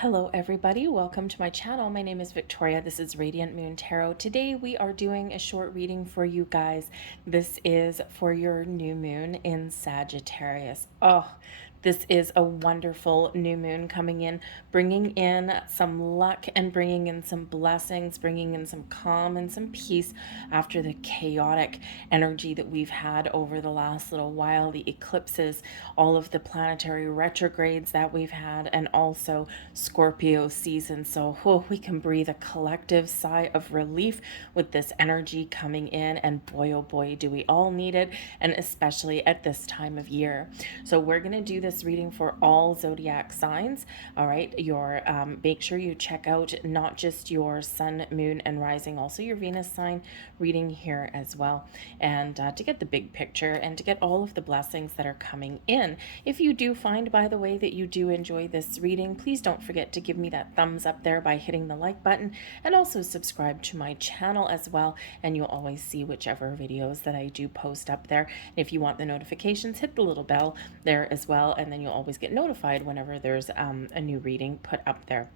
Hello everybody, welcome to my channel. My name is Victoria. This is Radiant Moon Tarot. Today we are doing a short reading for you guys. This is for your new moon in Sagittarius. Oh, this is a wonderful new moon coming in, bringing in some luck and bringing in some blessings, bringing in some calm and some peace after the chaotic energy that we've had over the last little while, the eclipses, all of the planetary retrogrades that we've had, and also Scorpio season. So we can breathe a collective sigh of relief with this energy coming in, and boy oh boy do we all need it, and especially at this time of year. So we're going to do this reading for all zodiac signs. All right, your make sure you check out not just your sun, moon, and rising, also your Venus sign reading here as well, and to get the big picture and to get all of the blessings that are coming in. If you do find, by the way, that you do enjoy this reading, please don't forget to give me that thumbs up there by hitting the like button, and also subscribe to my channel as well, and you'll always see whichever videos that I do post up there. And if you want the notifications, hit the little bell there as well, and then you'll always get notified whenever there's a new reading put up there.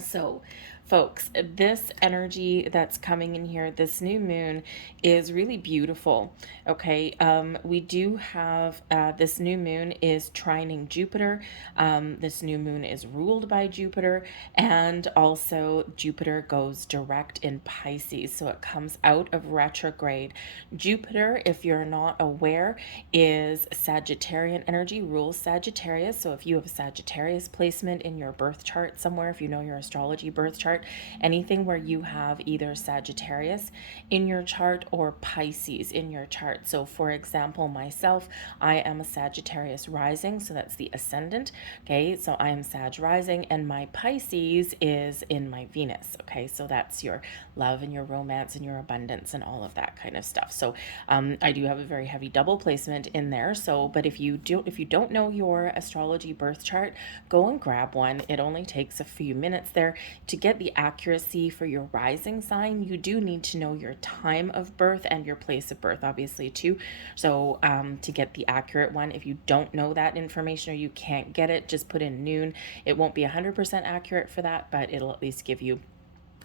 So, folks, this energy that's coming in here, this new moon, is really beautiful. Okay, we do have this new moon is trining Jupiter. This new moon is ruled by Jupiter, and also Jupiter goes direct in Pisces, so it comes out of retrograde. Jupiter, if you're not aware, is Sagittarian energy, rules Sagittarius. So if you have a Sagittarius placement in your birth chart somewhere, if you know your astrology birth chart, anything where you have either Sagittarius in your chart or Pisces in your chart. So for example, myself, I am a Sagittarius rising, so that's the ascendant. Okay, so I am Sag rising, and my Pisces is in my Venus. Okay, so that's your love and your romance and your abundance and all of that kind of stuff. So I do have a very heavy double placement in there. So, but if you don't know your astrology birth chart, go and grab one. It only takes a few minutes there to get the accuracy for your rising sign. You do need to know your time of birth and your place of birth, obviously, too. So to get the accurate one, if you don't know that information or you can't get it, just put in noon. It won't be 100% accurate for that, but it'll at least give you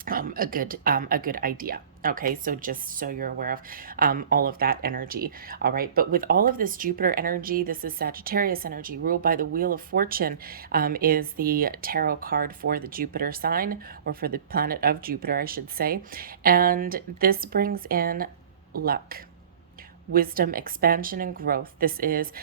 a good idea. Okay, so just so you're aware of all of that energy. All right, but with all of this Jupiter energy, this is Sagittarius energy, ruled by the Wheel of Fortune, is the tarot card for the Jupiter sign, or for the planet of Jupiter, I should say. And this brings in luck, wisdom, expansion, and growth. This is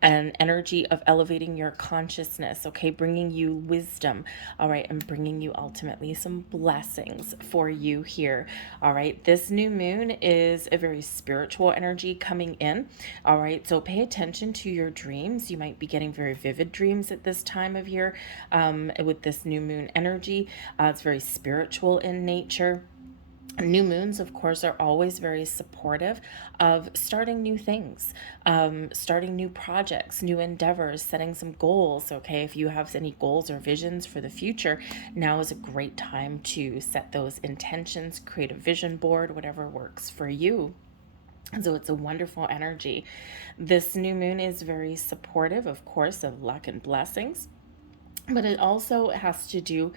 an energy of elevating your consciousness, okay, bringing you wisdom, all right, and bringing you ultimately some blessings for you here. All right, this new moon is a very spiritual energy coming in. All right, so pay attention to your dreams. You might be getting very vivid dreams at this time of year with this new moon energy. It's very spiritual in nature. New moons, of course, are always very supportive of starting new things, starting new projects, new endeavors, setting some goals. Okay, if you have any goals or visions for the future, now is a great time to set those intentions, create a vision board, whatever works for you. So it's a wonderful energy. This new moon is very supportive, of course, of luck and blessings. But it also has to do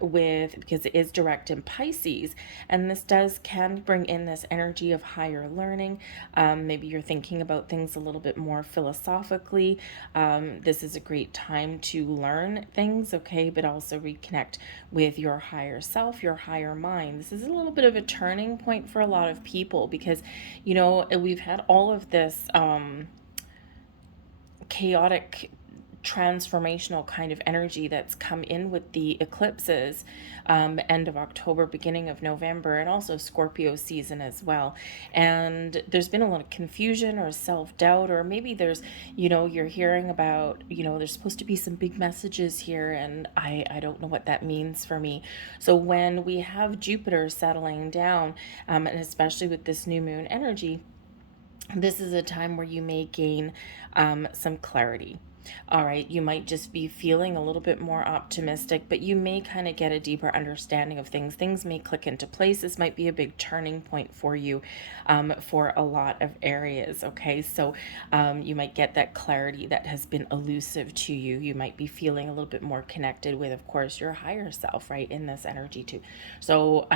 with, because it is direct in Pisces, and this can bring in this energy of higher learning. Maybe you're thinking about things a little bit more philosophically. This is a great time to learn things, okay, but also reconnect with your higher self, your higher mind. This is a little bit of a turning point for a lot of people, because, you know, we've had all of this chaotic transformational kind of energy that's come in with the eclipses, end of October, beginning of November, and also Scorpio season as well. And there's been a lot of confusion or self-doubt, or maybe there's, you know, you're hearing about, you know, there's supposed to be some big messages here, and I don't know what that means for me. So when we have Jupiter settling down, and especially with this new moon energy, this is a time where you may gain some clarity. All right, you might just be feeling a little bit more optimistic, but you may kind of get a deeper understanding of things. Things may click into place. This might be a big turning point for you, for a lot of areas. Okay, so you might get that clarity that has been elusive to you. You might be feeling a little bit more connected with, of course, your higher self, right, in this energy too. So,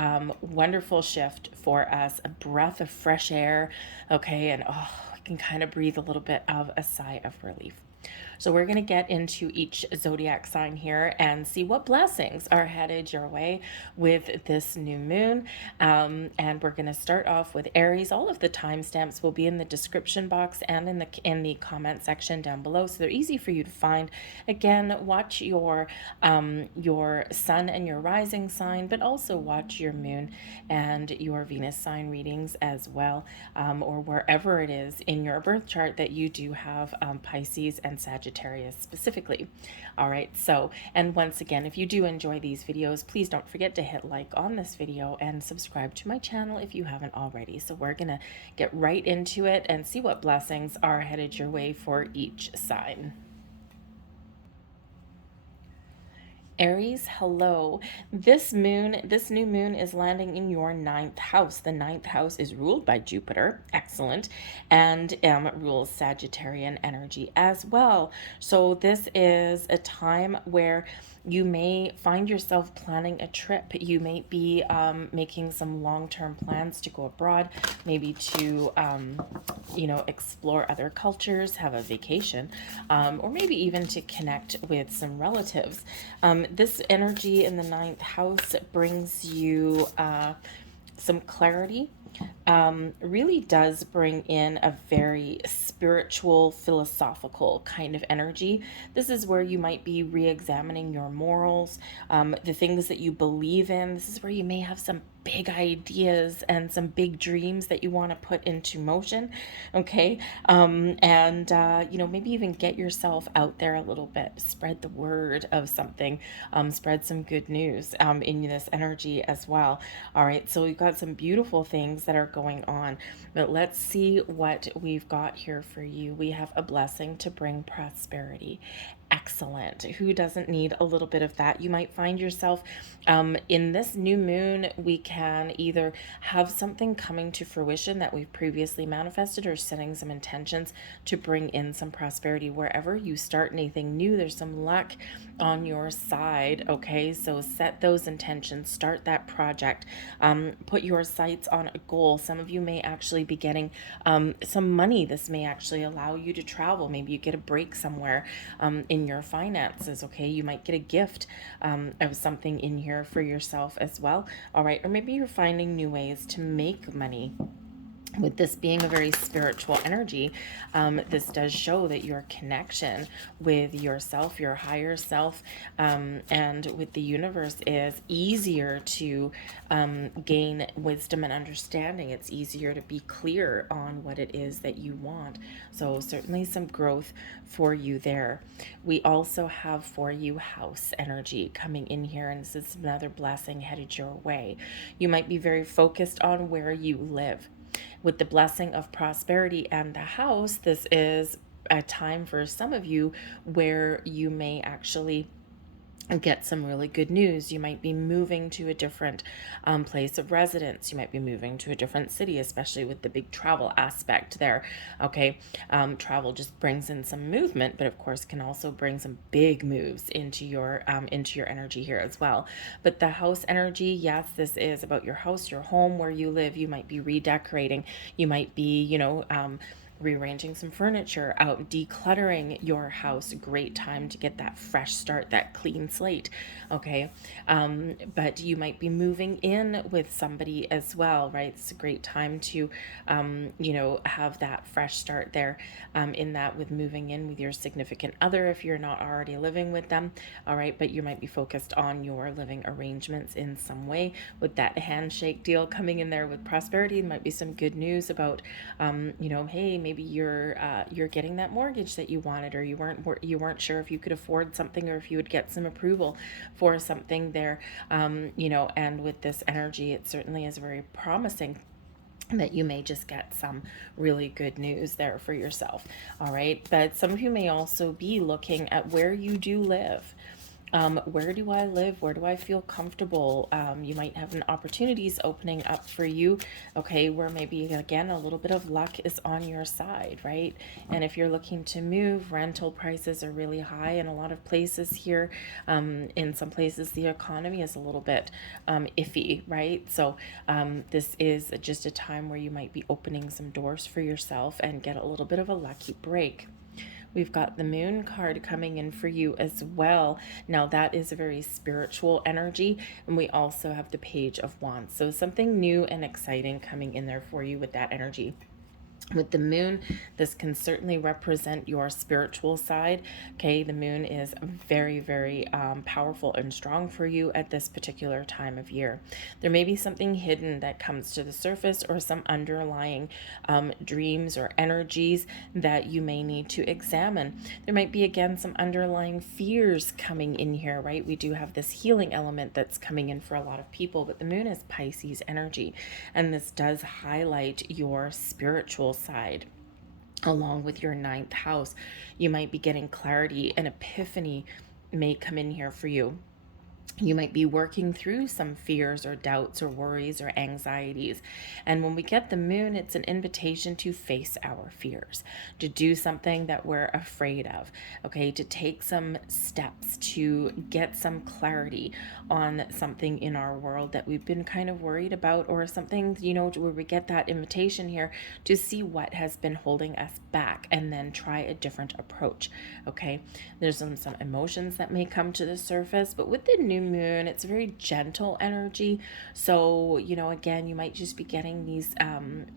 wonderful shift for us, a breath of fresh air. Okay, and oh, I can kind of breathe a little bit of a sigh of relief. So we're going to get into each zodiac sign here and see what blessings are headed your way with this new moon. And we're going to start off with Aries. All of the timestamps will be in the description box and in the comment section down below, so they're easy for you to find. Again, watch your sun and your rising sign, but also watch your moon and your Venus sign readings as well, or wherever it is in your birth chart that you do have Pisces and Sagittarius specifically. All right, so, and once again, if you do enjoy these videos, please don't forget to hit like on this video and subscribe to my channel if you haven't already. So we're gonna get right into it and see what blessings are headed your way for each sign. Aries, hello. This new moon is landing in your ninth house. The ninth house is ruled by Jupiter, excellent, and rules Sagittarian energy as well. So this is a time where you may find yourself planning a trip. You may be making some long-term plans to go abroad, maybe to, explore other cultures, have a vacation, or maybe even to connect with some relatives. This energy in the ninth house brings you some clarity, really does bring in a very spiritual, philosophical kind of energy. This is where you might be re-examining your morals, the things that you believe in. This is where you may have some big ideas and some big dreams that you want to put into motion. Okay, maybe even get yourself out there a little bit, spread the word of something, spread some good news in this energy as well. All right, so we've got some beautiful things that are going on, but let's see what we've got here for you. We have a blessing to bring prosperity. Excellent. Who doesn't need a little bit of that? You might find yourself in this new moon, we can either have something coming to fruition that we've previously manifested, or setting some intentions to bring in some prosperity. Wherever you start anything new, there's some luck on your side. Okay, so set those intentions, start that project, put your sights on a goal. Some of you may actually be getting some money. This may actually allow you to travel. Maybe you get a break somewhere in your finances. Okay, you might get a gift of something in here for yourself as well. All right, or maybe you're finding new ways to make money. With this being a very spiritual energy, this does show that your connection with yourself, your higher self, and with the universe is easier to gain wisdom and understanding. It's easier to be clear on what it is that you want. So certainly some growth for you there. We also have for you house energy coming in here, and this is another blessing headed your way. You might be very focused on where you live. With the blessing of prosperity and the house, this is a time for some of you where you may actually get some really good news. You might be moving to a different place of residence. You might be moving to a different city, especially with the big travel aspect there. Okay, travel just brings in some movement, but of course can also bring some big moves into your energy here as well. But the house energy, yes, this is about your house, your home, where you live. You might be redecorating. You might be, rearranging some furniture out, decluttering your house. Great time to get that fresh start, that clean slate. Okay, but you might be moving in with somebody as well, right? It's a great time to have that fresh start there, in that, with moving in with your significant other if you're not already living with them. All right, but you might be focused on your living arrangements in some way. With that handshake deal coming in there with prosperity, there might be some good news about hey, maybe you're getting that mortgage that you wanted, or you weren't sure if you could afford something, or if you would get some approval for something there. And with this energy, it certainly is very promising that you may just get some really good news there for yourself. All right. But some of you may also be looking at where you do live. Where do I live? Where do I feel comfortable? You might have an opportunities opening up for you, okay, where maybe again a little bit of luck is on your side, right? And if you're looking to move, rental prices are really high in a lot of places here. In some places, the economy is a little bit iffy, right? So this is just a time where you might be opening some doors for yourself and get a little bit of a lucky break. We've got the moon card coming in for you as well. Now that is a very spiritual energy. And we also have the page of wands. So something new and exciting coming in there for you with that energy. With the moon, this can certainly represent your spiritual side. Okay, the moon is very, very powerful and strong for you at this particular time of year. There may be something hidden that comes to the surface, or some underlying dreams or energies that you may need to examine. There might be, again, some underlying fears coming in here, right? We do have this healing element that's coming in for a lot of people, but the moon is Pisces energy, and this does highlight your spiritual side. Along with your ninth house, you might be getting clarity, and epiphany may come in here for you. You might be working through some fears or doubts or worries or anxieties. And when we get the moon, it's an invitation to face our fears, to do something that we're afraid of, okay, to take some steps to get some clarity on something in our world that we've been kind of worried about, or something, you know, where we get that invitation here to see what has been holding us back and then try a different approach, okay? There's some emotions that may come to the surface, but with the new moon, it's a very gentle energy. So, you know, again, you might just be getting these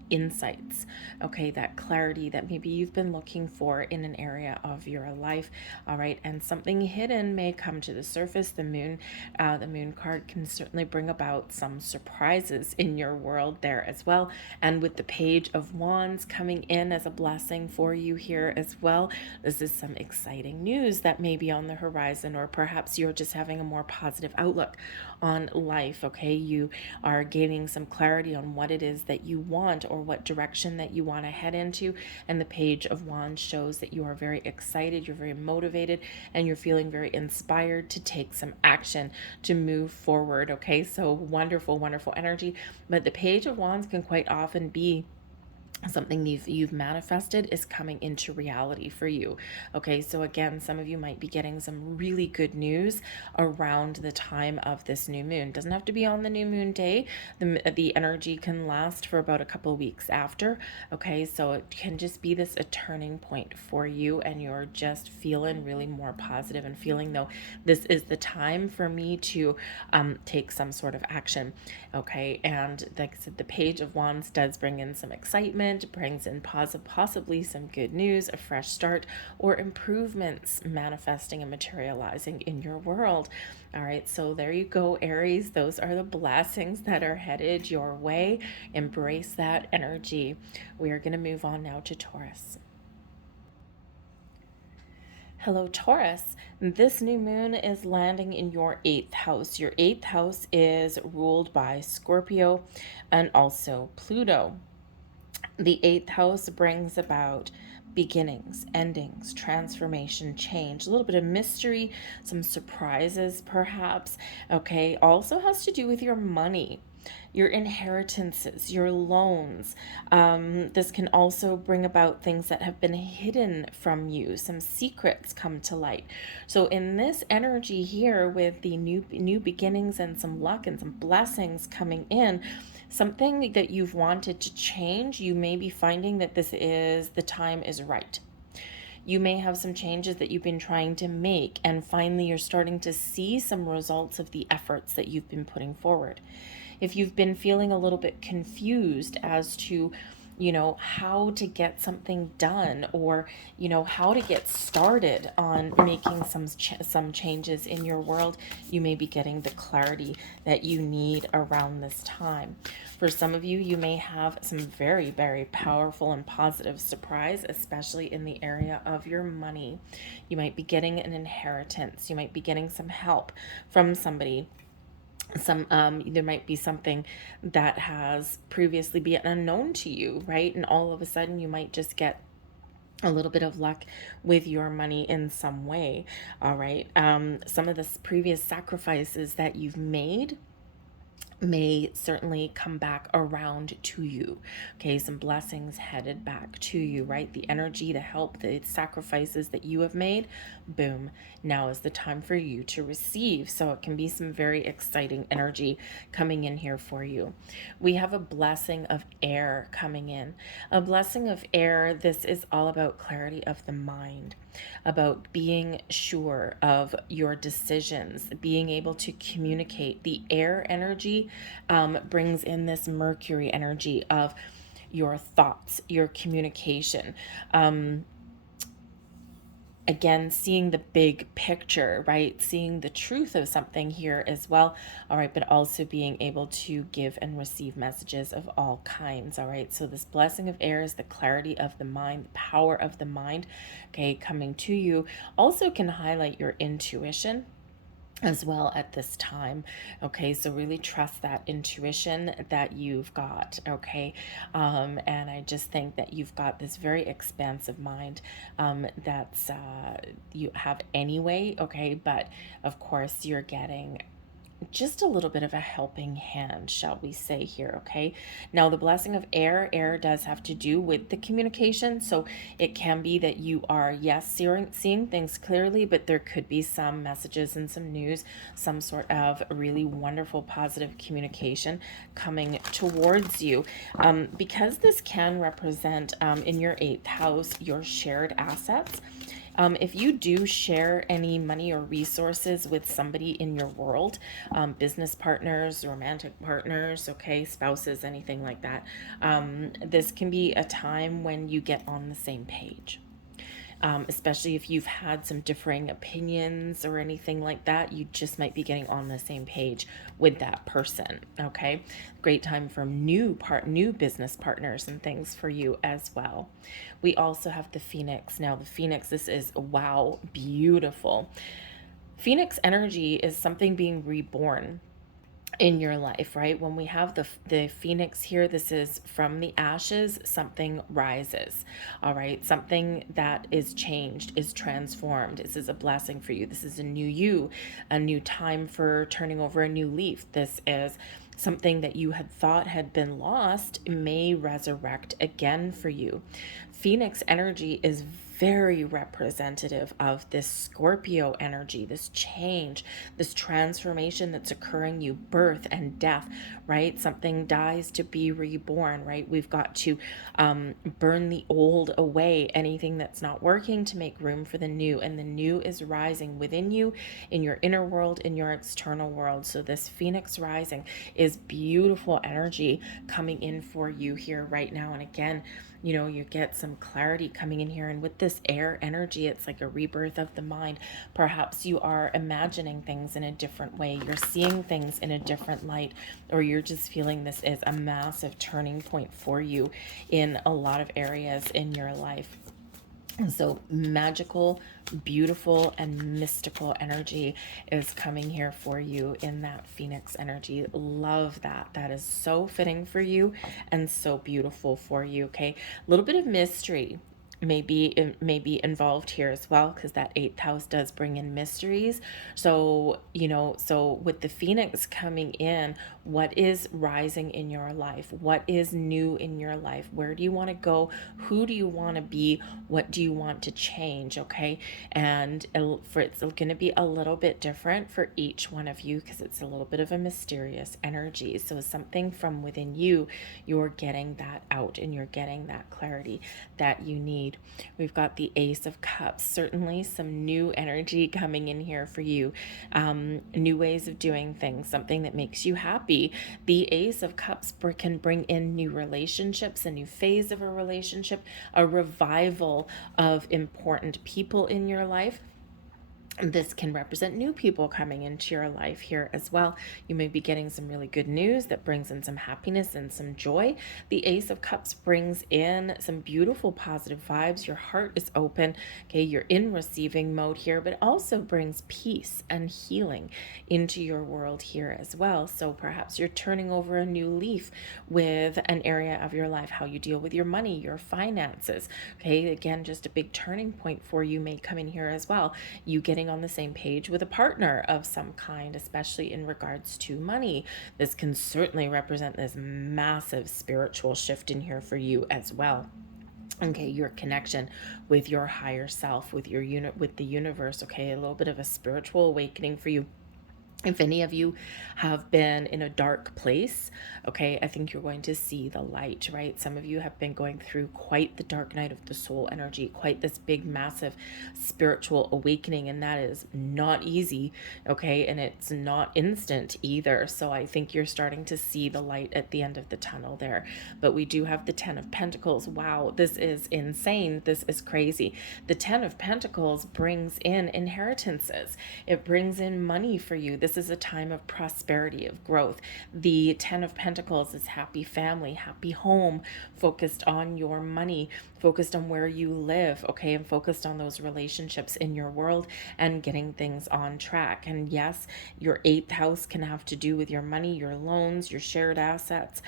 insights, okay, that clarity that maybe you've been looking for in an area of your life. All right, and something hidden may come to the surface. The moon card can certainly bring about some surprises in your world there as well. And with the page of wands coming in as a blessing for you here as well, this is some exciting news that may be on the horizon, or perhaps you're just having a more positive outlook on life, okay? You are gaining some clarity on what it is that you want, or what direction that you want to head into. And the page of wands shows that you are very excited, you're very motivated, and you're feeling very inspired to take some action to move forward, okay? So wonderful, wonderful energy. But the page of wands can quite often be something you've manifested is coming into reality for you. Okay, so again, some of you might be getting some really good news around the time of this new moon. Doesn't have to be on the new moon day. The energy can last for about a couple weeks after. Okay, so it can just be this a turning point for you, and you're just feeling really more positive and feeling, though, this is the time for me to take some sort of action. Okay, and like I said, the page of wands does bring in some excitement, brings in possibly some good news, a fresh start, or improvements manifesting and materializing in your world. All right, so there you go, Aries. Those are the blessings that are headed your way. Embrace that energy. We are going to move on now to Taurus. Hello, Taurus. This new moon is landing in your 8th house. Your 8th house is ruled by Scorpio and also Pluto. The 8th house brings about beginnings, endings, transformation, change, a little bit of mystery, some surprises perhaps, okay? Also has to do with your money, your inheritances, your loans. This can also bring about things that have been hidden from you. Some secrets come to light. So in this energy here, with the new beginnings and some luck and some blessings coming in, something that you've wanted to change, you may be finding that the time is right. You may have some changes that you've been trying to make, and finally you're starting to see some results of the efforts that you've been putting forward. If you've been feeling a little bit confused as to, you know, how to get something done, or, you know, how to get started on making some changes in your world, you may be getting the clarity that you need around this time. For some of you, you may have some very, very powerful and positive surprise, especially in the area of your money. You might be getting an inheritance. You might be getting some help from somebody There might be something that has previously been unknown to you, right? And all of a sudden you might just get a little bit of luck with your money in some way. All right. Some of the previous sacrifices that you've made may certainly come back around to you. Okay, some blessings headed back to you, right? The energy, the help, the sacrifices that you have made, boom, now is the time for you to receive. So it can be some very exciting energy coming in here for you. We have a blessing of air coming in. A blessing of air, this is all about clarity of the mind, about being sure of your decisions, being able to communicate. The air energy brings in this Mercury energy of your thoughts, your communication. Again, seeing the big picture, right? Seeing the truth of something here as well. All right, but also being able to give and receive messages of all kinds. All right, so this blessing of air is the clarity of the mind, the power of the mind, okay, coming to you. Also can highlight your intuition as well at this time. Okay, so really trust that intuition that you've got. Okay, and I just think that you've got this very expansive mind that's you have anyway. Okay, but of course you're getting just a little bit of a helping hand, shall we say here, okay? Now, the blessing of air does have to do with the communication. So it can be that you are, yes, seeing things clearly, but there could be some messages and some news, some sort of really wonderful, positive communication coming towards you. Because this can represent in your 8th house, your shared assets. If you do share any money or resources with somebody in your world, business partners, romantic partners, okay, spouses, anything like that, this can be a time when you get on the same page. Especially if you've had some differing opinions or anything like that, you just might be getting on the same page with that person. Okay, great time for new business partners and things for you as well. We also have the Phoenix. Now the Phoenix, this is, wow, beautiful. Phoenix energy is something being reborn in your life, right? When we have the phoenix here, this is from the ashes, something rises. All right, something that is changed, is transformed. This is a blessing for you. This is a new you, a new time for turning over a new leaf. This is something that you had thought had been lost may resurrect again for you. Phoenix energy is very representative of this Scorpio energy, this change, this transformation that's occurring, you birth and death, right? Something dies to be reborn, right? We've got to burn the old away, anything that's not working, to make room for the new. And the new is rising within you, in your inner world, in your external world. So this Phoenix rising is beautiful energy coming in for you here right now. And again, you know, you get some clarity coming in here. And with this air energy, it's like a rebirth of the mind. Perhaps you are imagining things in a different way. You're seeing things in a different light, or you're just feeling this is a massive turning point for you in a lot of areas in your life. So magical, beautiful, and mystical energy is coming here for you in that Phoenix energy. Love that. That is so fitting for you and so beautiful for you. Okay, a little bit of mystery may be involved here as well, because that 8th house does bring in mysteries. So you know, so with the Phoenix coming in, what is rising in your life? What is new in your life? Where do you want to go? Who do you want to be? What do you want to change? Okay, and it's going to be a little bit different for each one of you, because it's a little bit of a mysterious energy. So something from within you, you're getting that out, and you're getting that clarity that you need. We've got the Ace of Cups. Certainly some new energy coming in here for you. New ways of doing things, something that makes you happy. The Ace of Cups can bring in new relationships, a new phase of a relationship, a revival of important people in your life. This can represent new people coming into your life here as well. You may be getting some really good news that brings in some happiness and some joy. The Ace of Cups brings in some beautiful positive vibes. Your heart is open. Okay, you're in receiving mode here, but also brings peace and healing into your world here as well. So perhaps you're turning over a new leaf with an area of your life, how you deal with your money, your finances. Okay, again, just a big turning point for you may come in here as well. You getting on the same page with a partner of some kind, especially in regards to money. This can certainly represent this massive spiritual shift in here for you as well. Okay, your connection with your higher self, with your with the universe. Okay, a little bit of a spiritual awakening for you. If any of you have been in a dark place, okay, I think you're going to see the light, right? Some of you have been going through quite the dark night of the soul energy, quite this big, massive spiritual awakening, and that is not easy, okay? And it's not instant either. So I think you're starting to see the light at the end of the tunnel there. But we do have the Ten of Pentacles. Wow, this is insane. This is crazy. The Ten of Pentacles brings in inheritances. It brings in money for you. This is a time of prosperity, of growth. The Ten of Pentacles is happy family, happy home, focused on your money, focused on where you live, okay, and focused on those relationships in your world and getting things on track. And yes, your eighth house can have to do with your money, your loans, your shared assets,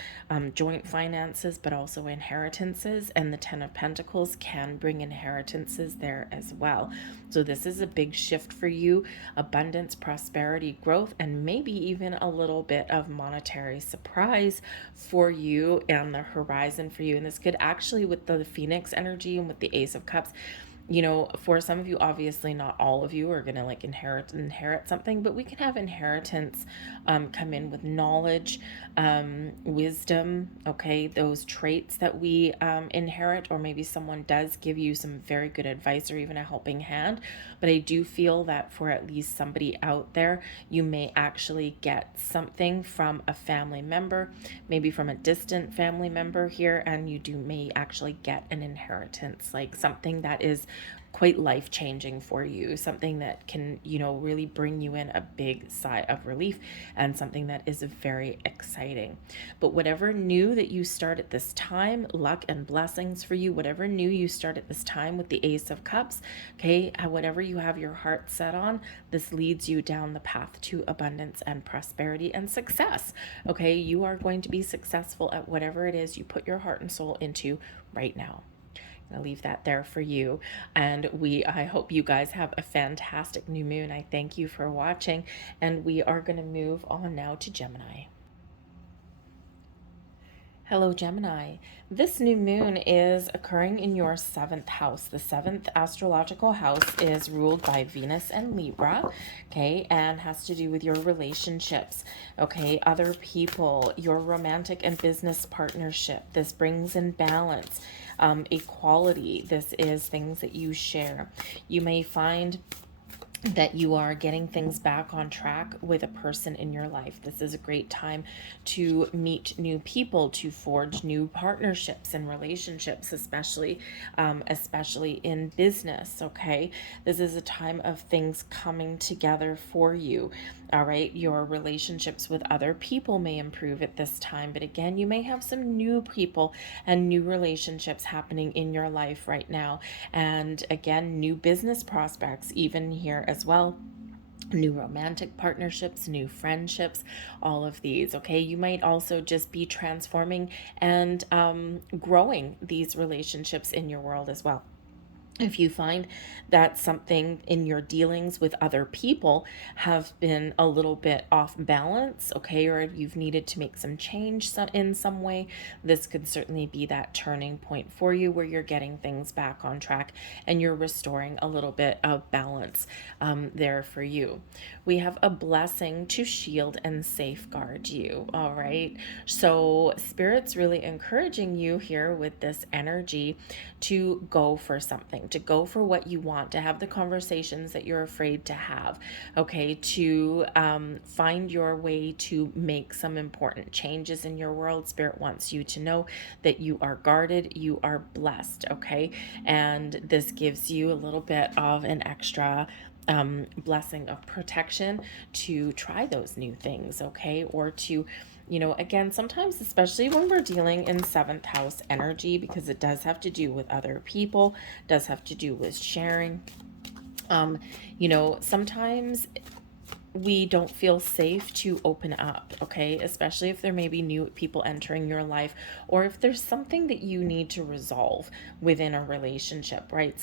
joint finances, but also inheritances. And the Ten of Pentacles can bring inheritances there as well. So this is a big shift for you: abundance, prosperity, growth, and maybe even a little bit of monetary surprise for you and the horizon for you. And this could actually, with the Phoenix energy and with the Ace of Cups, you know, for some of you, obviously not all of you are going to like inherit something, but we can have inheritance come in with knowledge, wisdom, okay, those traits that we inherit, or maybe someone does give you some very good advice or even a helping hand. But I do feel that for at least somebody out there, you may actually get something from a family member, maybe from a distant family member here, and you may actually get an inheritance, like something that is quite life-changing for you, something that can, you know, really bring you in a big sigh of relief, and something that is very exciting. But whatever new that you start at this time, luck and blessings for you. Whatever new you start at this time with the Ace of Cups, okay, whatever you have your heart set on, this leads you down the path to abundance and prosperity and success. Okay, you are going to be successful at whatever it is you put your heart and soul into right now. I'll leave that there for you. And I hope you guys have a fantastic new moon. I thank you for watching, and we are going to move on now to Gemini. Hello, Gemini. This new moon is occurring in your 7th house. The 7th astrological house is ruled by Venus and Libra, okay, and has to do with your relationships, okay, other people, your romantic and business partnership. This brings in balance, equality. This is things that you share. You may find that you are getting things back on track with a person in your life. This is a great time to meet new people, to forge new partnerships and relationships, especially in business, okay? This is a time of things coming together for you, all right? Your relationships with other people may improve at this time, but again, you may have some new people and new relationships happening in your life right now. And again, new business prospects even here as well, new romantic partnerships, new friendships, all of these, okay? You might also just be transforming and growing these relationships in your world as well. If you find that something in your dealings with other people have been a little bit off balance, okay, or you've needed to make some change in some way, this could certainly be that turning point for you where you're getting things back on track and you're restoring a little bit of balance there for you. We have a blessing to shield and safeguard you, all right? So Spirit's really encouraging you here with this energy to go for something, to go for what you want, to have the conversations that you're afraid to have, okay, to find your way to make some important changes in your world. Spirit wants you to know that you are guarded, you are blessed, okay? And this gives you a little bit of an extra blessing of protection to try those new things, okay? Or to, again, sometimes, especially when we're dealing in seventh house energy, because it does have to do with other people, does have to do with sharing. Um, sometimes we don't feel safe to open up, okay? Especially if there may be new people entering your life, or if there's something that you need to resolve within a relationship, right?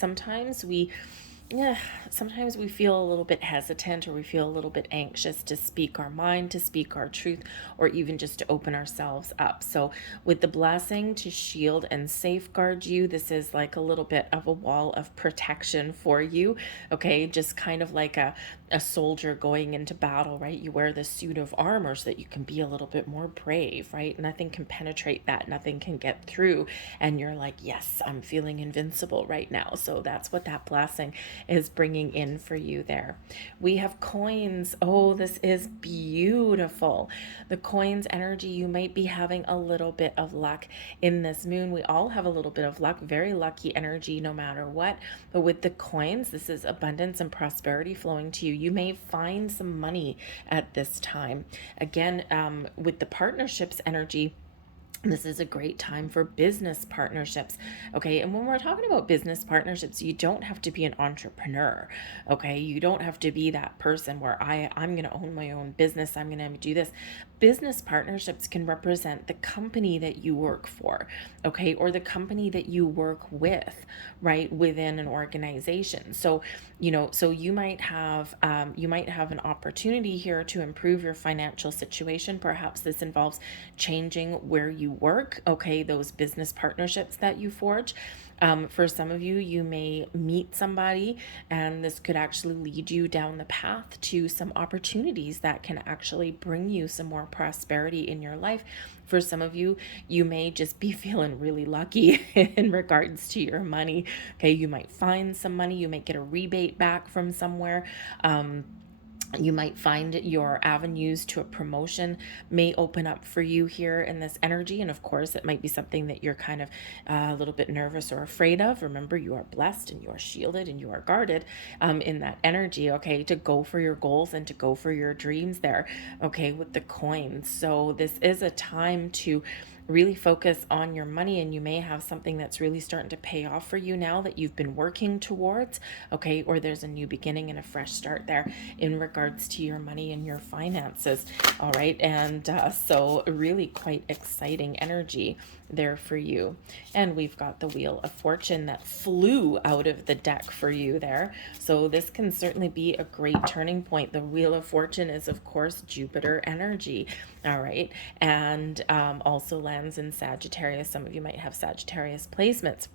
Yeah, sometimes we feel a little bit hesitant, or we feel a little bit anxious to speak our mind, to speak our truth, or even just to open ourselves up. So, with the blessing to shield and safeguard you, this is like a little bit of a wall of protection for you. Okay, just kind of like a soldier going into battle, right? You wear this suit of armor so that you can be a little bit more brave, right? Nothing can penetrate that, nothing can get through. And you're like, yes, I'm feeling invincible right now. So that's what that blessing is bringing in for you there. We have coins. Oh, this is beautiful. The coins energy, you might be having a little bit of luck in this moon. We all have a little bit of luck, very lucky energy no matter what. But with the coins, this is abundance and prosperity flowing to you. You may find some money at this time. Again, with the partnerships energy, this is a great time for business partnerships. Okay. And when we're talking about business partnerships, you don't have to be an entrepreneur. Okay. You don't have to be that person where I'm going to own my own business. I'm going to do this. Business partnerships can represent the company that you work for. Okay. Or the company that you work with, right, within an organization. So, so you might have an opportunity here to improve your financial situation. Perhaps this involves changing where you work, okay, those business partnerships that you forge. For some of you, you may meet somebody, and this could actually lead you down the path to some opportunities that can actually bring you some more prosperity in your life. For some of you, you may just be feeling really lucky in regards to your money. Okay, you might find some money, you might get a rebate back from somewhere. You might find your avenues to a promotion may open up for you here in this energy. And of course, it might be something that you're kind of a little bit nervous or afraid of. Remember, you are blessed and you are shielded and you are guarded in that energy, okay, to go for your goals and to go for your dreams there, okay, with the coins. So this is a time to really focus on your money, and you may have something that's really starting to pay off for you now that you've been working towards, okay, or there's a new beginning and a fresh start there in regards to your money and your finances. All right, and so really quite exciting energy there for you. And we've got the Wheel of Fortune that flew out of the deck for you there. So this can certainly be a great turning point. The Wheel of Fortune is, of course, Jupiter energy. All right. And also lands in Sagittarius. Some of you might have Sagittarius placements.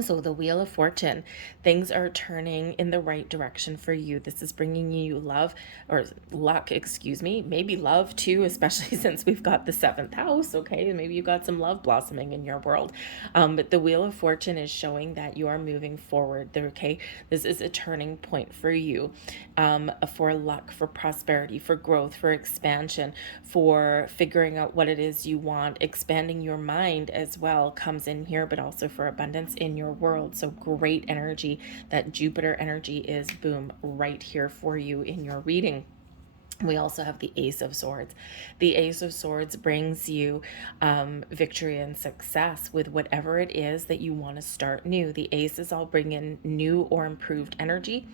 So the Wheel of Fortune, things are turning in the right direction for you. This is bringing you love, or luck, excuse me, maybe love too, especially since we've got the seventh house. Okay, maybe you've got some love blossoming in your world. But the Wheel of Fortune is showing that you are moving forward. Okay, this is a turning point for you, for luck, for prosperity, for growth, for expansion, for figuring out what it is you want. Expanding your mind as well comes in here, but also for abundance in your world. So great energy. That Jupiter energy is, boom, right here for you in your reading. We also have the Ace of Swords. The Ace of Swords brings you victory and success with whatever it is that you want to start new. The Aces all bring in new or improved energy.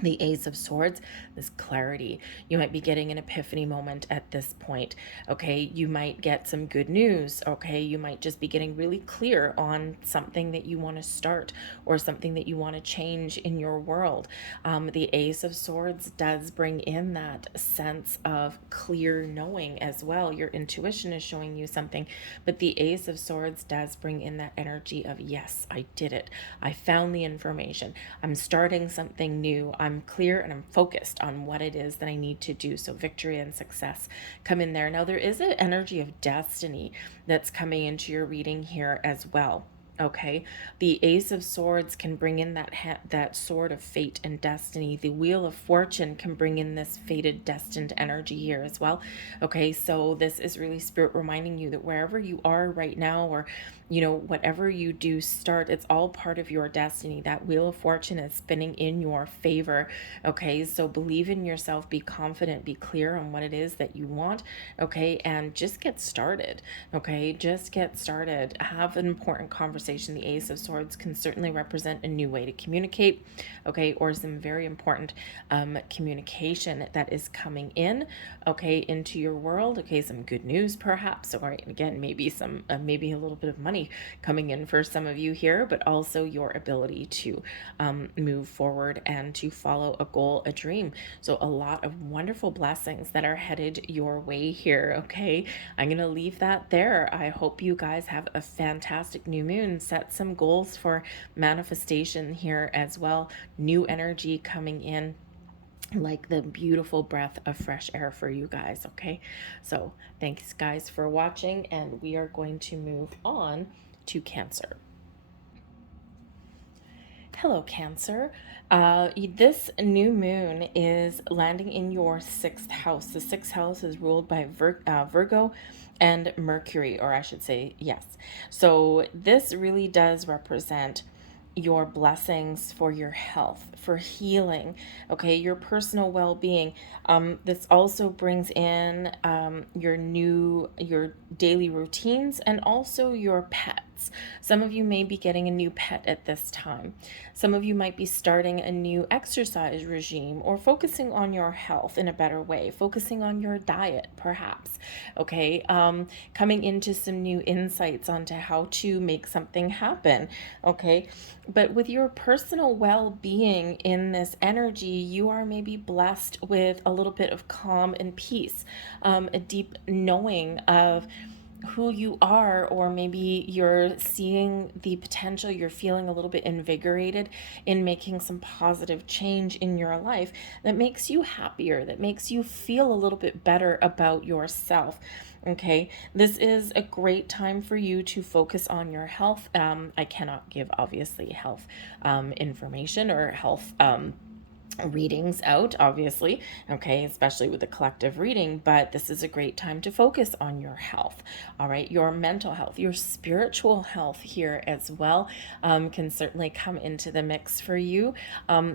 The Ace of Swords, this clarity. You might be getting an epiphany moment at this point. Okay, you might get some good news. Okay, you might just be getting really clear on something that you want to start or something that you want to change in your world. The Ace of Swords does bring in that sense of clear knowing as well. Your intuition is showing you something, but the Ace of Swords does bring in that energy of, yes, I did it. I found the information. I'm starting something new. I'm clear and I'm focused on what it is that I need to do. So victory and success come in there. Now there is an energy of destiny that's coming into your reading here as well. Okay, the Ace of Swords can bring in that sword of fate and destiny. The Wheel of Fortune can bring in this fated, destined energy here as well. Okay, so this is really Spirit reminding you that wherever you are right now, or whatever you do start, it's all part of your destiny. That wheel of fortune is spinning in your favor. Okay, so believe in yourself, be confident, be clear on what it is that you want. Okay, and just get started. Okay, just get started. Have an important conversation. The Ace of Swords can certainly represent a new way to communicate. Okay, or some very important communication that is coming in. Okay, into your world. Okay, some good news perhaps, or again, maybe some maybe a little bit of money coming in for some of you here, but also your ability to move forward and to follow a goal, a dream. So a lot of wonderful blessings that are headed your way here. Okay, I'm gonna leave that there. I hope you guys have a fantastic new moon. Set some goals for manifestation here as well. New energy coming in, like the beautiful breath of fresh air for you guys. Okay, so thanks guys for watching, and we are going to move on to Cancer. Hello, Cancer. This new moon is landing in your sixth house. The sixth house is ruled by Virgo and Mercury, or I should say, yes. So this really does represent your blessings for your health, for healing, okay, your personal well-being. This also brings in your daily routines, and also your pets. Some of you may be getting a new pet at this time. Some of you might be starting a new exercise regime, or focusing on your health in a better way, focusing on your diet perhaps. Okay, coming into some new insights onto how to make something happen. Okay, but with your personal well-being in this energy, you are maybe blessed with a little bit of calm and peace, a deep knowing of who you are, or maybe you're seeing the potential, you're feeling a little bit invigorated in making some positive change in your life that makes you happier, that makes you feel a little bit better about yourself. Okay, this is a great time for you to focus on your health. I cannot give obviously health information or health readings out, obviously, okay, especially with the collective reading, but this is a great time to focus on your health. All right, your mental health, your spiritual health here as well can certainly come into the mix for you.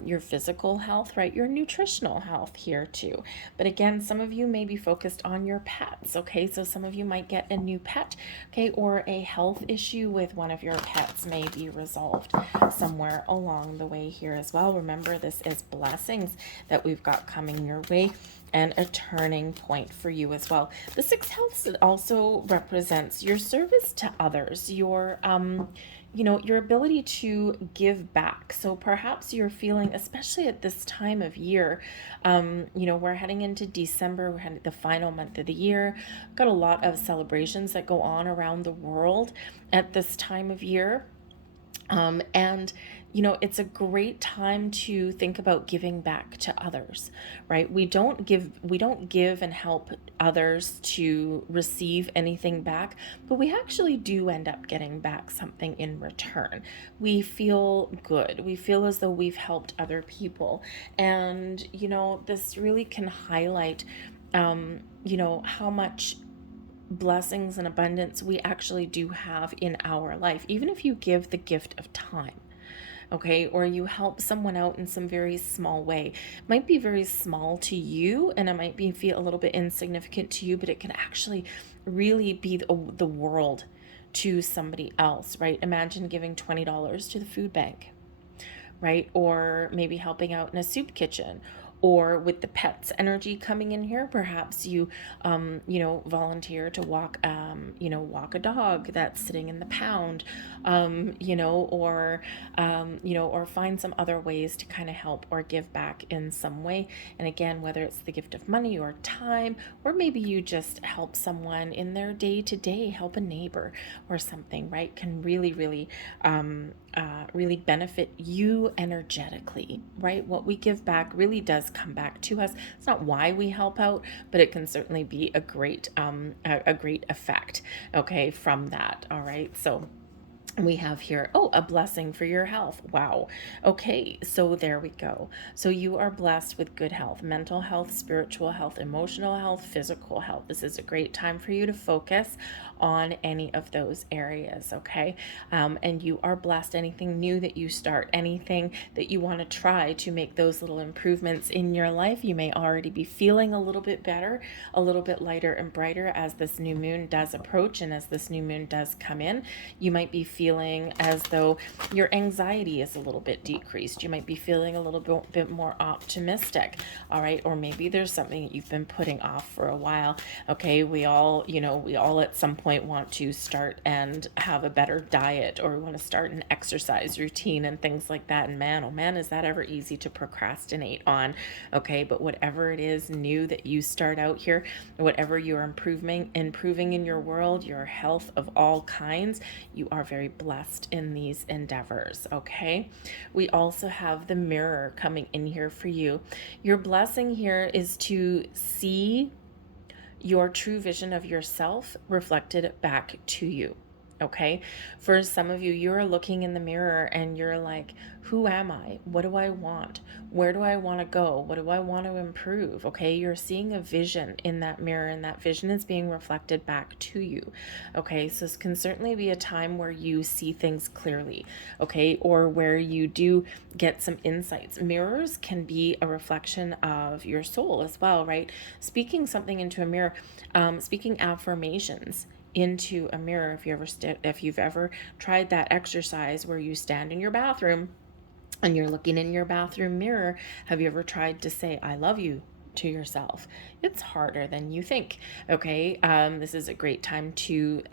Your physical health, right, your nutritional health here too. But again, some of you may be focused on your pets. Okay, so some of you might get a new pet, okay, or a health issue with one of your pets may be resolved somewhere along the way here as well. Remember, this is blessings that we've got coming your way, and a turning point for you as well. The sixth house also represents your service to others, your your ability to give back. So perhaps you're feeling, especially at this time of year, we're heading into December, we're heading the final month of the year. We've got a lot of celebrations that go on around the world at this time of year. And it's a great time to think about giving back to others, right? We don't give and help others to receive anything back, but we actually do end up getting back something in return. We feel good. We feel as though we've helped other people. And, this really can highlight, how much blessings and abundance we actually do have in our life, even if you give the gift of time. Okay, or you help someone out in some very small way. It might be very small to you, and it might feel a little bit insignificant to you, but it can actually really be the world to somebody else, right? Imagine giving $20 to the food bank, right? Or maybe helping out in a soup kitchen, or with the pets energy coming in here, perhaps you volunteer to walk a dog that's sitting in the pound, or find some other ways to kind of help or give back in some way. And again, whether it's the gift of money or time, or maybe you just help someone in their day-to-day, help a neighbor or something, right, can really really benefit you energetically, right? What we give back really does come back to us. It's not why we help out, but it can certainly be a great effect, okay, from that. All right, so We have here, oh, a blessing for your health. Wow. Okay, so there we go. So you are blessed with good health, mental health, spiritual health, emotional health, physical health. This is a great time for you to focus on any of those areas, okay? And you are blessed. Anything new that you start, anything that you want to try to make those little improvements in your life, you may already be feeling a little bit better, a little bit lighter and brighter as this new moon does approach and as this new moon does come in. You might be feeling as though your anxiety is a little bit decreased. You might be feeling a little bit more optimistic, all right? Or maybe there's something that you've been putting off for a while, okay? We all at some point want to start and have a better diet, or we want to start an exercise routine and things like that. And man, oh man, is that ever easy to procrastinate on, okay? But whatever it is new that you start out here, whatever you're improving in your world, your health of all kinds, you are very blessed in these endeavors, okay? We also have the mirror coming in here for you. Your blessing here is to see your true vision of yourself reflected back to you. Okay. For some of you, you're looking in the mirror and you're like, who am I? What do I want? Where do I want to go? What do I want to improve? Okay. You're seeing a vision in that mirror, and that vision is being reflected back to you. Okay. So this can certainly be a time where you see things clearly. Okay. Or where you do get some insights. Mirrors can be a reflection of your soul as well, right? Speaking something into a mirror, speaking affirmations into a mirror. If you've ever tried that exercise where you stand in your bathroom and you're looking in your bathroom mirror, have you ever tried to say I love you to yourself? It's harder than you think. Okay. This is a great time to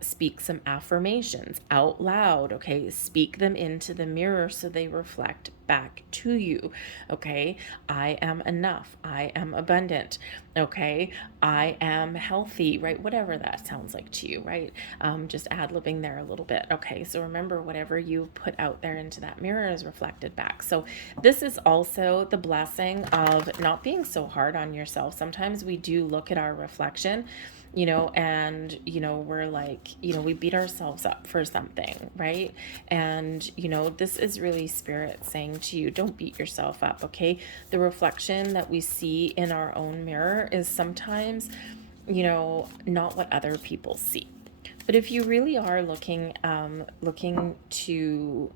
speak some affirmations out loud. Okay. Speak them into the mirror so they reflect back to you. Okay. I am enough. I am abundant. Okay. I am healthy, right? Whatever that sounds like to you, right? Just ad-libbing there a little bit. Okay. So remember, whatever you put out there into that mirror is reflected back. So this is also the blessing of not being so hard on yourself. Sometimes we do look at our reflection, and, we're like, we beat ourselves up for something, right? And, this is really spirit saying to you, don't beat yourself up, okay? The reflection that we see in our own mirror is sometimes, not what other people see. But if you really are looking to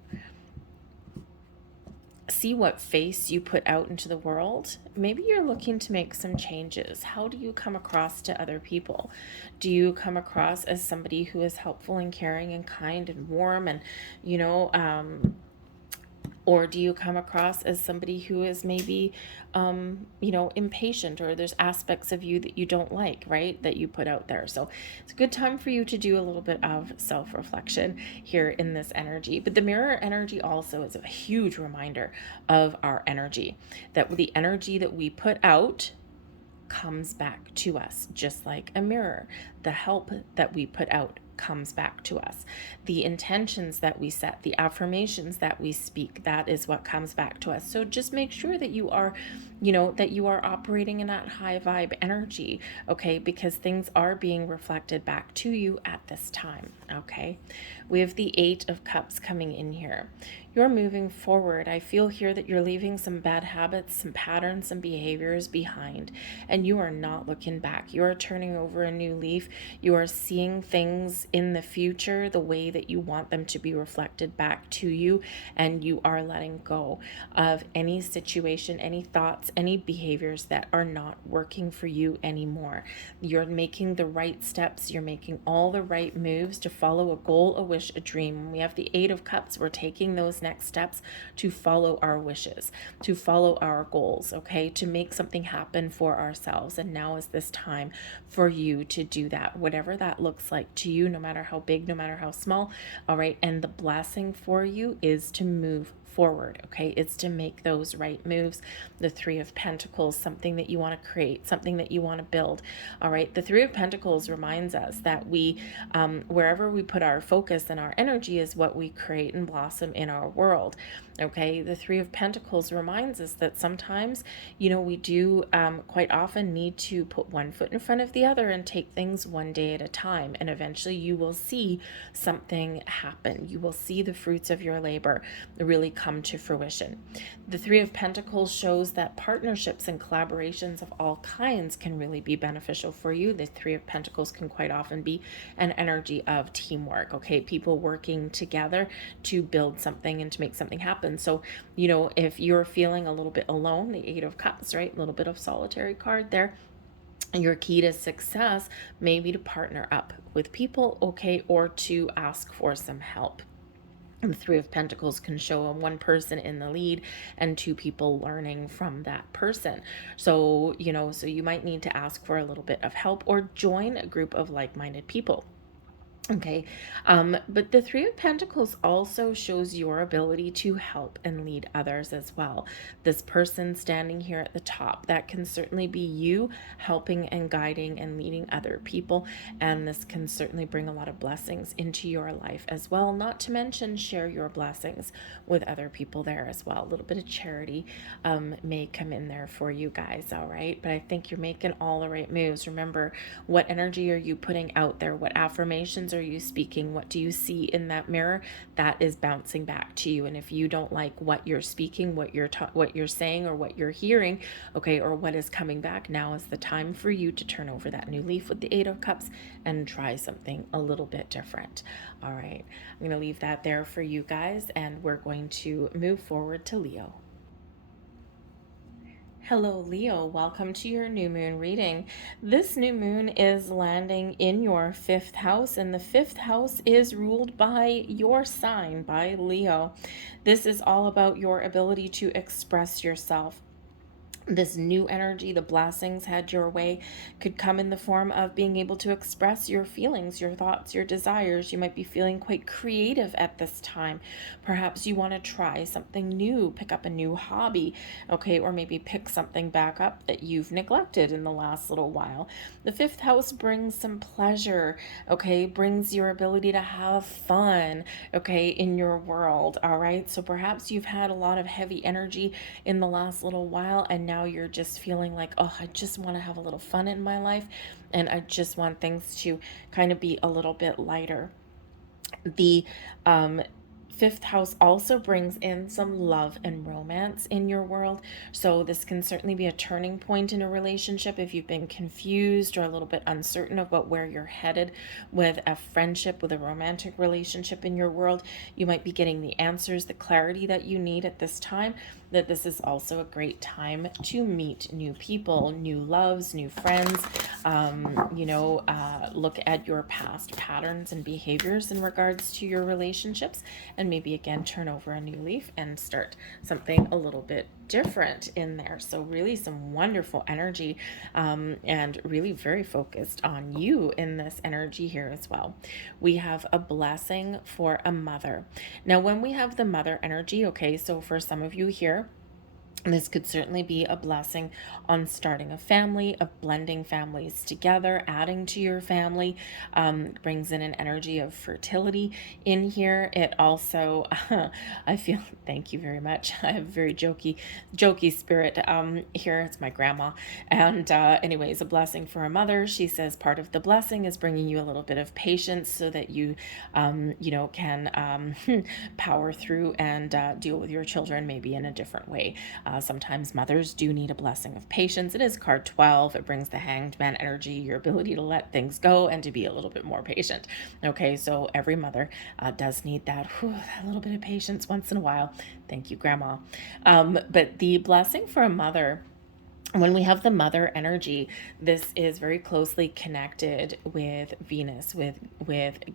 see what face you put out into the world, maybe you're looking to make some changes. How do you come across to other people? Do you come across as somebody who is helpful and caring and kind and warm and, or do you come across as somebody who is maybe, impatient, or there's aspects of you that you don't like, right, that you put out there? So it's a good time for you to do a little bit of self-reflection here in this energy. But the mirror energy also is a huge reminder of our energy, that the energy that we put out comes back to us, just like a mirror. The help that we put out comes back to us. The intentions that we set, the affirmations that we speak, that is what comes back to us. So just make sure that you are, operating in that high vibe energy, okay? Because things are being reflected back to you at this time, okay? We have the 8 of Cups coming in here. You're moving forward. I feel here that you're leaving some bad habits, some patterns, some behaviors behind, and you are not looking back. You are turning over a new leaf. You are seeing things in the future the way that you want them to be reflected back to you, and you are letting go of any situation, any thoughts, any behaviors that are not working for you anymore. You're making the right steps. You're making all the right moves to follow a goal, a wish, a dream. When we have the 8 of Cups, we're taking those next steps to follow our wishes, to follow our goals, okay, to make something happen for ourselves. And now is this time for you to do that, whatever that looks like to you, no matter how big, no matter how small, all right? And the blessing for you is to move forward, okay? It's to make those right moves. The 3 of Pentacles, something that you want to create, something that you want to build, all right? The 3 of Pentacles reminds us that we, wherever we put our focus and our energy is what we create and blossom in our world. Okay, the Three of Pentacles reminds us that sometimes, we do quite often need to put one foot in front of the other and take things one day at a time. And eventually you will see something happen. You will see the fruits of your labor really come to fruition. The Three of Pentacles shows that partnerships and collaborations of all kinds can really be beneficial for you. The Three of Pentacles can quite often be an energy of teamwork, okay? People working together to build something and to make something happen. So, if you're feeling a little bit alone, the Eight of Cups, right? A little bit of solitary card there. Your key to success may be to partner up with people, okay, or to ask for some help. And the Three of Pentacles can show one person in the lead and two people learning from that person. So, so you might need to ask for a little bit of help or join a group of like-minded people. Okay, but the Three of Pentacles also shows your ability to help and lead others as well. This person standing here at the top, that can certainly be you helping and guiding and leading other people. And this can certainly bring a lot of blessings into your life as well. Not to mention share your blessings with other people there as well. A little bit of charity may come in there for you guys, all right? But I think you're making all the right moves. Remember, what energy are you putting out there? What affirmations are you speaking? What do you see in that mirror? That is bouncing back to you. And if you don't like what you're speaking, what you're saying, or what you're hearing, okay, or what is coming back, now is the time for you to turn over that new leaf with the Eight of Cups and try something a little bit different. All right, I'm going to leave that there for you guys, and we're going to move forward to Leo. Hello, Leo. Welcome to your new moon reading. This new moon is landing in your fifth house, and the fifth house is ruled by your sign, by Leo. This is all about your ability to express yourself. This new energy, the blessings head your way, could come in the form of being able to express your feelings, your thoughts, your desires. You might be feeling quite creative at this time. Perhaps you want to try something new, pick up a new hobby, okay, or maybe pick something back up that you've neglected in the last little while. The fifth house brings some pleasure, okay, brings your ability to have fun, okay, in your world, all right? So perhaps you've had a lot of heavy energy in the last little while, and now you're just feeling like, oh, I just want to have a little fun in my life, and I just want things to kind of be a little bit lighter. The fifth house also brings in some love and romance in your world. So this can certainly be a turning point in a relationship if you've been confused or a little bit uncertain about where you're headed with a friendship, with a romantic relationship in your world. You might be getting the answers, the clarity that you need at this time. That this is also a great time to meet new people, new loves, new friends, look at your past patterns and behaviors in regards to your relationships, and maybe again turn over a new leaf and start something a little bit different in there. So really some wonderful energy, and really very focused on you in this energy here as well. We have a blessing for a mother. Now when we have the mother energy, okay, so for some of you here, this could certainly be a blessing on starting a family, of blending families together, adding to your family, brings in an energy of fertility in here. It also, I feel, thank you very much. I have a very jokey spirit here. It's my grandma. And anyways, a blessing for a mother. She says part of the blessing is bringing you a little bit of patience so that you, can power through and deal with your children maybe in a different way. Sometimes mothers do need a blessing of patience. It is card 12. It brings the Hanged Man energy, your ability to let things go and to be a little bit more patient. Okay, so every mother does need that a little bit of patience once in a while. Thank you, Grandma. But the blessing for a mother, when we have the mother energy, this is very closely connected with Venus, with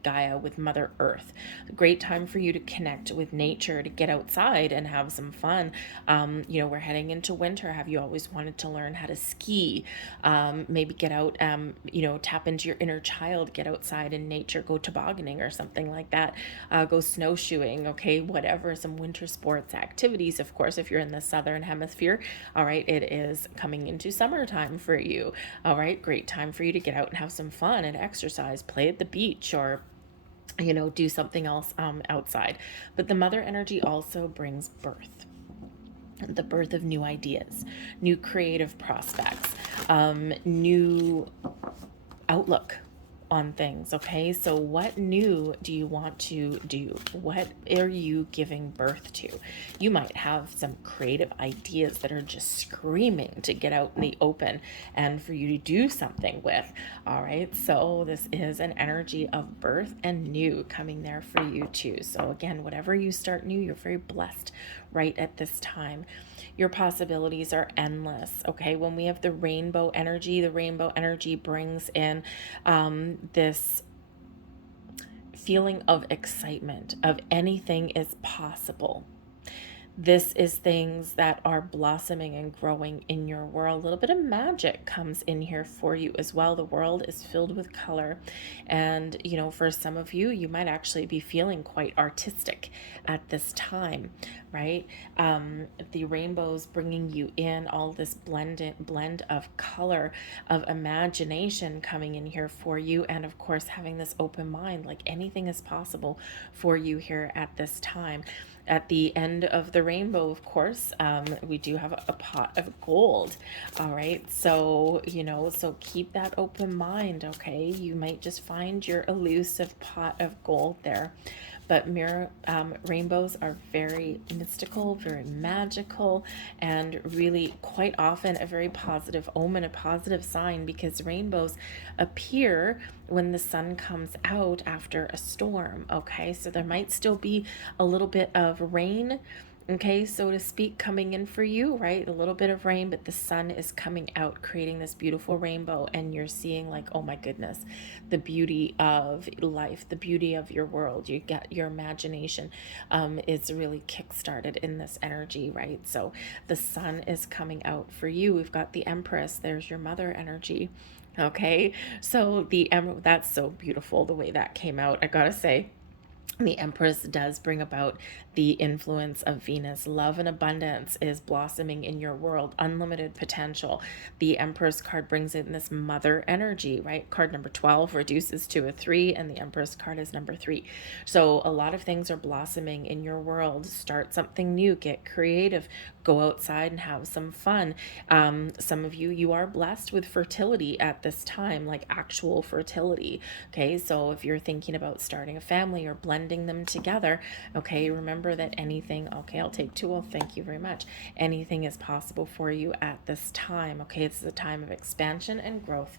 Gaia, with Mother Earth. A great time for you to connect with nature, to get outside and have some fun. We're heading into winter. Have you always wanted to learn how to ski? Maybe get out, tap into your inner child, get outside in nature, go tobogganing or something like that. Go snowshoeing, okay, whatever, some winter sports activities. Of course, if you're in the southern hemisphere, all right, it is coming into summertime for you. All right, great time for you to get out and have some fun and exercise, play at the beach, or do something else outside. But the mother energy also brings birth, the birth of new ideas, new creative prospects, new outlook on things. Okay, so what new do you want to do? What are you giving birth to? You might have some creative ideas that are just screaming to get out in the open and for you to do something with. All right, so this is an energy of birth and new coming there for you too. So again, whatever you start new, you're very blessed right at this time. Your possibilities are endless. Okay, when we have the rainbow energy brings in this feeling of excitement, of anything is possible. This is things that are blossoming and growing in your world. A little bit of magic comes in here for you as well. The world is filled with color. And, for some of you, you might actually be feeling quite artistic at this time, right? The rainbows bringing you in all this blend of color, of imagination coming in here for you. And of course, having this open mind, like anything is possible for you here at this time. At the end of the rainbow, of course, we do have a pot of gold. All right. So, so keep that open mind. Okay. You might just find your elusive pot of gold there. But rainbows are very mystical, very magical, and really quite often a very positive omen, a positive sign, because rainbows appear when the sun comes out after a storm. Okay, so there might still be a little bit of rain, okay, so to speak, coming in for you, right? A little bit of rain, but the sun is coming out, creating this beautiful rainbow, and you're seeing, like, oh my goodness, the beauty of life, the beauty of your world. You get your imagination is really kickstarted in this energy, right? So the sun is coming out for you. We've got the Empress. There's your mother energy. Okay, so that's so beautiful the way that came out, I gotta say. The Empress does bring about the influence of Venus. Love and abundance is blossoming in your world, unlimited potential. The Empress card brings in this mother energy, right? Card number 12 reduces to a 3, and the Empress card is number 3. So a lot of things are blossoming in your world. Start something new, get creative, go outside and have some fun. Some of you are blessed with fertility at this time, like actual fertility. Okay, so if you're thinking about starting a family or blending them together, okay, remember that anything, okay, I'll take 2, well, thank you very much. Anything is possible for you at this time. Okay, this is a time of expansion and growth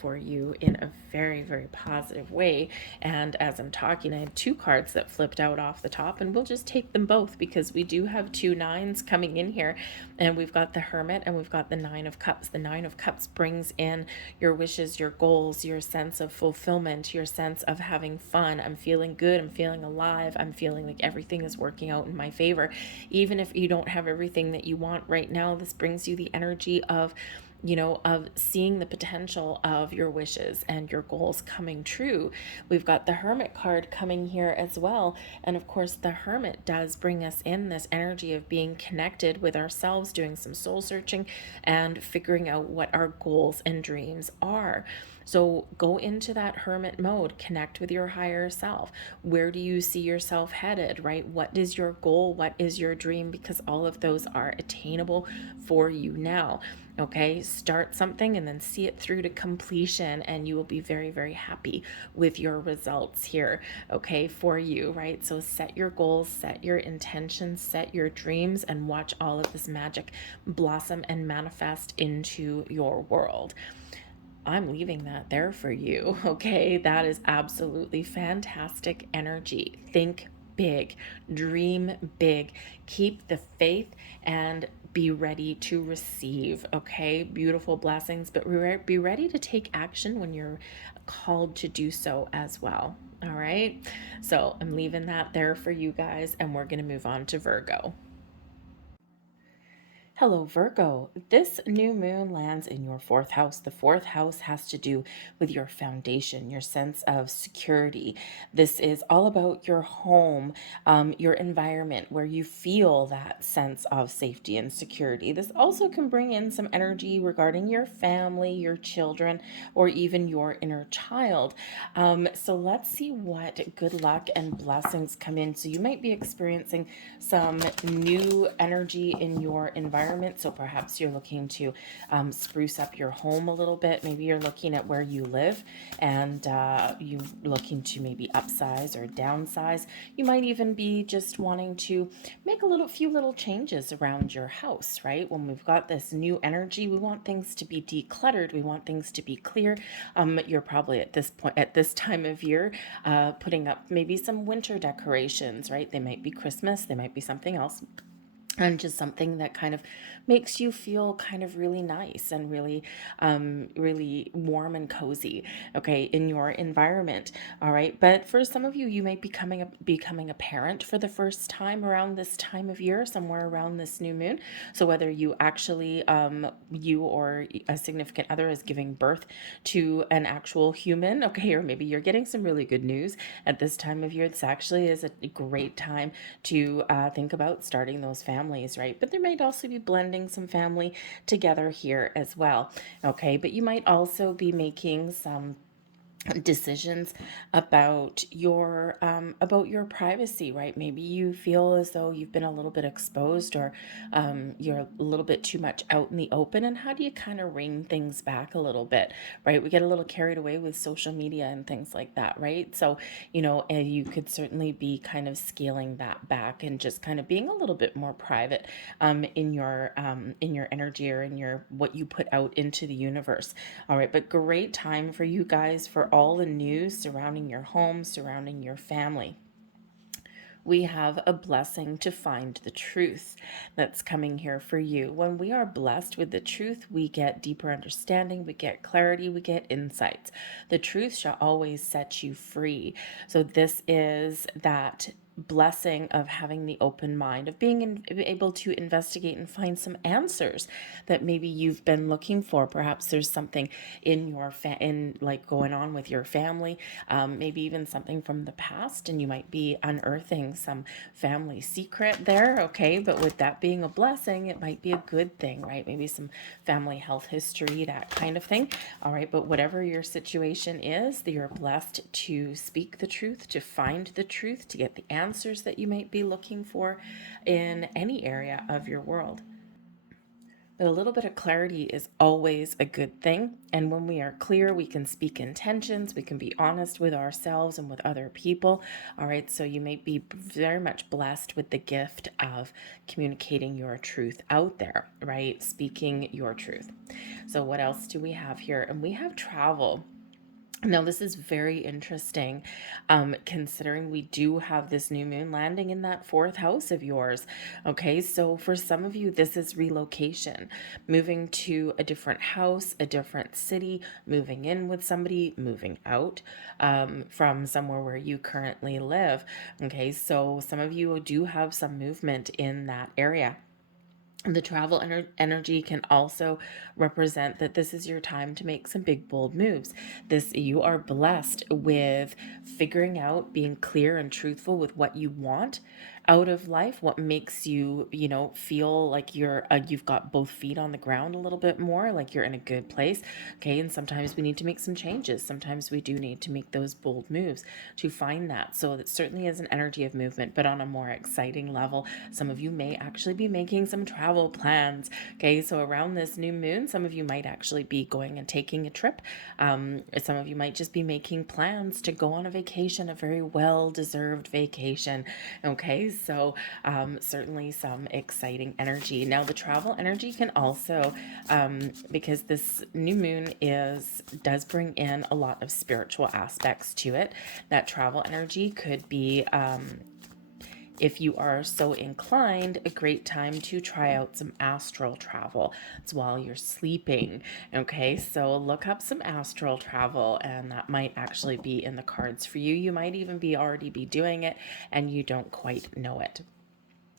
for you in a very, very positive way. And as I'm talking, I have 2 cards that flipped out off the top, and we'll just take them both because we do have 2 nines coming in here, and we've got the Hermit and we've got the 9 of Cups. The 9 of Cups brings in your wishes, your goals, your sense of fulfillment, your sense of having fun. I'm feeling good, I'm feeling alive, I'm feeling like everything is working out in my favor. Even if you don't have everything that you want right now, this brings you the energy of of seeing the potential of your wishes and your goals coming true. We've got the Hermit card coming here as well. And of course, the Hermit does bring us in this energy of being connected with ourselves, doing some soul searching and figuring out what our goals and dreams are. So go into that hermit mode, connect with your higher self. Where do you see yourself headed, right? What is your goal? What is your dream? Because all of those are attainable for you now. Okay, start something and then see it through to completion, and you will be very, very happy with your results here, okay, for you, right? So set your goals, set your intentions, set your dreams, and watch all of this magic blossom and manifest into your world. I'm leaving that there for you, okay? That is absolutely fantastic energy. Think big, dream big, keep the faith, and be ready to receive, okay? Beautiful blessings, but be ready to take action when you're called to do so as well, all right? So I'm leaving that there for you guys, and we're going to move on to Virgo. Hello, Virgo. This new moon lands in your fourth house. The fourth house has to do with your foundation, your sense of security. This is all about your home, your environment, where you feel that sense of safety and security. This also can bring in some energy regarding your family, your children, or even your inner child. So let's see what good luck and blessings come in. So you might be experiencing some new energy in your environment. So perhaps you're looking to spruce up your home a little bit. Maybe you're looking at where you live and you looking to maybe upsize or downsize. You might even be just wanting to make a few little changes around your house, right? When we've got this new energy, we want things to be decluttered. We want things to be clear. You're probably at this point, at this time of year, putting up maybe some winter decorations, right? They might be Christmas, they might be something else, and just something that kind of makes you feel kind of really nice and really warm and cozy, okay, in your environment. All right, but for some of you, you might be becoming a parent for the first time around this time of year, somewhere around this new moon. So whether you actually you or a significant other is giving birth to an actual human, okay, or maybe you're getting some really good news at this time of year. This actually is a great time to think about starting those families, right? But there might also be blending some family together here as well, okay? But you might also be making some decisions about your privacy, right? Maybe you feel as though you've been a little bit exposed, or you're a little bit too much out in the open, and how do you kind of rein things back a little bit, right? We get a little carried away with social media and things like that, right? So you could certainly be kind of scaling that back and just kind of being a little bit more private in your energy, or in your what you put out into the universe. All right, but great time for you guys for all the news surrounding your home, surrounding your family. We have a blessing to find the truth that's coming here for you. When we are blessed with the truth, we get deeper understanding, we get clarity, we get insights. The truth shall always set you free. So, this is that blessing of having the open mind, of being able to investigate and find some answers that maybe you've been looking for. Perhaps there's something in in like going on with your family, maybe even something from the past, and you might be unearthing some family secret there, okay? But with that being a blessing, it might be a good thing, right? Maybe some family health history, that kind of thing. All right, but whatever your situation is, you're blessed to speak the truth, to find the truth, to get the answers that you might be looking for in any area of your world. But a little bit of clarity is always a good thing. And when we are clear, we can speak intentions, we can be honest with ourselves and with other people. All right, so you may be very much blessed with the gift of communicating your truth out there, right? Speaking your truth. So, what else do we have here? And we have travel. Now, this is very interesting, considering we do have this new moon landing in that fourth house of yours. Okay, so for some of you, this is relocation, moving to a different house, a different city, moving in with somebody, moving out from somewhere where you currently live. Okay, so some of you do have some movement in that area. The travel energy can also represent that this is your time to make some big bold moves. You are blessed with figuring out, being clear and truthful with what you want out of life, what makes you, feel like you've got both feet on the ground a little bit more, like you're in a good place. Okay, and sometimes we need to make some changes. Sometimes we do need to make those bold moves to find that. So that certainly is an energy of movement, but on a more exciting level. Some of you may actually be making some travel plans. Okay, so around this new moon, some of you might actually be going and taking a trip. Some of you might just be making plans to go on a vacation, a very well-deserved vacation. Okay, so certainly some exciting energy. Now, the travel energy can also, because this new moon does bring in a lot of spiritual aspects to it, that travel energy could be, if you are so inclined, a great time to try out some astral travel. It's while you're sleeping. Okay, so look up some astral travel, and that might actually be in the cards for you. You might even already be doing it and you don't quite know it.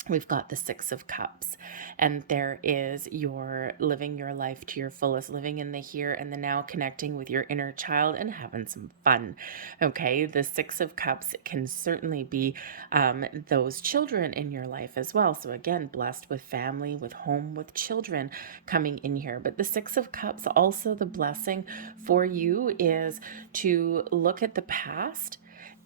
we've got the Six of Cups, and there is your living your life to your fullest, living in the here and the now, connecting with your inner child and having some fun. Okay, the Six of Cups can certainly be those children in your life as well. So again, blessed with family, with home, with children coming in here. But the Six of Cups, also the blessing for you is to look at the past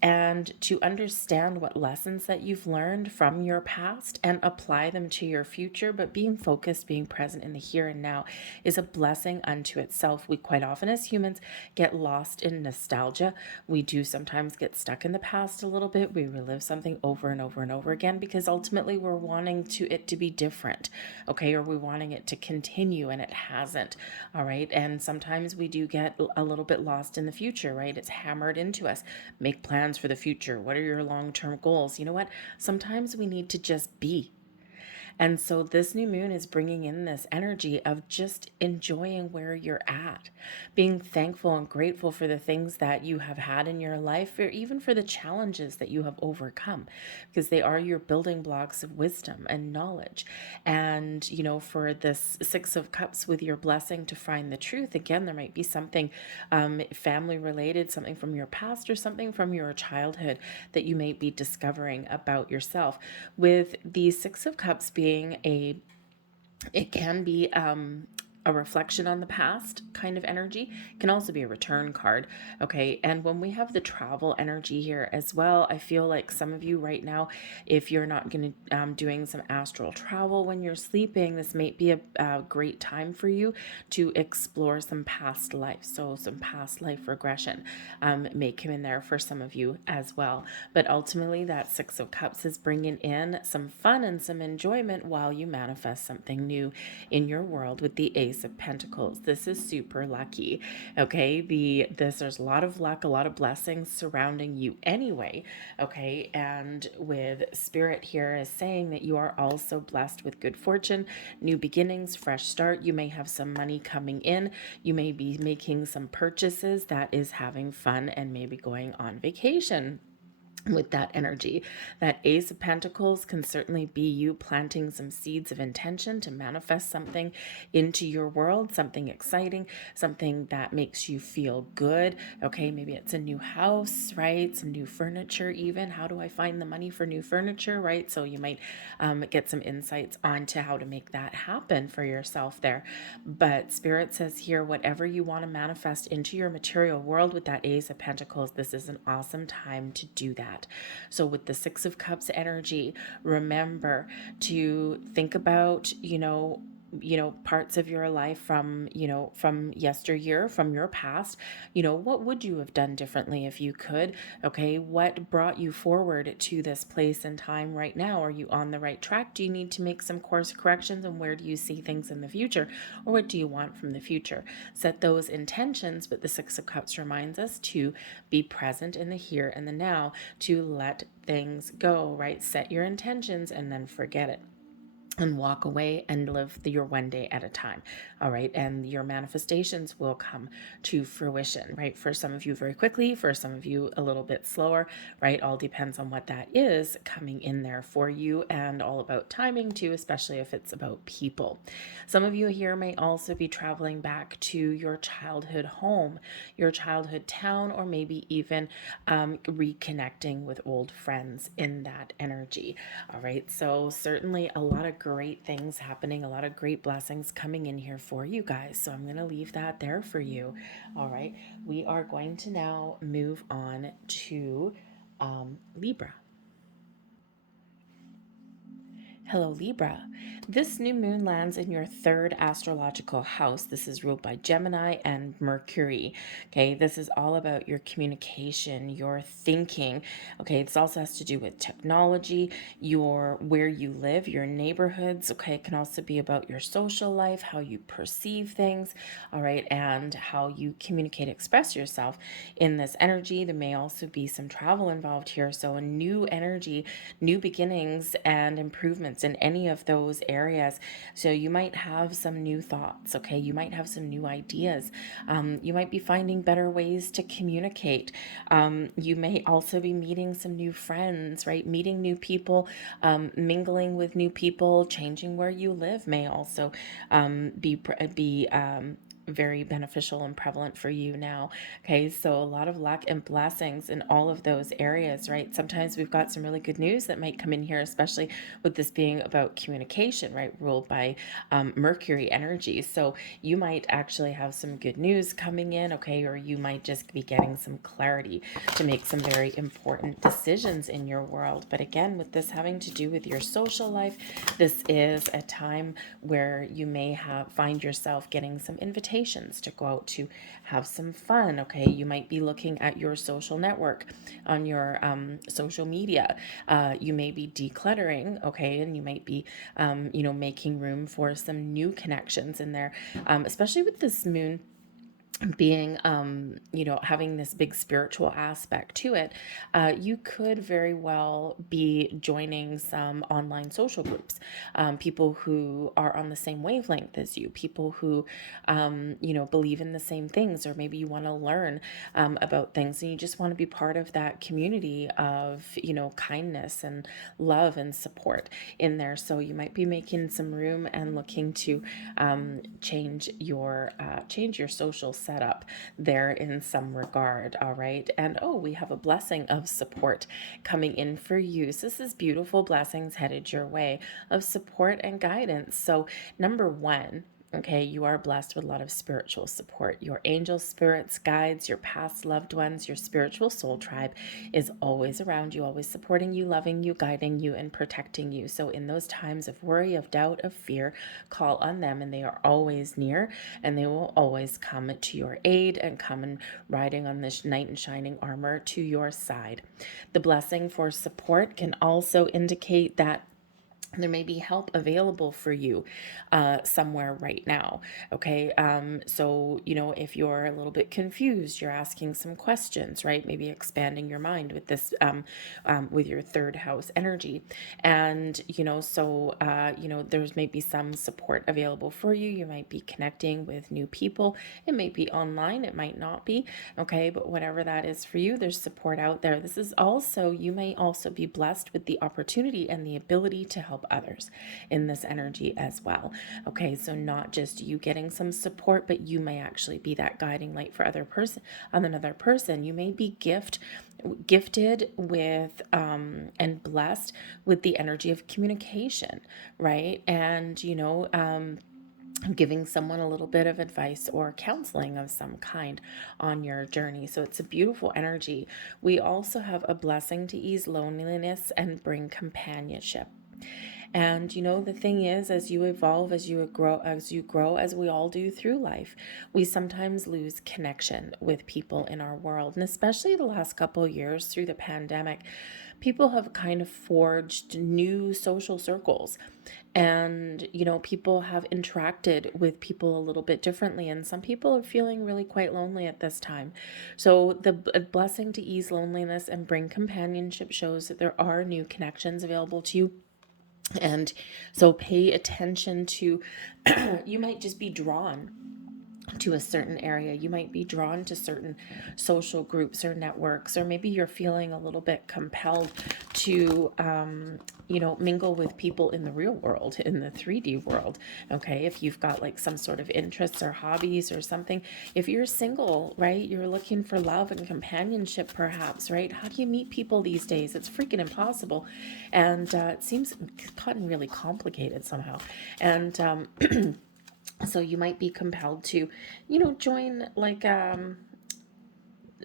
and to understand what lessons that you've learned from your past and apply them to your future. But being focused, being present in the here and now is a blessing unto itself. We quite often as humans get lost in nostalgia. We do sometimes get stuck in the past a little bit. We relive something over and over and over again because ultimately we're wanting it to be different, okay? Or we're wanting it to continue and it hasn't, all right? And sometimes we do get a little bit lost in the future, right? It's hammered into us. Make plans for the future. What are your long-term goals? You know what? Sometimes we need to just be. And so this new moon is bringing in this energy of just enjoying where you're at, being thankful and grateful for the things that you have had in your life, or even for the challenges that you have overcome, because they are your building blocks of wisdom and knowledge. And, you know, for this Six of Cups with your blessing to find the truth, again, there might be something family related, something from your past or something from your childhood that you may be discovering about yourself. With the Six of Cups being it can be a reflection on the past kind of energy. It can also be a return card. Okay. And when we have the travel energy here as well, I feel like some of you right now, if you're not going to doing some astral travel when you're sleeping, this might be a great time for you to explore some past life. So some past life regression may come in there for some of you as well. But ultimately that Six of Cups is bringing in some fun and some enjoyment while you manifest something new in your world with the Ace of Pentacles. This is super lucky. Okay, there's a lot of luck, a lot of blessings surrounding you anyway. Okay, and with Spirit here is saying that you are also blessed with good fortune, new beginnings, fresh start. You may have some money coming in. You may be making some purchases that is having fun and maybe going on vacation with that energy. That Ace of Pentacles can certainly be you planting some seeds of intention to manifest something into your world, something exciting, something that makes you feel good. Okay, maybe it's a new house, right? Some new furniture even. How do I find the money for new furniture, right? So you might get some insights onto how to make that happen for yourself there. But Spirit says here, whatever you want to manifest into your material world with that Ace of Pentacles, this is an awesome time to do that. So with the Six of Cups energy, remember to think about, parts of your life from yesteryear, from your past. What would you have done differently if you could? Okay, what brought you forward to this place and time right now? Are you on the right track? Do you need to make some course corrections? And where do you see things in the future? Or what do you want from the future? Set those intentions, but the Six of Cups reminds us to be present in the here and the now, to let things go, right? Set your intentions and then forget it and walk away and live your one day at a time. All right. And your manifestations will come to fruition, right? For some of you very quickly, for some of you a little bit slower, right? All depends on what that is coming in there for you, and all about timing too, especially if it's about people. Some of you here may also be traveling back to your childhood home, your childhood town, or maybe even reconnecting with old friends in that energy. All right. So certainly a lot of great things happening, a lot of great blessings coming in here for you guys. So I'm going to leave that there for you. All right. We are going to now move on to Libra. Hello, Libra. This new moon lands in your third astrological house. This is ruled by Gemini and Mercury. Okay, this is all about your communication, your thinking. Okay, this also has to do with technology, where you live, your neighborhoods. Okay, it can also be about your social life, how you perceive things. All right, and how you communicate, express yourself in this energy. There may also be some travel involved here. So a new energy, new beginnings, and improvements in any of those areas areas. So you might have some new thoughts, okay? You might have some new ideas. You might be finding better ways to communicate. You may also be meeting some new friends, right? Meeting new people, mingling with new people, changing where you live may also be very beneficial and prevalent for you now. Okay, so a lot of luck and blessings in all of those areas, right? Sometimes we've got some really good news that might come in here, especially with this being about communication, right? Ruled by Mercury energy. So you might actually have some good news coming in, okay, or you might just be getting some clarity to make some very important decisions in your world. But again, with this having to do with your social life, this is a time where you may find yourself getting some invitations to go out to have some fun. Okay, you might be looking at your social network on your social media. You may be decluttering, okay, and you might be making room for some new connections in there, especially with this moon being having this big spiritual aspect to it. You could very well be joining some online social groups, people who are on the same wavelength as you, people who believe in the same things, or maybe you want to learn about things and you just want to be part of that community of kindness and love and support in there. So you might be making some room and looking to change your social setup there in some regard. All right. And we have a blessing of support coming in for you. So this is beautiful blessings headed your way of support and guidance. So number one, okay, you are blessed with a lot of spiritual support. Your angel spirits, guides, your past loved ones, your spiritual soul tribe is always around you, always supporting you, loving you, guiding you, and protecting you. So in those times of worry, of doubt, of fear, call on them, and they are always near, and they will always come to your aid and come and riding on this knight in shining armor to your side. The blessing for support can also indicate that there may be help available for you somewhere right now. Okay. So, if you're a little bit confused, you're asking some questions, right? Maybe expanding your mind with this, with your third house energy. And, there's maybe some support available for you. You might be connecting with new people. It may be online, it might not be. Okay. But whatever that is for you, there's support out there. You may also be blessed with the opportunity and the ability to help others in this energy as well. Okay, so not just you getting some support, but you may actually be that guiding light for another person. You may be gifted with and blessed with the energy of communication, right? And giving someone a little bit of advice or counseling of some kind on your journey. So it's a beautiful energy. We also have a blessing to ease loneliness and bring companionship. And the thing is, as you evolve, as you grow, as we all do through life, we sometimes lose connection with people in our world. And especially the last couple of years through the pandemic, people have kind of forged new social circles. And, people have interacted with people a little bit differently. And some people are feeling really quite lonely at this time. So the blessing to ease loneliness and bring companionship shows that there are new connections available to you. And so pay attention to, you might just be drawn to a certain area. You might be drawn to certain social groups or networks, or maybe you're feeling a little bit compelled to, mingle with people in the real world, in the 3D world. Okay. If you've got like some sort of interests or hobbies or something, if you're single, right, you're looking for love and companionship, perhaps, right? How do you meet people these days? It's freaking impossible. And it seems gotten really complicated somehow. And, so you might be compelled to, join like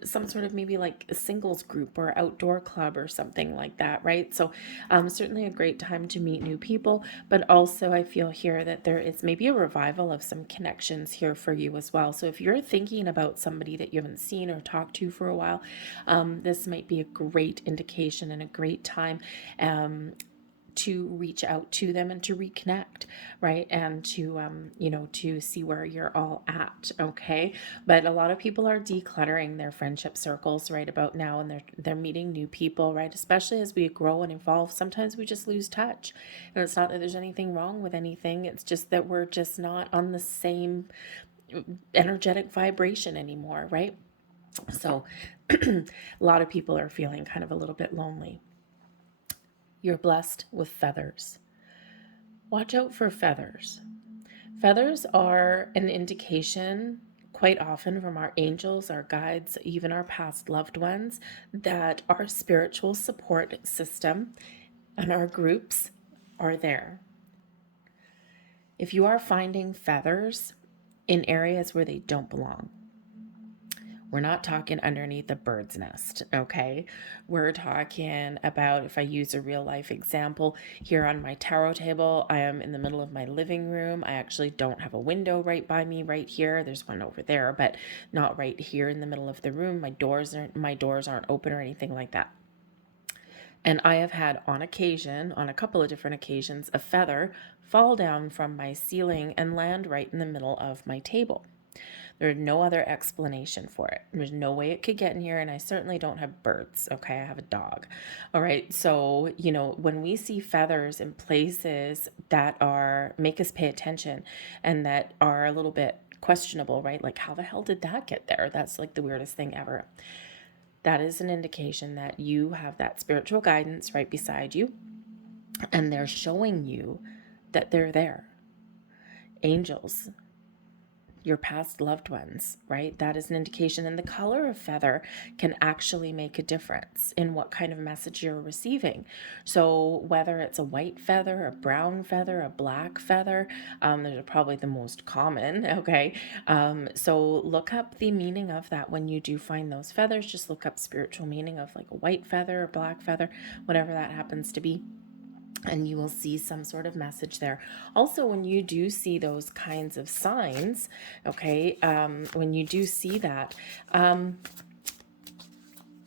some sort of maybe like a singles group or outdoor club or something like that, right? So certainly a great time to meet new people, but also I feel here that there is maybe a revival of some connections here for you as well. So if you're thinking about somebody that you haven't seen or talked to for a while, this might be a great indication and a great time to reach out to them and to reconnect, right? And to, to see where you're all at, okay? But a lot of people are decluttering their friendship circles right about now, and they're meeting new people, right? Especially as we grow and evolve, sometimes we just lose touch. And it's not that there's anything wrong with anything, it's just that we're just not on the same energetic vibration anymore, right? So a lot of people are feeling kind of a little bit lonely. You're blessed with feathers. Watch out for feathers. Feathers are an indication quite often from our angels, our guides, even our past loved ones, that our spiritual support system and our groups are there. If you are finding feathers in areas where they don't belong, we're not talking underneath a bird's nest, okay? We're talking about, if I use a real life example, here on my tarot table, I am in the middle of my living room. I actually don't have a window right by me right here. There's one over there, but not right here in the middle of the room. My doors aren't open or anything like that. And I have had on a couple of different occasions, a feather fall down from my ceiling and land right in the middle of my table. There's no other explanation for it. There's no way it could get in here, and I certainly don't have birds, okay? I have a dog. All right, so, when we see feathers in places that make us pay attention and that are a little bit questionable, right? Like, how the hell did that get there? That's like the weirdest thing ever. That is an indication that you have that spiritual guidance right beside you, and they're showing you that they're there. Angels, your past loved ones, right? That is an indication. And the color of feather can actually make a difference in what kind of message you're receiving. So whether it's a white feather, a brown feather, a black feather, those are probably the most common, okay? So look up the meaning of that when you do find those feathers. Just look up spiritual meaning of like a white feather, a black feather, whatever that happens to be, and you will see some sort of message there. Also, when you do see those kinds of signs, okay, when you do see that,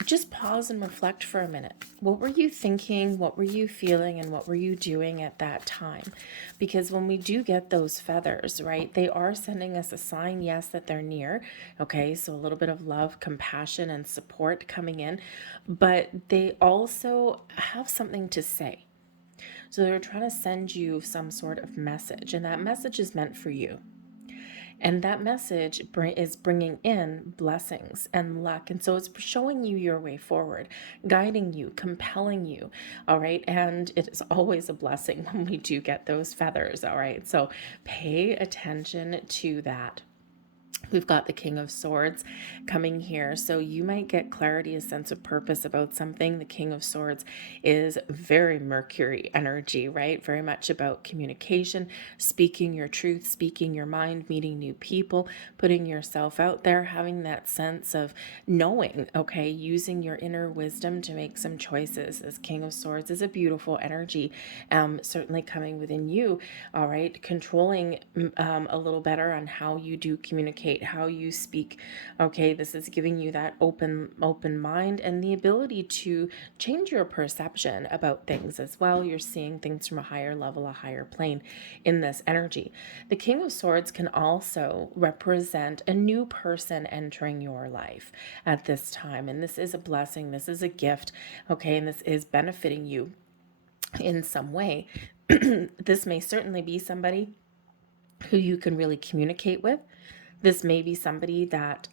just pause and reflect for a minute. What were you thinking? What were you feeling? And what were you doing at that time? Because when we do get those feathers, right, they are sending us a sign, yes, that they're near. Okay, so a little bit of love, compassion, and support coming in, but they also have something to say. So they're trying to send you some sort of message, and that message is meant for you. And that message is bringing in blessings and luck. And so it's showing you your way forward, guiding you, compelling you. All right. And it is always a blessing when we do get those feathers. All right. So pay attention to that. We've got the King of Swords coming here. So you might get clarity, a sense of purpose about something. The King of Swords is very Mercury energy, right? Very much about communication, speaking your truth, speaking your mind, meeting new people, putting yourself out there, having that sense of knowing, okay, using your inner wisdom to make some choices. As King of Swords is a beautiful energy, certainly coming within you, all right? Controlling a little better on how you do communicate, how you speak. Okay, this is giving you that open mind and the ability to change your perception about things as well. You're seeing things from a higher level, a higher plane in this energy. The King of Swords can also represent a new person entering your life at this time, and this is a blessing, this is a gift, okay, and this is benefiting you in some way. This may certainly be somebody who you can really communicate with. This may be somebody that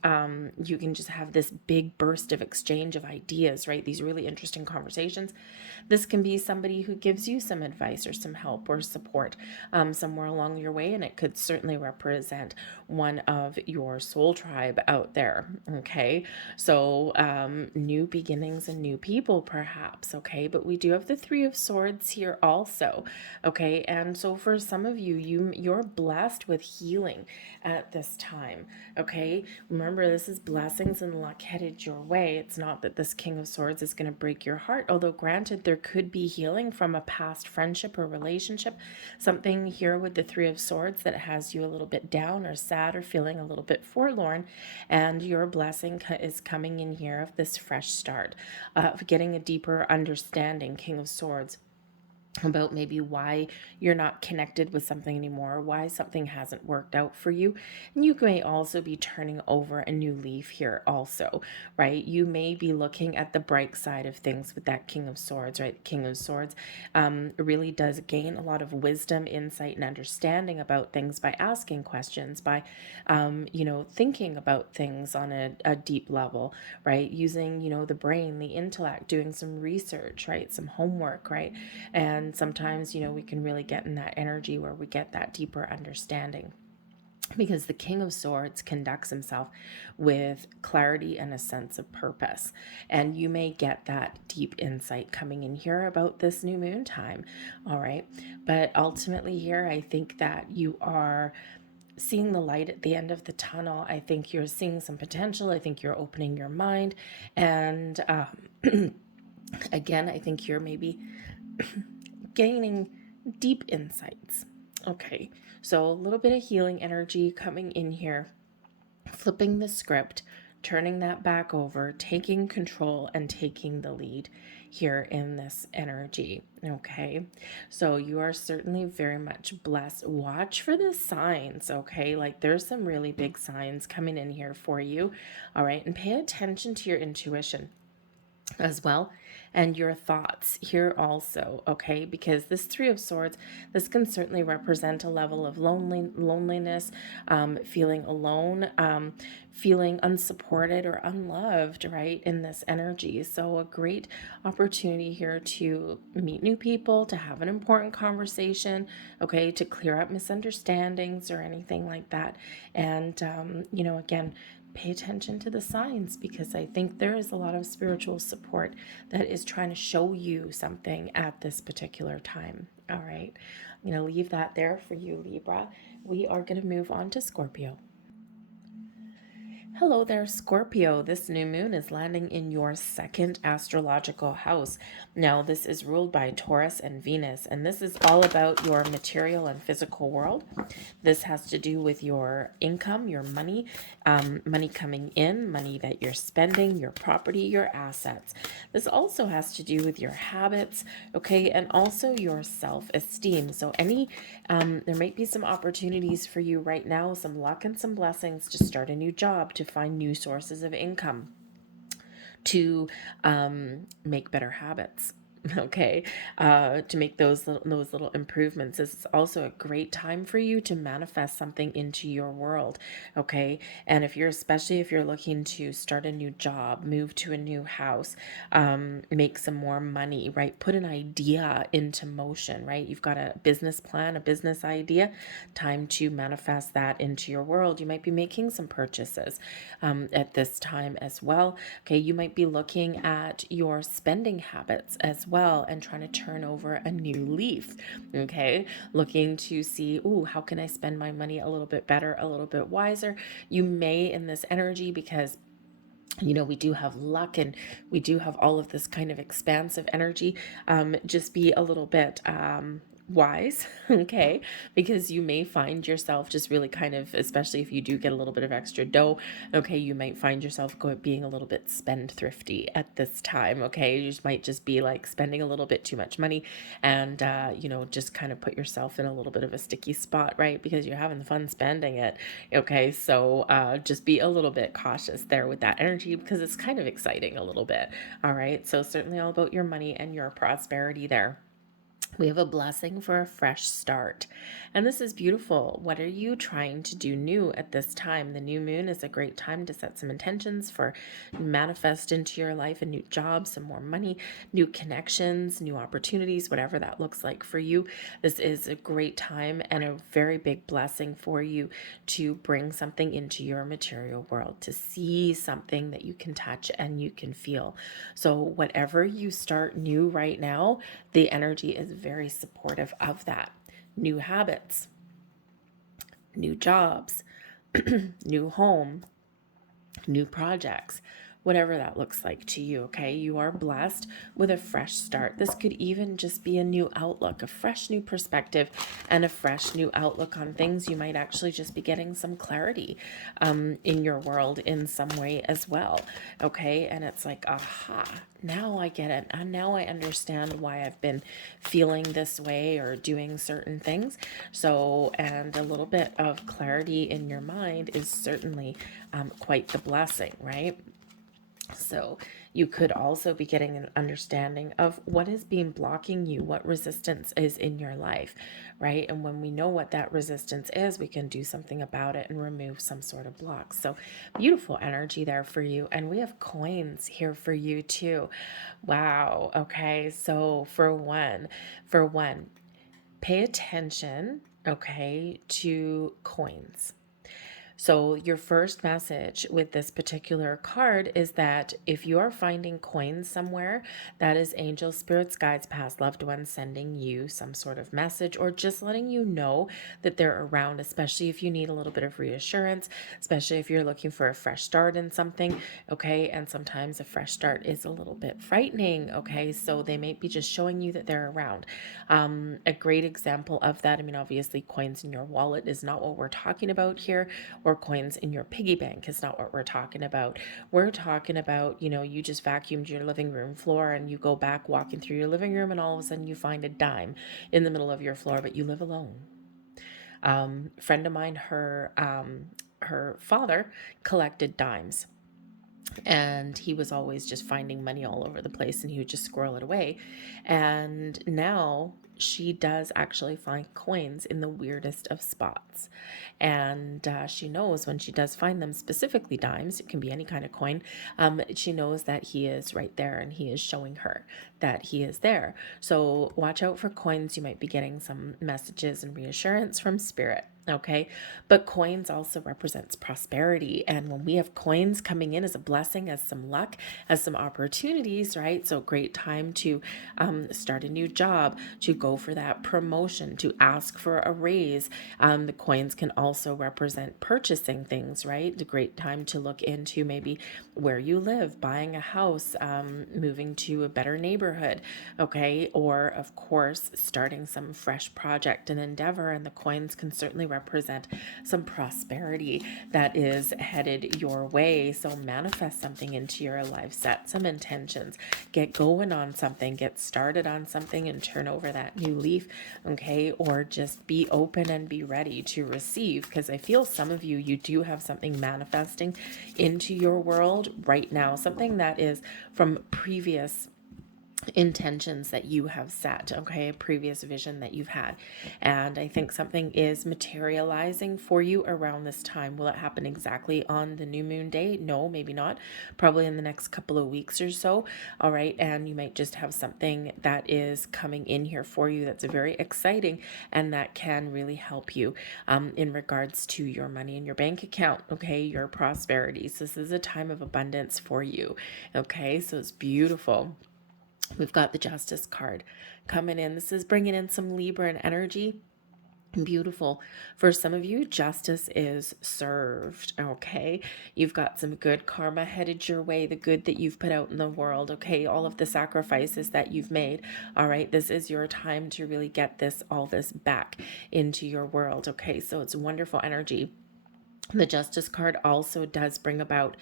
you can just have this big burst of exchange of ideas, right? These really interesting conversations. This can be somebody who gives you some advice or some help or support somewhere along your way, and it could certainly represent one of your soul tribe out there, okay? So new beginnings and new people perhaps, okay? But we do have the Three of Swords here also, okay? And so for some of you, you're blessed with healing at this time, okay? Remember, this is blessings and luck headed your way. It's not that this King of Swords is going to break your heart, although granted, there could be healing from a past friendship or relationship, something here with the Three of Swords that has you a little bit down or sad or feeling a little bit forlorn, and your blessing is coming in here of this fresh start, of getting a deeper understanding, King of Swords. about maybe why you're not connected with something anymore, why something hasn't worked out for you. And you may also be turning over a new leaf here also, right? You may be looking at the bright side of things with that King of Swords, right? The King of Swords really does gain a lot of wisdom, insight, and understanding about things by asking questions, by, thinking about things on a deep level, right? Using, the brain, the intellect, doing some research, right? Some homework, right? And sometimes, we can really get in that energy where we get that deeper understanding, because the King of Swords conducts himself with clarity and a sense of purpose. And you may get that deep insight coming in here about this new moon time. All right. But ultimately, here, I think that you are seeing the light at the end of the tunnel. I think you're seeing some potential. I think you're opening your mind. And again, I think you're maybe gaining deep insights. Okay, so a little bit of healing energy coming in here, flipping the script, turning that back over, taking control and taking the lead here in this energy. Okay, so you are certainly very much blessed. Watch for the signs. Okay, like there's some really big signs coming in here for you. All right, and pay attention to your intuition as well, and your thoughts here also, okay? Because this Three of Swords, this can certainly represent a level of loneliness, feeling alone, feeling unsupported or unloved, right, in this energy. So a great opportunity here to meet new people, to have an important conversation, okay, to clear up misunderstandings or anything like that. And, again, pay attention to the signs, because I think there is a lot of spiritual support that is trying to show you something at this particular time. All right. I'm going to leave that there for you, Libra. We are going to move on to Scorpio. Hello there, Scorpio. This new moon is landing in your second astrological house. Now, this is ruled by Taurus and Venus, and this is all about your material and physical world. This has to do with your income, your money, money coming in, money that you're spending, your property, your assets. This also has to do with your habits, okay, and also your self-esteem. So there might be some opportunities for you right now, some luck and some blessings to start a new job, to find new sources of income, to make better habits. Okay, to make those little improvements. This is also a great time for you to manifest something into your world. Okay, and especially if you're looking to start a new job, move to a new house, make some more money, right? Put an idea into motion, right? You've got a business plan, a business idea, time to manifest that into your world. You might be making some purchases at this time as well. Okay, you might be looking at your spending habits as well and trying to turn over a new leaf. Okay, looking to see, how can I spend my money a little bit better, a little bit wiser? You may, in this energy, because we do have luck and we do have all of this kind of expansive energy, just be a little bit wise, okay, because you may find yourself just really kind of, especially if you do get a little bit of extra dough, okay, you might find yourself being a little bit spendthrifty at this time. Okay, you might just be like spending a little bit too much money, and just kind of put yourself in a little bit of a sticky spot, right, because you're having fun spending it. Okay, so just be a little bit cautious there with that energy, because it's kind of exciting a little bit. All right, so certainly all about your money and your prosperity there. We have a blessing for a fresh start. And this is beautiful. What are you trying to do new at this time? The new moon is a great time to set some intentions for manifest into your life a new job, some more money, new connections, new opportunities, whatever that looks like for you. This is a great time and a very big blessing for you to bring something into your material world, to see something that you can touch and you can feel. So whatever you start new right now, the energy is very supportive of that. New habits, new jobs, new home, new projects, whatever that looks like to you, okay? You are blessed with a fresh start. This could even just be a new outlook, a fresh new perspective, and a fresh new outlook on things. You might actually just be getting some clarity in your world in some way as well, okay? And it's like, aha, now I get it. And now I understand why I've been feeling this way or doing certain things. So, and a little bit of clarity in your mind is certainly quite the blessing, right? So you could also be getting an understanding of what is being blocking you, what resistance is in your life, right? And when we know what that resistance is, we can do something about it and remove some sort of block. So beautiful energy there for you. And we have coins here for you too. Wow. Okay. So for one, pay attention, okay, to coins. So your first message with this particular card is that if you are finding coins somewhere, that is angels, spirits, guides, past loved ones sending you some sort of message or just letting you know that they're around, especially if you need a little bit of reassurance, especially if you're looking for a fresh start in something, okay? And sometimes a fresh start is a little bit frightening, okay? So they may be just showing you that they're around. A great example of that, I mean, obviously coins in your wallet is not what we're talking about here, or coins in your piggy bank is not what we're talking about. We're talking about, you just vacuumed your living room floor and you go back walking through your living room and all of a sudden you find a dime in the middle of your floor, but you live alone. Friend of mine, her father collected dimes. And he was always just finding money all over the place and he would just squirrel it away. And now she does actually find coins in the weirdest of spots. And she knows when she does find them, specifically dimes, it can be any kind of coin, she knows that he is right there and he is showing her that he is there. So watch out for coins. You might be getting some messages and reassurance from spirit. Okay. But coins also represents prosperity. And when we have coins coming in as a blessing, as some luck, as some opportunities, right? So great time to start a new job, to go for that promotion, to ask for a raise. The coins can also represent purchasing things, right? A great time to look into maybe where you live, buying a house, moving to a better neighborhood, okay? Or of course, starting some fresh project and endeavor. And the coins can certainly represent some prosperity that is headed your way. So manifest something into your life, set some intentions, get going on something, get started on something and turn over that new leaf, okay? Or just be open and be ready to receive, because I feel some of you, you do have something manifesting into your world right now, something that is from previous intentions that you have set, okay, a previous vision that you've had. And I think something is materializing for you around this time. Will it happen exactly on the new moon day? No, maybe not. Probably in the next couple of weeks or so. All right. And you might just have something that is coming in here for you that's very exciting and that can really help you in regards to your money in your bank account, okay, your prosperity. So this is a time of abundance for you. Okay. So it's beautiful. We've got the Justice card coming in. This is bringing in some Libra energy. Beautiful. For some of you, justice is served, okay? You've got some good karma headed your way, the good that you've put out in the world, okay? All of the sacrifices that you've made, all right? This is your time to really get all this back into your world, okay? So it's wonderful energy. The Justice card also does bring about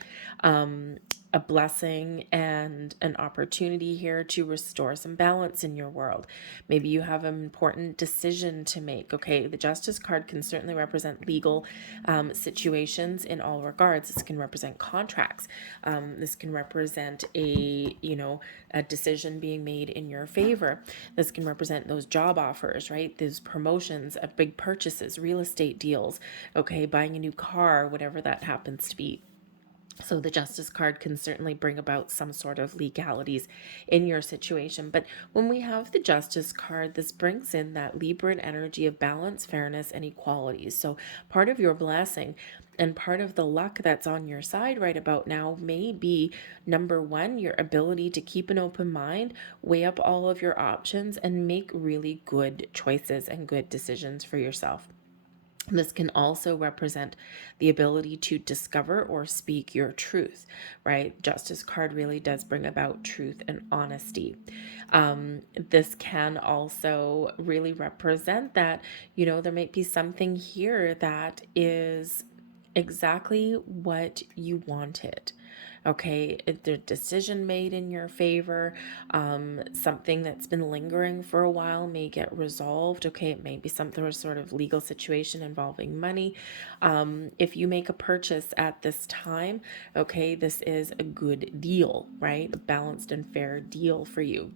a blessing and an opportunity here to restore some balance in your world. Maybe you have an important decision to make. Okay, the Justice card can certainly represent legal situations in all regards. This can represent contracts. This can represent a decision being made in your favor. This can represent those job offers, right? Those promotions, big purchases, real estate deals. Okay, buying a new car, whatever that happens to be. So the Justice card can certainly bring about some sort of legalities in your situation. But when we have the Justice card, this brings in that Libran energy of balance, fairness, and equality. So part of your blessing and part of the luck that's on your side right about now may be, number one, your ability to keep an open mind, weigh up all of your options, and make really good choices and good decisions for yourself. This can also represent the ability to discover or speak your truth, right? Justice card really does bring about truth and honesty. This can also really represent that, there might be something here that is exactly what you wanted. Okay, the decision made in your favor, something that's been lingering for a while may get resolved. Okay, it may be something, a sort of legal situation involving money. If you make a purchase at this time, okay, this is a good deal, right? A balanced and fair deal for you.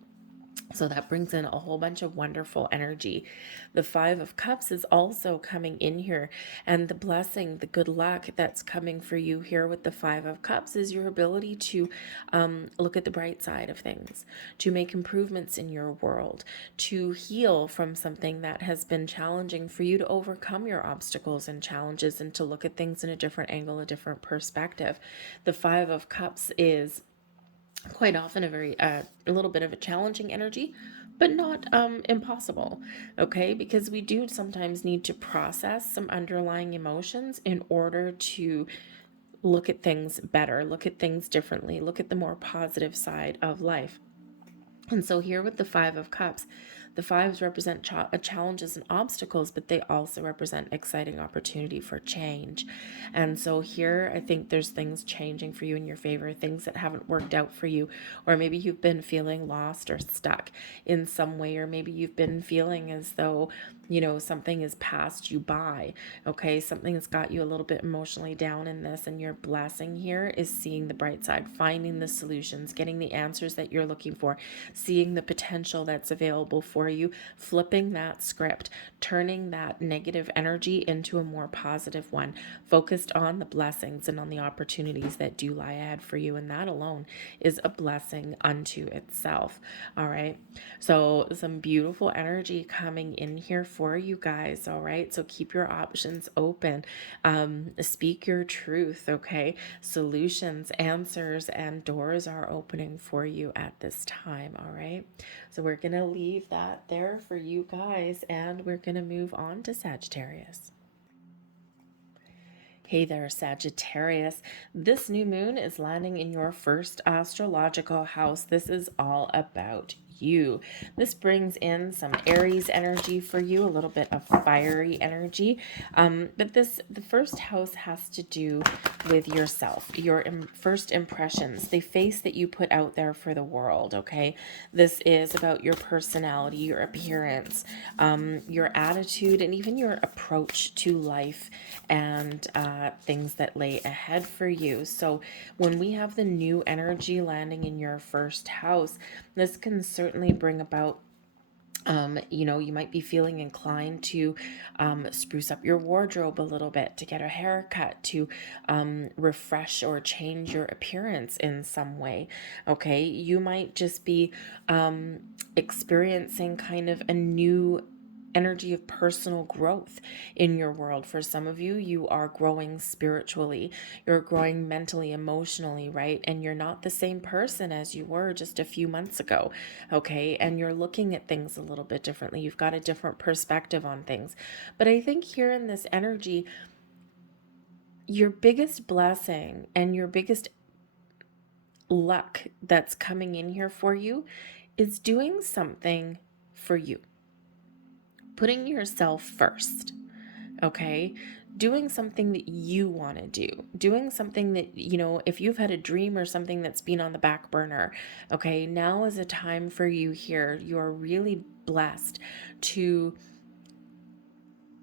So that brings in a whole bunch of wonderful energy. The Five of Cups is also coming in here. And the blessing, the good luck that's coming for you here with the Five of Cups is your ability to look at the bright side of things, to make improvements in your world, to heal from something that has been challenging for you, to overcome your obstacles and challenges, and to look at things in a different angle, a different perspective. The Five of Cups is quite often a little bit of a challenging energy, but not impossible. Okay, because we do sometimes need to process some underlying emotions in order to look at things better, look at things differently, look at the more positive side of life. And so here with the Five of Cups, the fives represent challenges and obstacles, but they also represent exciting opportunity for change. And so here, I think there's things changing for you in your favor, things that haven't worked out for you, or maybe you've been feeling lost or stuck in some way, or maybe you've been feeling as though, something has passed you by. Okay, something has got you a little bit emotionally down in this, and your blessing here is seeing the bright side, finding the solutions, getting the answers that you're looking for, seeing the potential that's available for you, flipping that script, turning that negative energy into a more positive one, focused on the blessings and on the opportunities that do lie ahead for you. And that alone is a blessing unto itself. All right. So some beautiful energy coming in here for you guys. All right. So keep your options open. Speak your truth. Okay. Solutions, answers, and doors are opening for you at this time. All right. So we're going to leave that there for you guys, and we're going to move on to Sagittarius. Hey there, Sagittarius. This new moon is landing in your first astrological house. This is all about you. This brings in some Aries energy for you, a little bit of fiery energy. But the first house has to do with yourself, your first impressions, the face that you put out there for the world. Okay, this is about your personality, your appearance, your attitude, and even your approach to life and things that lay ahead for you. So when we have the new energy landing in your first house, this can certainly bring about you might be feeling inclined to spruce up your wardrobe a little bit, to get a haircut, to refresh or change your appearance in some way. Okay, you might just be experiencing kind of a new energy of personal growth in your world. For some of you, you are growing spiritually, you're growing mentally, emotionally, right? And you're not the same person as you were just a few months ago, okay? And you're looking at things a little bit differently. You've got a different perspective on things. But I think here in this energy, your biggest blessing and your biggest luck that's coming in here for you is doing something for you. Putting yourself first, okay? Doing something that you want to do, doing something that, if you've had a dream or something that's been on the back burner, okay, now is a time for you here. You're really blessed to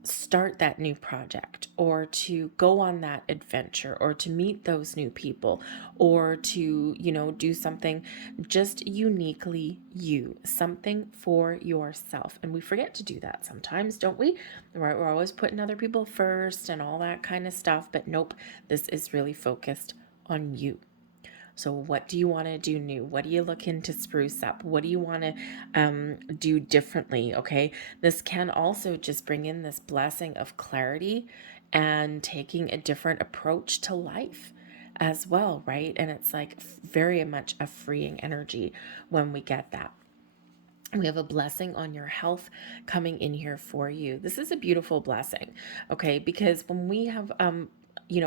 start that new project, or to go on that adventure, or to meet those new people, or to do something just uniquely you, something for yourself. And we forget to do that sometimes, don't we? Right, we're always putting other people first and all that kind of stuff, but nope, this is really focused on you. So what do you want to do new? What are you looking to spruce up? What do you want to do differently? Okay, this can also just bring in this blessing of clarity and taking a different approach to life as well, right? And it's like very much a freeing energy when we get that. We have a blessing on your health coming in here for you. This is a beautiful blessing, okay? Because when we have,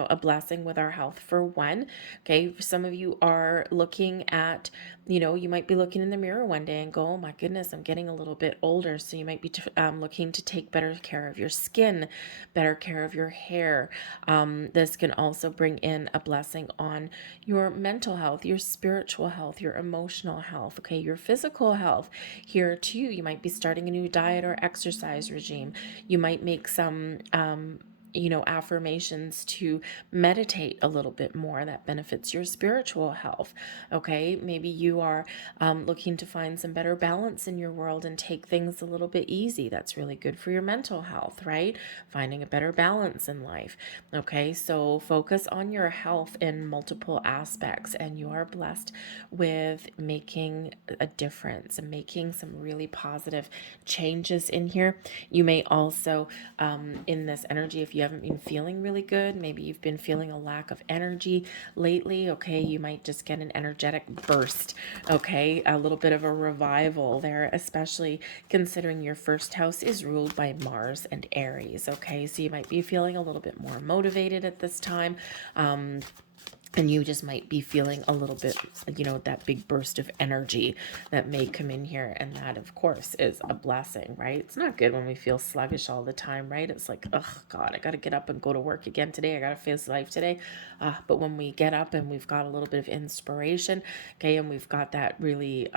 a blessing with our health, for one, okay, some of you are looking at, you might be looking in the mirror one day and go, oh my goodness, I'm getting a little bit older. So you might be looking to take better care of your skin, better care of your hair. This can also bring in a blessing on your mental health, your spiritual health, your emotional health, okay, your physical health. Here too, you might be starting a new diet or exercise regime. You might make some affirmations to meditate a little bit more that benefits your spiritual health. Okay, maybe you are looking to find some better balance in your world and take things a little bit easy. That's really good for your mental health, right? Finding a better balance in life. Okay, so focus on your health in multiple aspects, and you are blessed with making a difference and making some really positive changes in here. You may also, in this energy, if you haven't been feeling really good, maybe you've been feeling a lack of energy lately, okay, you might just get an energetic burst, okay, a little bit of a revival there, especially considering your first house is ruled by Mars and Aries, okay, so you might be feeling a little bit more motivated at this time. And you just might be feeling a little bit, that big burst of energy that may come in here. And that, of course, is a blessing, right? It's not good when we feel sluggish all the time, right? It's like, oh, God, I got to get up and go to work again today. I got to face life today. But when we get up and we've got a little bit of inspiration, okay, and we've got that really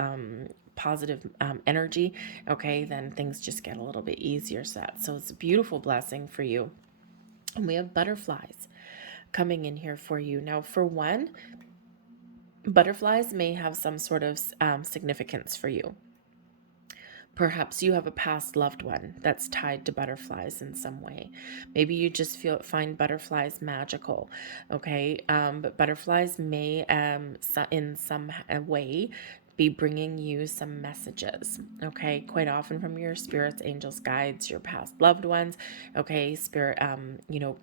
positive energy, okay, then things just get a little bit easier. So it's a beautiful blessing for you. And we have butterflies coming in here for you. Now, for one, butterflies may have some sort of significance for you. Perhaps you have a past loved one that's tied to butterflies in some way. Maybe you just find butterflies magical, okay? But butterflies may, in some way, be bringing you some messages, okay? Quite often from your spirits, angels, guides, your past loved ones, okay? Spirit,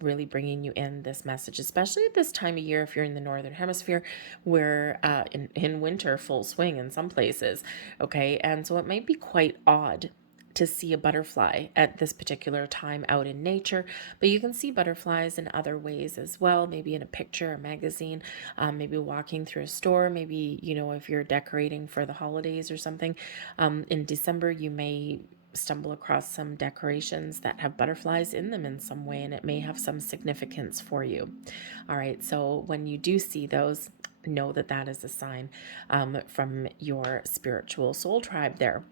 really bringing you in this message, especially at this time of year if you're in the northern hemisphere, where in winter, full swing in some places, okay? And so it might be quite odd to see a butterfly at this particular time out in nature, but you can see butterflies in other ways as well, maybe in a picture, a magazine, maybe walking through a store, maybe, if you're decorating for the holidays or something. In December, you may stumble across some decorations that have butterflies in them in some way, and it may have some significance for you. All right, so when you do see those, know that that is a sign from your spiritual soul tribe there.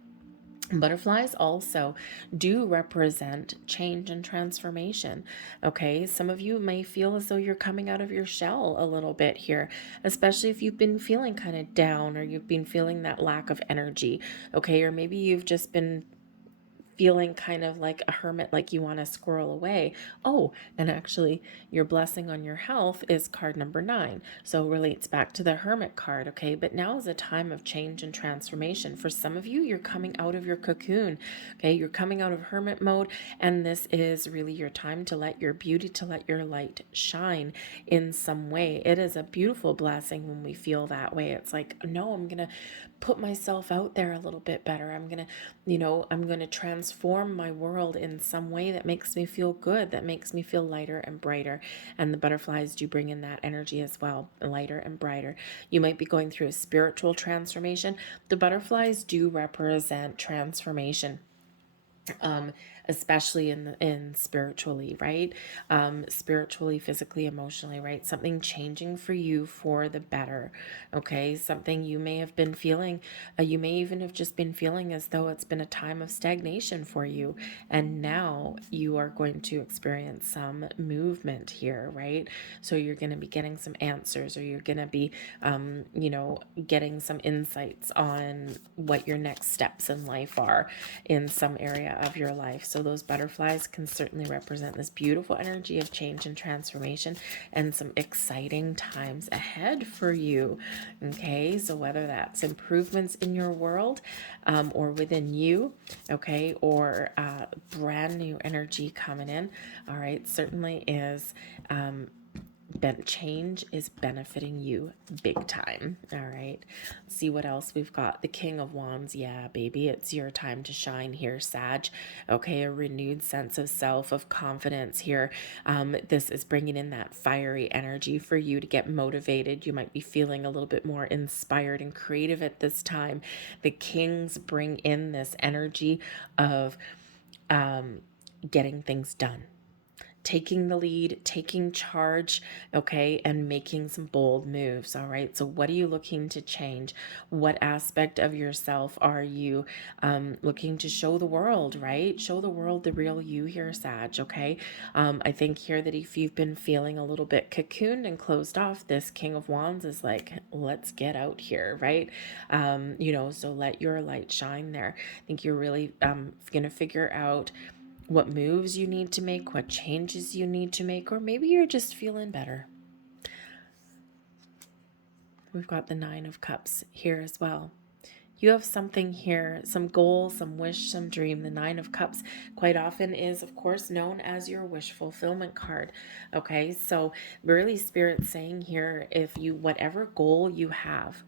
Butterflies also do represent change and transformation. Okay, some of you may feel as though you're coming out of your shell a little bit here, especially if you've been feeling kind of down, or you've been feeling that lack of energy. Okay, or maybe you've just been feeling kind of like a hermit, like you want to squirrel away. Oh, and actually, your blessing on your health is card number 9. So it relates back to the hermit card, okay? But now is a time of change and transformation. For some of you, you're coming out of your cocoon, okay? You're coming out of hermit mode, and this is really your time to let your beauty, to let your light shine in some way. It is a beautiful blessing when we feel that way. It's like, no, I'm going to put myself out there a little bit better. I'm going to transform my world in some way that makes me feel good, that makes me feel lighter and brighter. And the butterflies do bring in that energy as well, lighter and brighter. You might be going through a spiritual transformation. The butterflies do represent transformation. Especially in spiritually, right? Spiritually, physically, emotionally, right? Something changing for you for the better, okay? Something you may have been feeling, you may even have just been feeling as though it's been a time of stagnation for you, and now you are going to experience some movement here, right? So you're going to be getting some answers, or you're going to be, getting some insights on what your next steps in life are in some area of your life. So those butterflies can certainly represent this beautiful energy of change and transformation, and some exciting times ahead for you. Okay, so whether that's improvements in your world, or within you, okay, or brand new energy coming in, all right, certainly is change is benefiting you big time. All right. Let's see what else we've got. The King of Wands. Yeah, baby, it's your time to shine here, Sag. Okay, a renewed sense of self, of confidence here. This is bringing in that fiery energy for you to get motivated. You might be feeling a little bit more inspired and creative at this time. The Kings bring in this energy of getting things done, taking the lead, taking charge, okay, and making some bold moves. All right. So, what are you looking to change? What aspect of yourself are you looking to show the world, right? Show the world the real you here, Sag. Okay. I think here that if you've been feeling a little bit cocooned and closed off, this King of Wands is like, let's get out here, right? So let your light shine there. I think you're really going to figure out what moves you need to make, what changes you need to make, or maybe you're just feeling better. We've got the Nine of Cups here as well. You have something here, some goal, some wish, some dream. The Nine of Cups quite often is, of course, known as your wish fulfillment card. Okay, so really Spirit's saying here, whatever goal you have,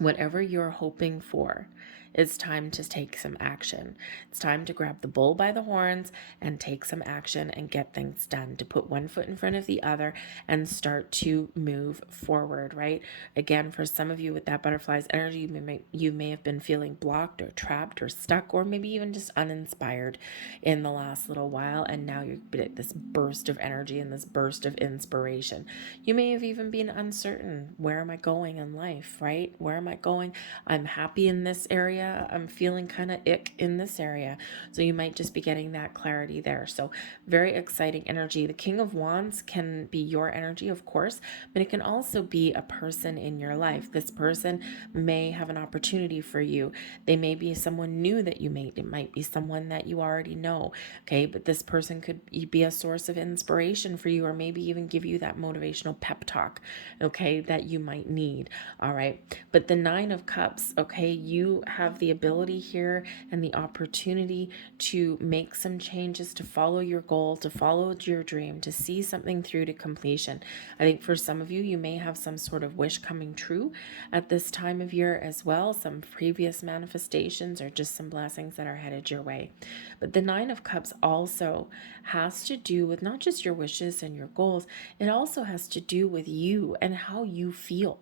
whatever you're hoping for, it's time to take some action. It's time to grab the bull by the horns and take some action and get things done, to put one foot in front of the other and start to move forward, right? Again, for some of you with that butterfly's energy, you may have been feeling blocked or trapped or stuck, or maybe even just uninspired in the last little while, and now you're at this burst of energy and this burst of inspiration. You may have even been uncertain. Where am I going in life, right? Where am I going? I'm happy in this area. I'm feeling kind of ick in this area. So you might just be getting that clarity there. So very exciting energy. The King of Wands can be your energy, of course, but it can also be a person in your life. This person may have an opportunity for you. They may be someone new that you meet. It might be someone that you already know. Okay. But this person could be a source of inspiration for you, or maybe even give you that motivational pep talk, okay, that you might need. All right. But the Nine of Cups, okay, you have the ability here and the opportunity to make some changes, to follow your goal, to follow your dream, to see something through to completion. I think for some of you, you may have some sort of wish coming true at this time of year as well, some previous manifestations or just some blessings that are headed your way. But the Nine of Cups also has to do with not just your wishes and your goals, it also has to do with you and how you feel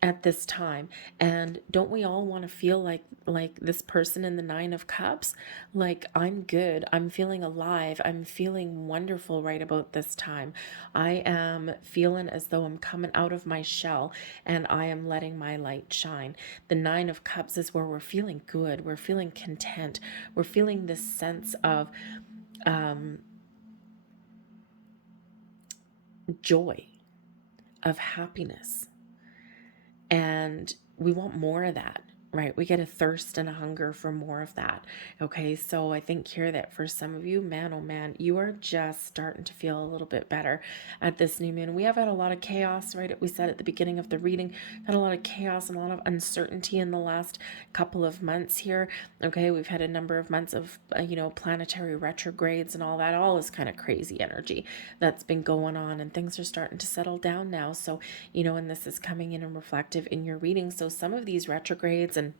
at this time. And don't we all want to feel like this person in the Nine of Cups? Like, I'm good, I'm feeling alive, I'm feeling wonderful right about this time. I am feeling as though I'm coming out of my shell and I am letting my light shine. The Nine of Cups is where we're feeling good, we're feeling content, we're feeling this sense of joy, of happiness. And we want more of that, right? We get a thirst and a hunger for more of that. Okay, so I think here that for some of you, man, oh man, you are just starting to feel a little bit better at this new moon. We have had a lot of chaos, right? We said at the beginning of the reading, had a lot of chaos and a lot of uncertainty in the last couple of months here. Okay, we've had a number of months of, planetary retrogrades and all that, all this kind of crazy energy that's been going on, and things are starting to settle down now. So, and this is coming in and reflective in your reading. So some of these retrogrades and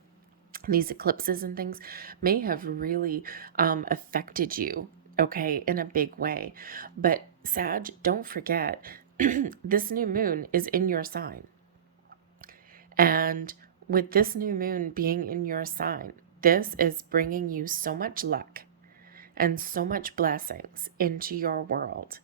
these eclipses and things may have really affected you, okay, in a big way. But Sag, don't forget, this new moon is in your sign. And with this new moon being in your sign, this is bringing you so much luck and so much blessings into your world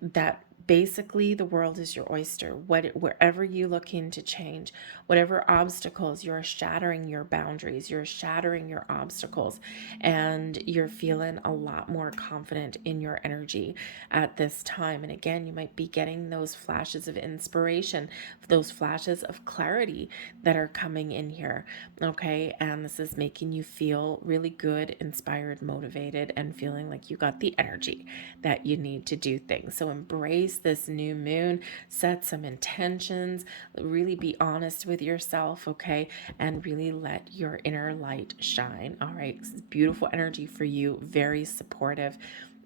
that basically the world is your oyster. Wherever you looking to change, whatever obstacles, you're shattering your boundaries, you're shattering your obstacles, and you're feeling a lot more confident in your energy at this time. And again, you might be getting those flashes of inspiration, those flashes of clarity that are coming in here. Okay. And this is making you feel really good, inspired, motivated, and feeling like you got the energy that you need to do things. So embrace embrace this new moon, set some intentions, really be honest with yourself, okay? And really let your inner light shine, all right? It's beautiful energy for you, very supportive,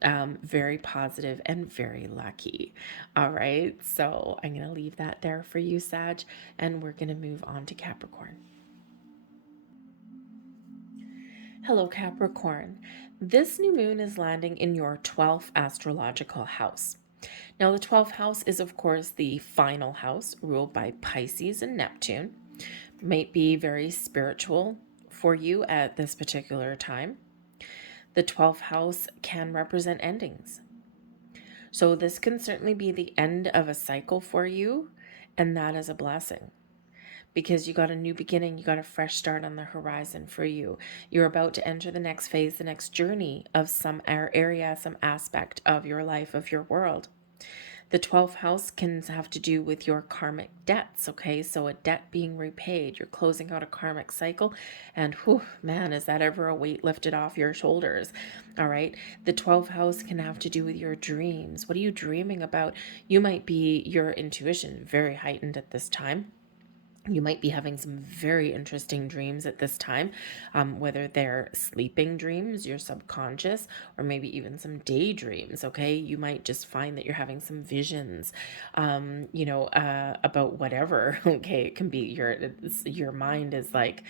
very positive, and very lucky. All right, so I'm going to leave that there for you, Sag, and we're going to move on to Capricorn. Hello, Capricorn. This new moon is landing in your 12th astrological house. Now, the 12th house is, of course, the final house ruled by Pisces and Neptune. Might be very spiritual for you at this particular time. The 12th house can represent endings. So this can certainly be the end of a cycle for you, and that is a blessing. Because you got a new beginning, you got a fresh start on the horizon for you. You're about to enter the next phase, the next journey of some area, some aspect of your life, of your world. The 12th house can have to do with your karmic debts, okay? So a debt being repaid, you're closing out a karmic cycle, and whew, man, is that ever a weight lifted off your shoulders, all right? The 12th house can have to do with your dreams. What are you dreaming about? You might be, your intuition very heightened at this time. You might be having some very interesting dreams at this time, whether they're sleeping dreams, your subconscious, or maybe even some daydreams, okay? You might just find that you're having some visions, about whatever, okay? It can be your mind is like,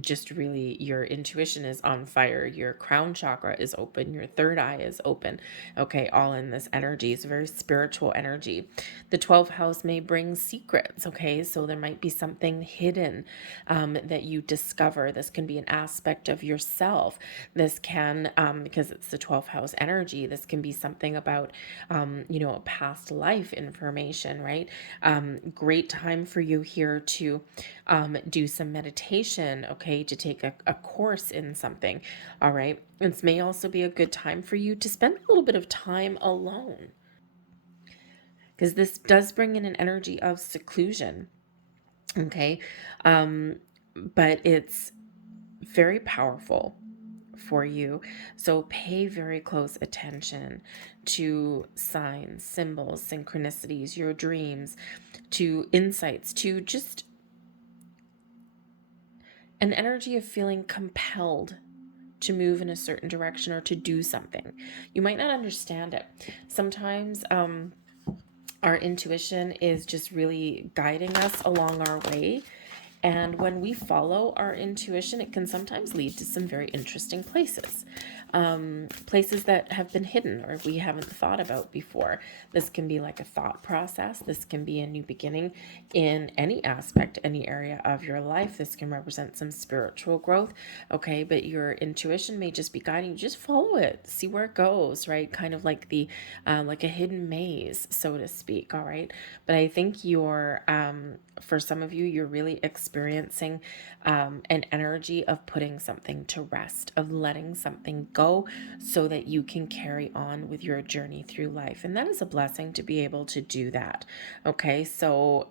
just really, your intuition is on fire, your crown chakra is open, your third eye is open, okay? All in this energy. It's a very spiritual energy. The 12th house may bring secrets, okay? So there might be something hidden that you discover. This can be an aspect of yourself. This can, because it's the 12th house energy, this can be something about, a past life information, right? Great time for you here to do some meditation, okay? To take a course in something, all right? This may also be a good time for you to spend a little bit of time alone, because this does bring in an energy of seclusion, okay? But it's very powerful for you. So pay very close attention to signs, symbols, synchronicities, your dreams, to insights, to just an energy of feeling compelled to move in a certain direction or to do something. You might not understand it. Sometimes, our intuition is just really guiding us along our way. And when we follow our intuition, it can sometimes lead to some very interesting places. Places that have been hidden or we haven't thought about before. This can be like a thought process. This can be a new beginning in any aspect, any area of your life. This can represent some spiritual growth, okay? But your intuition may just be guiding you. Just follow it, see where it goes, right? Kind of like like a hidden maze, so to speak, all right? But I think for some of you, you're really experiencing an energy of putting something to rest, of letting something go so that you can carry on with your journey through life. And that is a blessing to be able to do that. Okay, so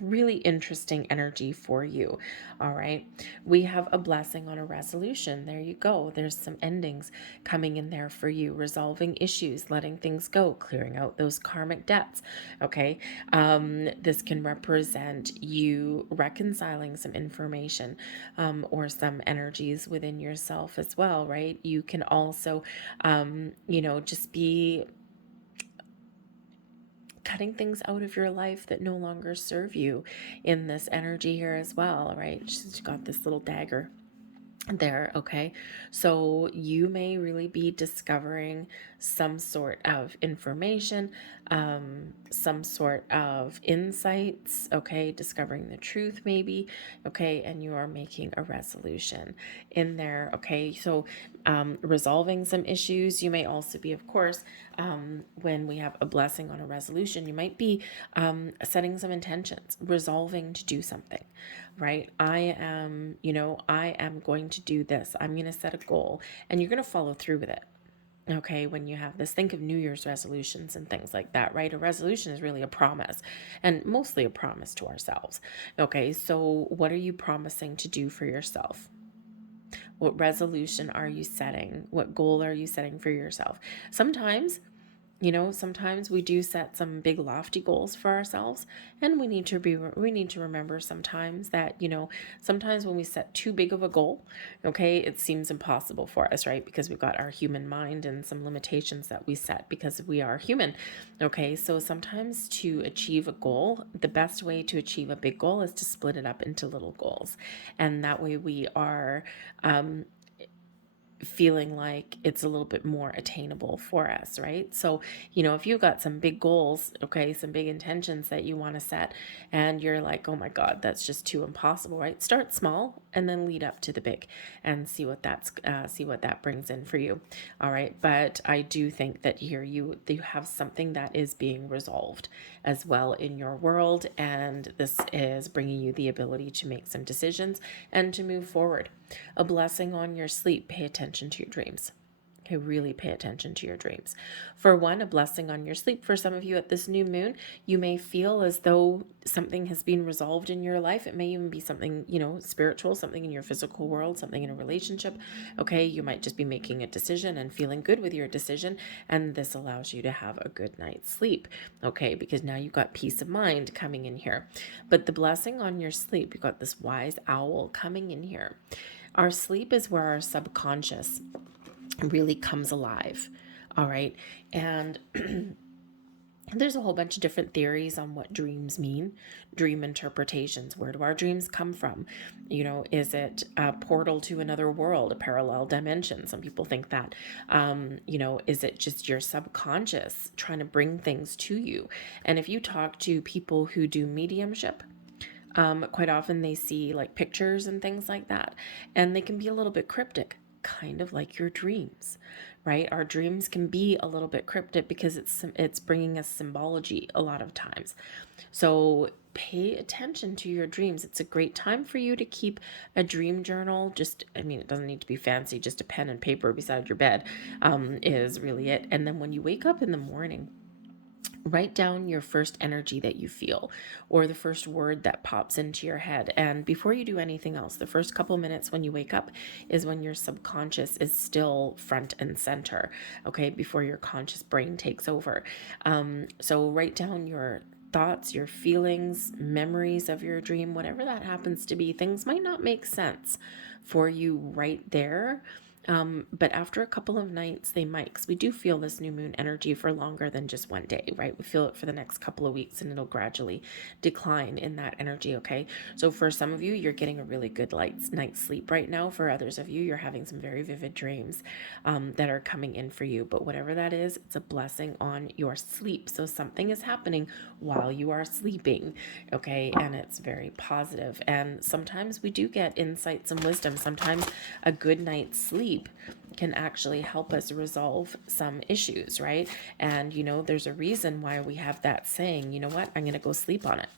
really interesting energy for you. All right, we have a blessing on a resolution. There you go. There's some endings coming in there for you, resolving issues, letting things go, clearing out those karmic debts. Okay, this can represent you reconciling some information or some energies within yourself as well, right? You can also, just be cutting things out of your life that no longer serve you in this energy here as well, right? She's got this little dagger there, okay? So you may really be discovering some sort of information, some sort of insights, okay? Discovering the truth maybe, okay? And you are making a resolution in there, okay? So resolving some issues. You may also be, of course, when we have a blessing on a resolution, you might be setting some intentions, resolving to do something, right? I am going to do this. I'm going to set a goal and you're going to follow through with it. Okay, when you have this, think of New Year's resolutions and things like that, right? A resolution is really a promise, and mostly a promise to ourselves. Okay, so what are you promising to do for yourself? What resolution are you setting? What goal are you setting for yourself? Sometimes You know, sometimes we do set some big lofty goals for ourselves, and we need to remember sometimes that, you know, sometimes when we set too big of a goal, okay, it seems impossible for us, right? Because we've got our human mind and some limitations that we set because we are human. Okay, so sometimes to achieve a goal, the best way to achieve a big goal is to split it up into little goals. And that way we are feeling like it's a little bit more attainable for us, right? So, you know, if you've got some big goals, okay, some big intentions that you want to set, and you're like, oh my God, that's just too impossible, right? Start small and then lead up to the big, and see what that brings in for you. All right, but I do think that here you have something that is being resolved as well in your world, and this is bringing you the ability to make some decisions and to move forward. A blessing on your sleep. Pay attention to your dreams. Okay, really pay attention to your dreams. For one, a blessing on your sleep. For some of you at this new moon, you may feel as though something has been resolved in your life. It may even be something, you know, spiritual, something in your physical world, something in a relationship. Okay, you might just be making a decision and feeling good with your decision, and this allows you to have a good night's sleep. Okay, because now you've got peace of mind coming in here. But the blessing on your sleep, you've got this wise owl coming in here. Our sleep is where our subconscious really comes alive. All right. And there's a whole bunch of different theories on what dreams mean, dream interpretations. Where do our dreams come from? You know, is it a portal to another world, a parallel dimension? Some people think that. You know, is it just your subconscious trying to bring things to you? And if you talk to people who do mediumship, quite often they see like pictures and things like that, and they can be a little bit cryptic, kind of like your dreams, right? Our dreams can be a little bit cryptic because it's bringing us symbology a lot of times. So pay attention to your dreams. It's a great time for you to keep a dream journal. Just, I mean, it doesn't need to be fancy. Just a pen and paper beside your bed is really it. And then when you wake up in the morning, write down your first energy that you feel, or the first word that pops into your head. And before you do anything else, the first couple minutes when you wake up is when your subconscious is still front and center, okay, before your conscious brain takes over. So write down your thoughts, your feelings, memories of your dream, whatever that happens to be. Things might not make sense for you right there, but after a couple of nights, they might, because we do feel this new moon energy for longer than just one day, right? We feel it for the next couple of weeks, and it'll gradually decline in that energy, okay? So for some of you, you're getting a really good night's sleep right now. For others of you, you're having some very vivid dreams that are coming in for you. But whatever that is, it's a blessing on your sleep. So something is happening while you are sleeping, okay? And it's very positive. And sometimes we do get insights and wisdom. Sometimes a good night's sleep can actually help us resolve some issues, right? And, you know, there's a reason why we have that saying, you know what, I'm going to go sleep on it.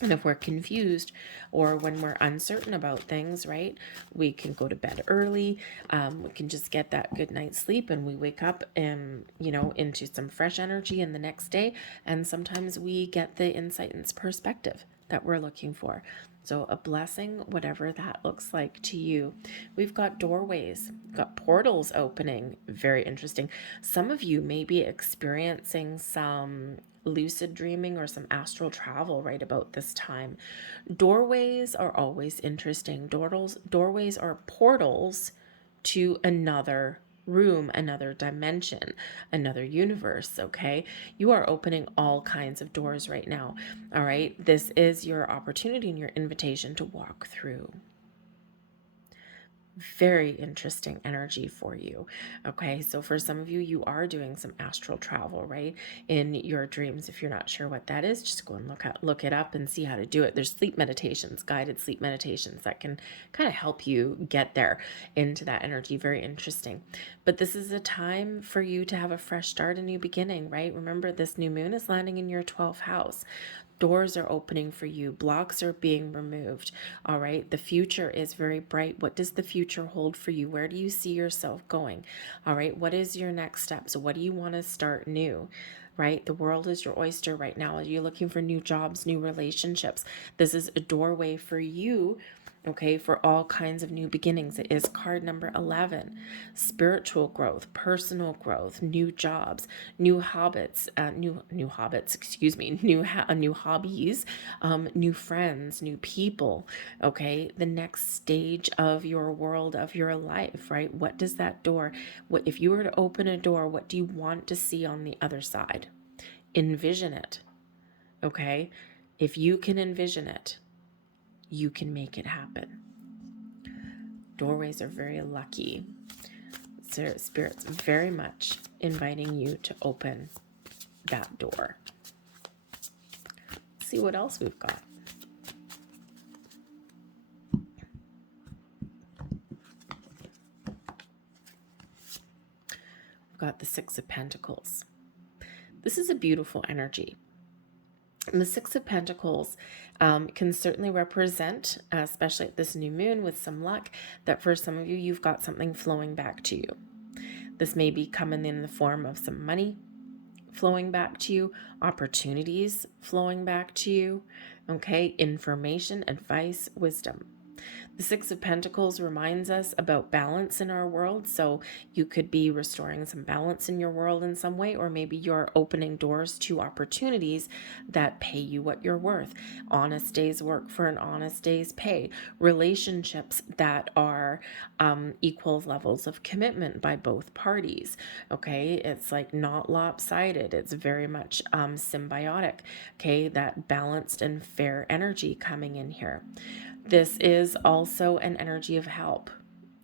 And if we're confused or when we're uncertain about things, right, we can go to bed early. We can just get that good night's sleep, and we wake up and, you know, into some fresh energy in the next day. And sometimes we get the insight and perspective that we're looking for. So a blessing, whatever that looks like to you. We've got doorways, we've got portals opening. Very interesting. Some of you may be experiencing some lucid dreaming or some astral travel right about this time. Doorways are always interesting. Doorways are portals to another room, another dimension, another universe, okay? You are opening all kinds of doors right now, all right? This is your opportunity and your invitation to walk through. Very interesting energy for you. Okay, so for some of you, you are doing some astral travel, right, in your dreams. If you're not sure what that is, just go and look it up and see how to do it. There's sleep meditations, guided sleep meditations that can kind of help you get there into that energy. Very interesting. But this is a time for you to have a fresh start, a new beginning, right? Remember, this new moon is landing in your 12th house. Doors are opening for you. Blocks are being removed. All right. The future is very bright. What does the future hold for you? Where do you see yourself going? All right. What is your next step? So what do you want to start new? Right? The world is your oyster right now. Are you looking for new jobs, new relationships? This is a doorway for you okay, for all kinds of new beginnings. It is card number 11. Spiritual growth, personal growth, new jobs, new habits, new habits, excuse me, new hobbies, new friends, new people, okay? The next stage of your world, of your life, right? What does that door, what if you were to open a door, what do you want to see on the other side? Envision it, okay? If you can envision it, you can make it happen. Doorways are very lucky. So Spirit's very much inviting you to open that door. Let's see what else we've got. We've got the Six of Pentacles. This is a beautiful energy. And the Six of Pentacles can certainly represent, especially at this new moon with some luck, that for some of you, you've got something flowing back to you. This may be coming in the form of some money flowing back to you, opportunities flowing back to you, okay? Information, advice, wisdom. The Six of Pentacles reminds us about balance in our world. So you could be restoring some balance in your world in some way, or maybe you're opening doors to opportunities that pay you what you're worth. Honest day's work for an honest day's pay. Relationships that are equal levels of commitment by both parties. Okay, it's like not lopsided. It's very much symbiotic. Okay, that balanced and fair energy coming in here. This is also an energy of help,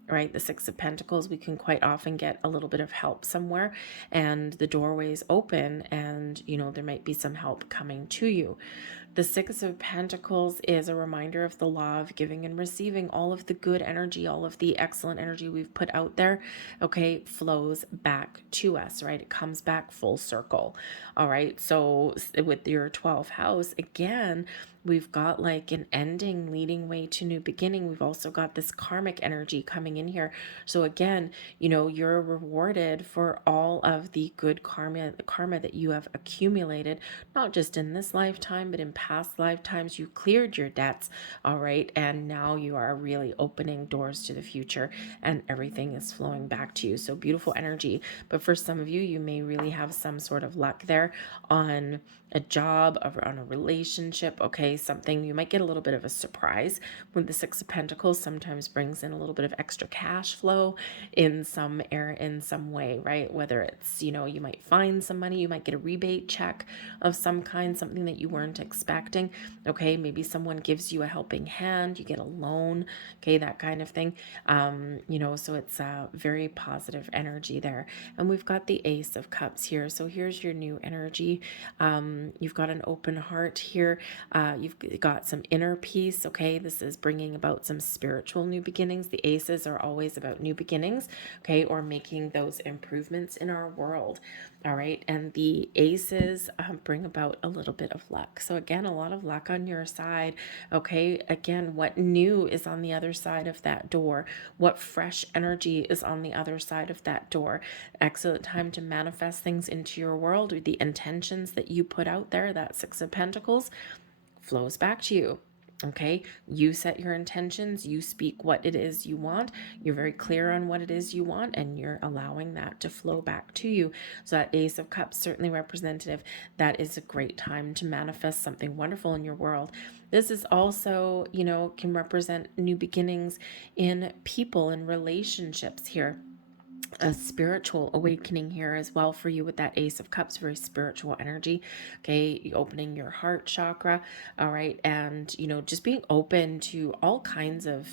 right? The Six of Pentacles, we can quite often get a little bit of help somewhere and the doorway is open and, you know, there might be some help coming to you. The Six of Pentacles is a reminder of the law of giving and receiving. All of the good energy, all of the excellent energy we've put out there, okay, flows back to us, right? It comes back full circle. All right. So with your 12th house, again, we've got like an ending leading way to new beginning. We've also got this karmic energy coming in here. So again, you know, you're rewarded for all of the good karma that you have accumulated, not just in this lifetime, but in past lifetimes. You cleared your debts, all right? And now you are really opening doors to the future and everything is flowing back to you. So beautiful energy. But for some of you, you may really have some sort of luck there on a job or on a relationship, okay? Something you might get a little bit of a surprise with the Six of Pentacles. Sometimes brings in a little bit of extra cash flow in some way, right? Whether it's, you know, you might find some money, you might get a rebate check of some kind, something that you weren't expecting, okay? Maybe someone gives you a helping hand, you get a loan, okay? That kind of thing. You know, so it's a very positive energy there. And we've got the Ace of Cups here. So here's your new energy. You've got an open heart here. You've got some inner peace. Okay. This is bringing about some spiritual new beginnings. The aces are always about new beginnings. Okay. Or making those improvements in our world. All right. And the aces bring about a little bit of luck. So again, a lot of luck on your side. Okay. Again, what new is on the other side of that door? What fresh energy is on the other side of that door? Excellent time to manifest things into your world with the intentions that you put out there. That Six of Pentacles flows back to you. Okay, you set your intentions, you speak what it is you want, you're very clear on what it is you want, and you're allowing that to flow back to you. So that Ace of Cups, certainly representative. That is a great time to manifest something wonderful in your world. This is also, you know, can represent new beginnings in people and relationships here. A spiritual awakening here as well for you with that Ace of Cups, very spiritual energy. Okay, opening your heart chakra. All right, and you know, just being open to all kinds of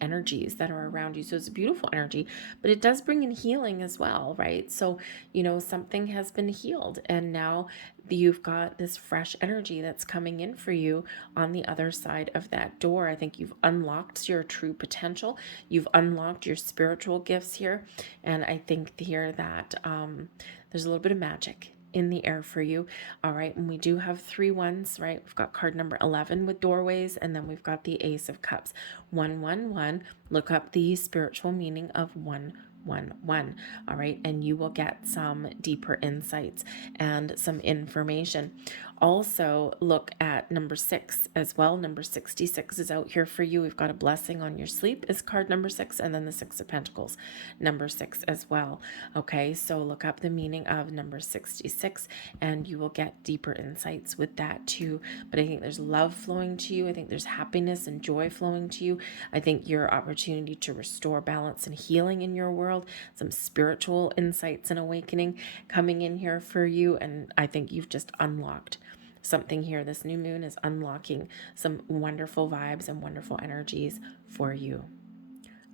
energies that are around you. So it's a beautiful energy, but it does bring in healing as well, right? So, you know, something has been healed and now you've got this fresh energy that's coming in for you on the other side of that door. I think you've unlocked your true potential. You've unlocked your spiritual gifts here. And I think here that there's a little bit of magic in the air for you. All right. And we do have 3 ones, right? We've got card number 11 with doorways, and then we've got the Ace of Cups. 111. Look up the spiritual meaning of 111. 111. All right. And you will get some deeper insights and some information. Also, look at number 6 as well. Number 66 is out here for you. We've got a blessing on your sleep is card number 6, and then the 6 of Pentacles, number 6 as well. Okay, so look up the meaning of number 66 and you will get deeper insights with that too. But I think there's love flowing to you. I think there's happiness and joy flowing to you. I think your opportunity to restore balance and healing in your world, some spiritual insights and awakening coming in here for you. And I think you've just unlocked something here. This new moon is unlocking some wonderful vibes and wonderful energies for you.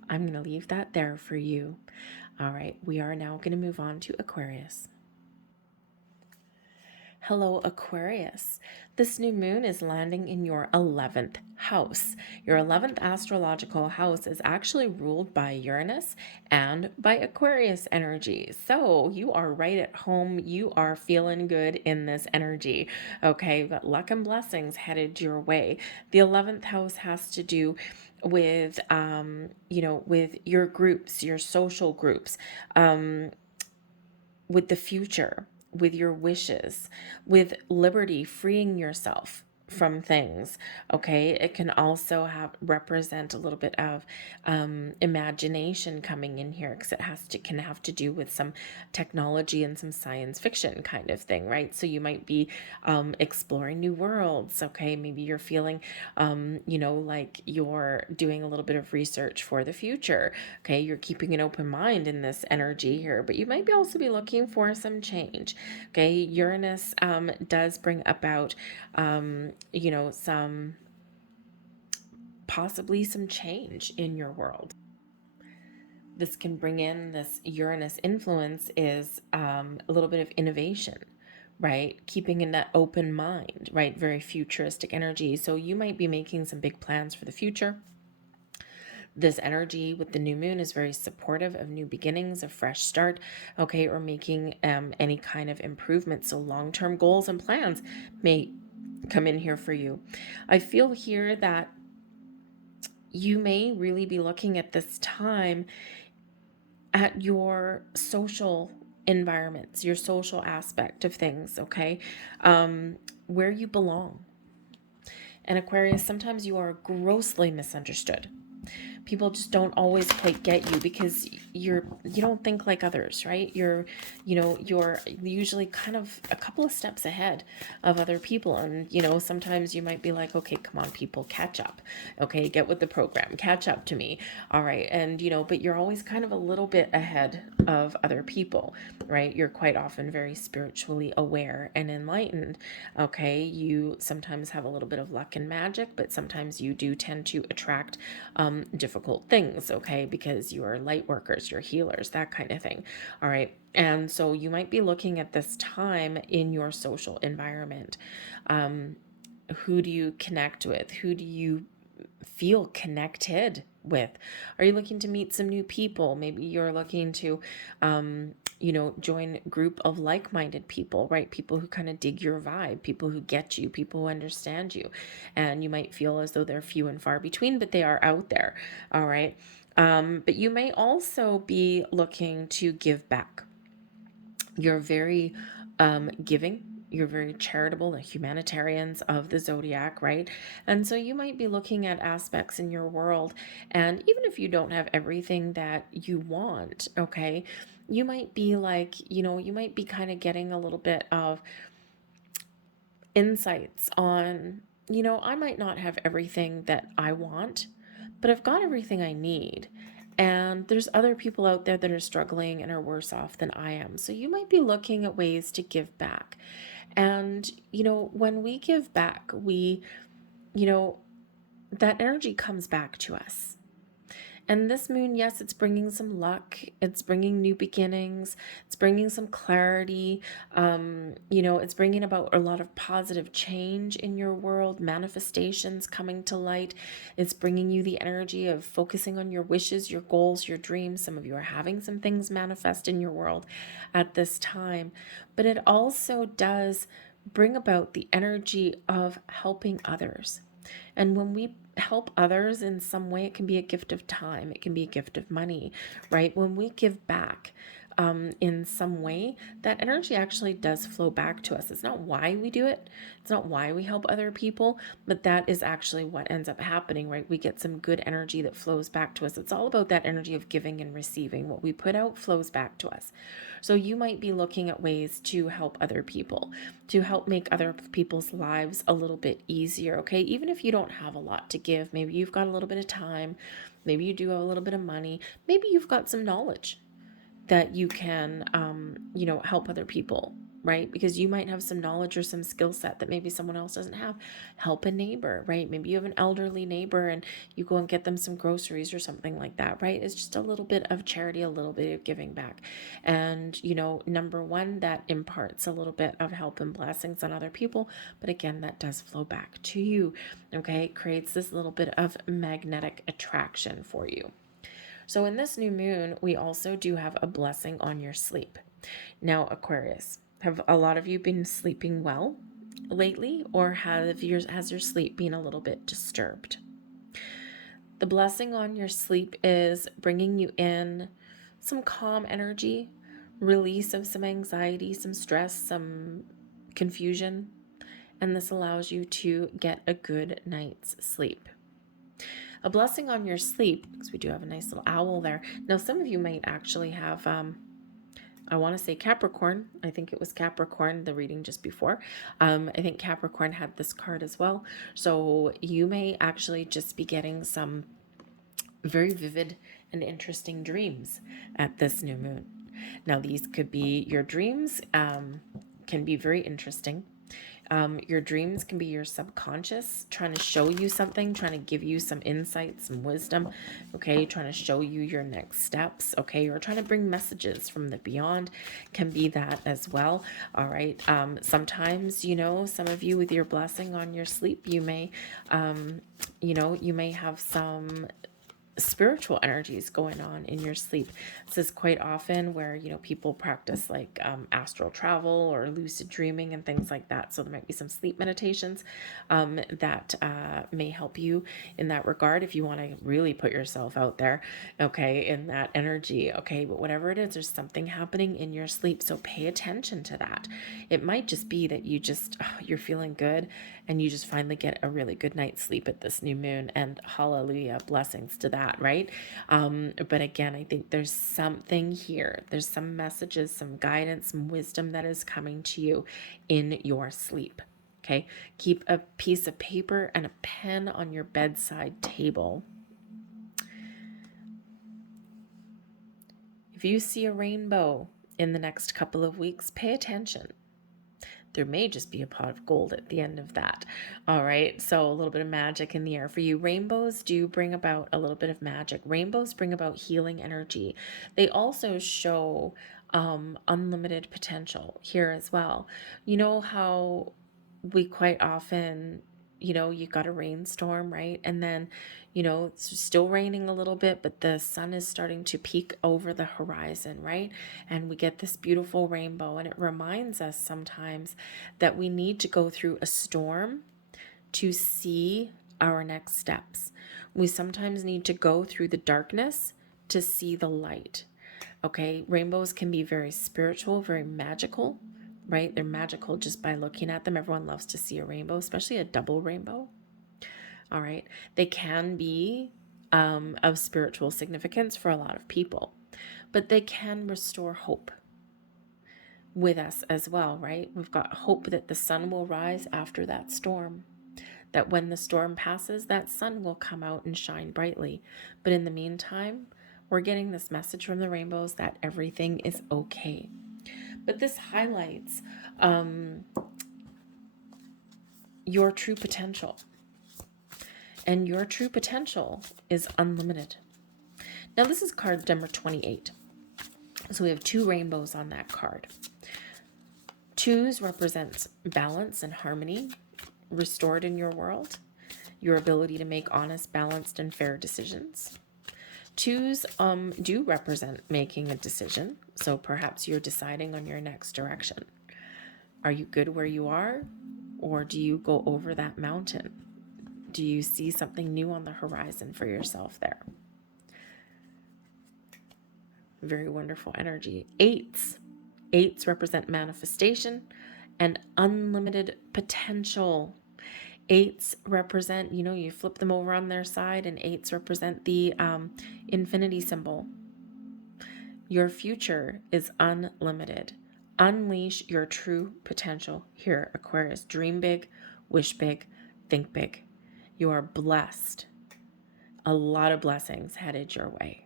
I'm going to leave that there for you. All right, we are now going to move on to Aquarius. Hello, Aquarius. This new moon is landing in your 11th house. Your 11th astrological house is actually ruled by Uranus and by Aquarius energy. So you are right at home. You are feeling good in this energy. Okay, you've got luck and blessings headed your way. The 11th house has to do with, with your groups, your social groups, with the future, with your wishes, with liberty, freeing yourself from things. Okay, it can also represent a little bit of imagination coming in here, because can have to do with some technology and some science fiction kind of thing, right? So you might be exploring new worlds. Okay, maybe you're feeling like you're doing a little bit of research for the future. Okay, you're keeping an open mind in this energy here, but you might also be looking for some change. Okay, Uranus does bring about possibly some change in your world. This can bring in, this Uranus influence is a little bit of innovation, right? Keeping in that open mind, right? Very futuristic energy. So you might be making some big plans for the future. This energy with the new moon is very supportive of new beginnings, a fresh start, okay, or making any kind of improvement. So long-term goals and plans may come in here for you. I feel here that you may really be looking at this time at your social environments, your social aspect of things, okay, where you belong. And Aquarius, sometimes you are grossly misunderstood. People just don't always quite get you because you don't think like others, right? You're usually kind of a couple of steps ahead of other people. And, sometimes you might be like, okay, come on, people, catch up. Okay, get with the program, catch up to me. All right. And, but you're always kind of a little bit ahead of other people, right? You're quite often very spiritually aware and enlightened. Okay. You sometimes have a little bit of luck and magic, but sometimes you do tend to attract difficult things, okay, because you are light workers, you're healers, that kind of thing. All right. And so you might be looking at this time in your social environment. Who do you connect with? Who do you feel connected with? Are you looking to meet some new people? Maybe you're looking to join a group of like-minded people, right? People who kind of dig your vibe, people who get you, people who understand you. And you might feel as though they're few and far between, but they are out there. All right. But you may also be looking to give back. You're very giving. You're very charitable, the humanitarians of the Zodiac, right? And so you might be looking at aspects in your world, and even if you don't have everything that you want, okay, you might be like, you might be kind of getting a little bit of insights on, I might not have everything that I want, but I've got everything I need. And there's other people out there that are struggling and are worse off than I am. So you might be looking at ways to give back. And, when we give back, that energy comes back to us. And this moon, yes, it's bringing some luck. It's bringing new beginnings. It's bringing some clarity. It's bringing about a lot of positive change in your world, manifestations coming to light. It's bringing you the energy of focusing on your wishes, your goals, your dreams. Some of you are having some things manifest in your world at this time. But it also does bring about the energy of helping others. And when we help others in some way. It can be a gift of time. It can be a gift of money, right? When we give back in some way, that energy actually does flow back to us. It's not why we do it. It's not why we help other people, but that is actually what ends up happening, right? We get some good energy that flows back to us. It's all about that energy of giving and receiving. What we put out flows back to us. So you might be looking at ways to help other people, to help make other people's lives a little bit easier, okay? Even if you don't have a lot to give, maybe you've got a little bit of time, maybe you do have a little bit of money, maybe you've got some knowledge that you can, help other people, right? Because you might have some knowledge or some skill set that maybe someone else doesn't have. Help a neighbor, right? Maybe you have an elderly neighbor and you go and get them some groceries or something like that, right? It's just a little bit of charity, a little bit of giving back. And, number one, that imparts a little bit of help and blessings on other people. But again, that does flow back to you, okay? It creates this little bit of magnetic attraction for you. So in this new moon, we also do have a blessing on your sleep. Now, Aquarius, have a lot of you been sleeping well lately, or has your sleep been a little bit disturbed? The blessing on your sleep is bringing you in some calm energy, release of some anxiety, some stress, some confusion, and this allows you to get a good night's sleep. A blessing on your sleep, because we do have a nice little owl there. Now, some of you might actually have, I want to say Capricorn. I think it was Capricorn, the reading just before. I think Capricorn had this card as well. So you may actually just be getting some very vivid and interesting dreams at this new moon. Now, these could be your dreams, can be very interesting. Your dreams can be your subconscious trying to show you something, trying to give you some insight, some wisdom, okay? Trying to show you your next steps, okay? Or trying to bring messages from the beyond, can be that as well, all right? Sometimes, some of you with your blessing on your sleep, you may, you may have some spiritual energies going on in your sleep. This is quite often where people practice like astral travel or lucid dreaming and things like that. So there might be some sleep meditations that may help you in that regard if you want to really put yourself out there, okay, in that energy, okay? But whatever it is, there's something happening in your sleep, so pay attention to that. It might just be that you're feeling good and you just finally get a really good night's sleep at this new moon, and hallelujah, blessings to that, right? But again, I think there's something here. There's some messages, some guidance, some wisdom that is coming to you in your sleep, okay? Keep a piece of paper and a pen on your bedside table. If you see a rainbow in the next couple of weeks, pay attention. There may just be a pot of gold at the end of that. All right. So a little bit of magic in the air for you. Rainbows do bring about a little bit of magic. Rainbows bring about healing energy. They also show unlimited potential here as well. You know how we quite often, you got a rainstorm, right? And then, it's still raining a little bit, but the sun is starting to peek over the horizon, right? And we get this beautiful rainbow. And it reminds us sometimes that we need to go through a storm to see our next steps. We sometimes need to go through the darkness to see the light. Okay, rainbows can be very spiritual, very magical, right? They're magical just by looking at them. Everyone loves to see a rainbow, especially a double rainbow. All right. They can be of spiritual significance for a lot of people, but they can restore hope with us as well, right? We've got hope that the sun will rise after that storm, that when the storm passes, that sun will come out and shine brightly. But in the meantime, we're getting this message from the rainbows that everything is okay. But this highlights your true potential. And your true potential is unlimited. Now, this is card number 28. So we have two rainbows on that card. Twos represents balance and harmony restored in your world, your ability to make honest, balanced, and fair decisions. Twos do represent making a decision. So perhaps you're deciding on your next direction. Are you good where you are, or do you go over that mountain? Do you see something new on the horizon for yourself there? Very wonderful energy. Eights. Eights represent manifestation and unlimited potential. Eights represent, you flip them over on their side, and eights represent the infinity symbol. Your future is unlimited. Unleash your true potential here, Aquarius. Dream big, wish big, think big. You are blessed. A lot of blessings headed your way.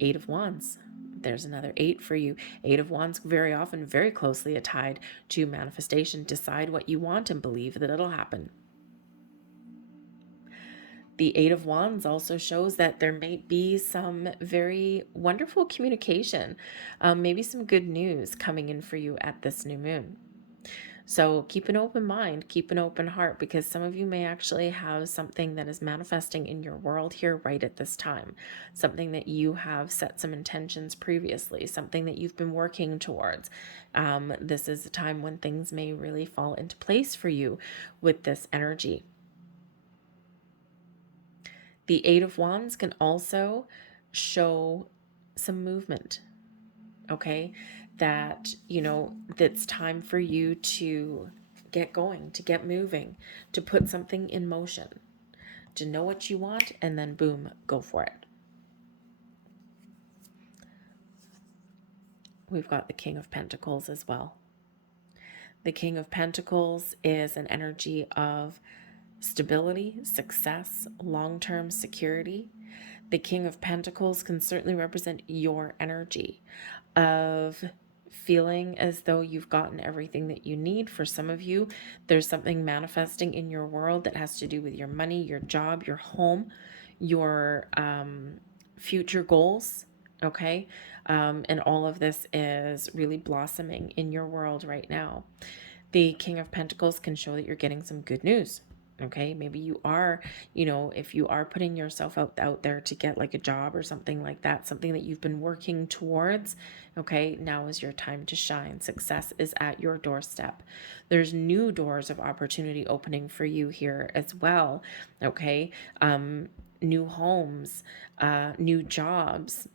Eight of Wands. There's another 8 for you. 8 of Wands very often very closely tied to manifestation. Decide what you want and believe that it'll happen. The 8 of Wands also shows that there may be some very wonderful communication, maybe some good news coming in for you at this new moon. So keep an open mind, keep an open heart, because some of you may actually have something that is manifesting in your world here right at this time. Something that you have set some intentions previously, something that you've been working towards. This is a time when things may really fall into place for you with this energy. The 8 of Wands can also show some movement, okay? That, it's time for you to get going, to get moving, to put something in motion, to know what you want, and then boom, go for it. We've got the King of Pentacles as well. The King of Pentacles is an energy of stability, success, long-term security. The King of Pentacles can certainly represent your energy of feeling as though you've gotten everything that you need. For some of you, there's something manifesting in your world that has to do with your money, your job, your home, your future goals, okay? And all of this is really blossoming in your world right now. The King of Pentacles can show that you're getting some good news. Okay, maybe you are, if you are putting yourself out there to get like a job or something like that, something that you've been working towards, okay, now is your time to shine. Success is at your doorstep. There's new doors of opportunity opening for you here as well, okay? New homes, new jobs,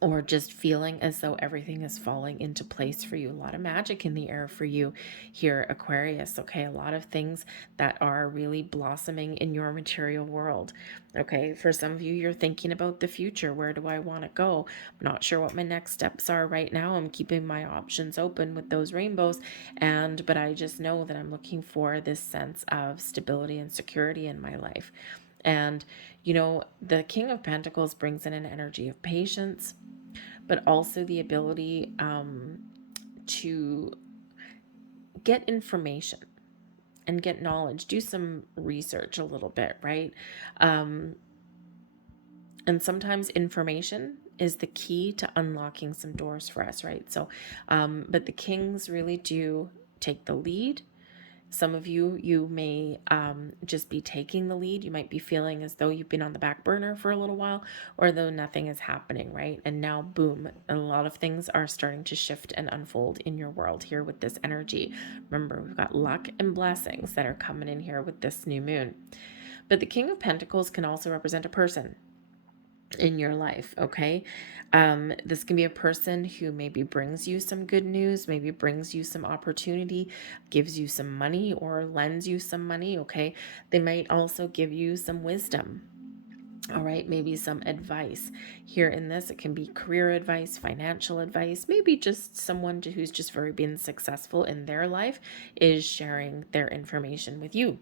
or just feeling as though everything is falling into place for you. A lot of magic in the air for you here, Aquarius, okay? A lot of things that are really blossoming in your material world, okay? For some of you, you're thinking about the future. Where do I want to go? I'm not sure what my next steps are right now. I'm keeping my options open with those rainbows, but I just know that I'm looking for this sense of stability and security in my life. And, the King of Pentacles brings in an energy of patience, but also the ability to get information and get knowledge, do some research a little bit, right? And sometimes information is the key to unlocking some doors for us, right? So, but the kings really do take the lead. Some of you may just be taking the lead. You might be feeling as though you've been on the back burner for a little while, or though nothing is happening, right? And now, boom, a lot of things are starting to shift and unfold in your world here with this energy. Remember, we've got luck and blessings that are coming in here with this new moon. But the King of Pentacles can also represent a person in your life, okay? This can be a person who maybe brings you some good news, maybe brings you some opportunity, gives you some money, or lends you some money, okay? They might also give you some wisdom, all right? Maybe some advice. Here in this, it can be career advice, financial advice, maybe just someone who's just very been successful in their life is sharing their information with you.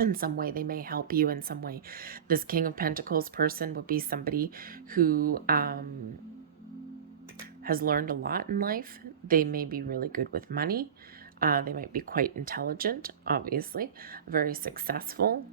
In some way, they may help you in some way. This King of Pentacles person would be somebody who has learned a lot in life. They may be really good with money. They might be quite intelligent, obviously, very successful.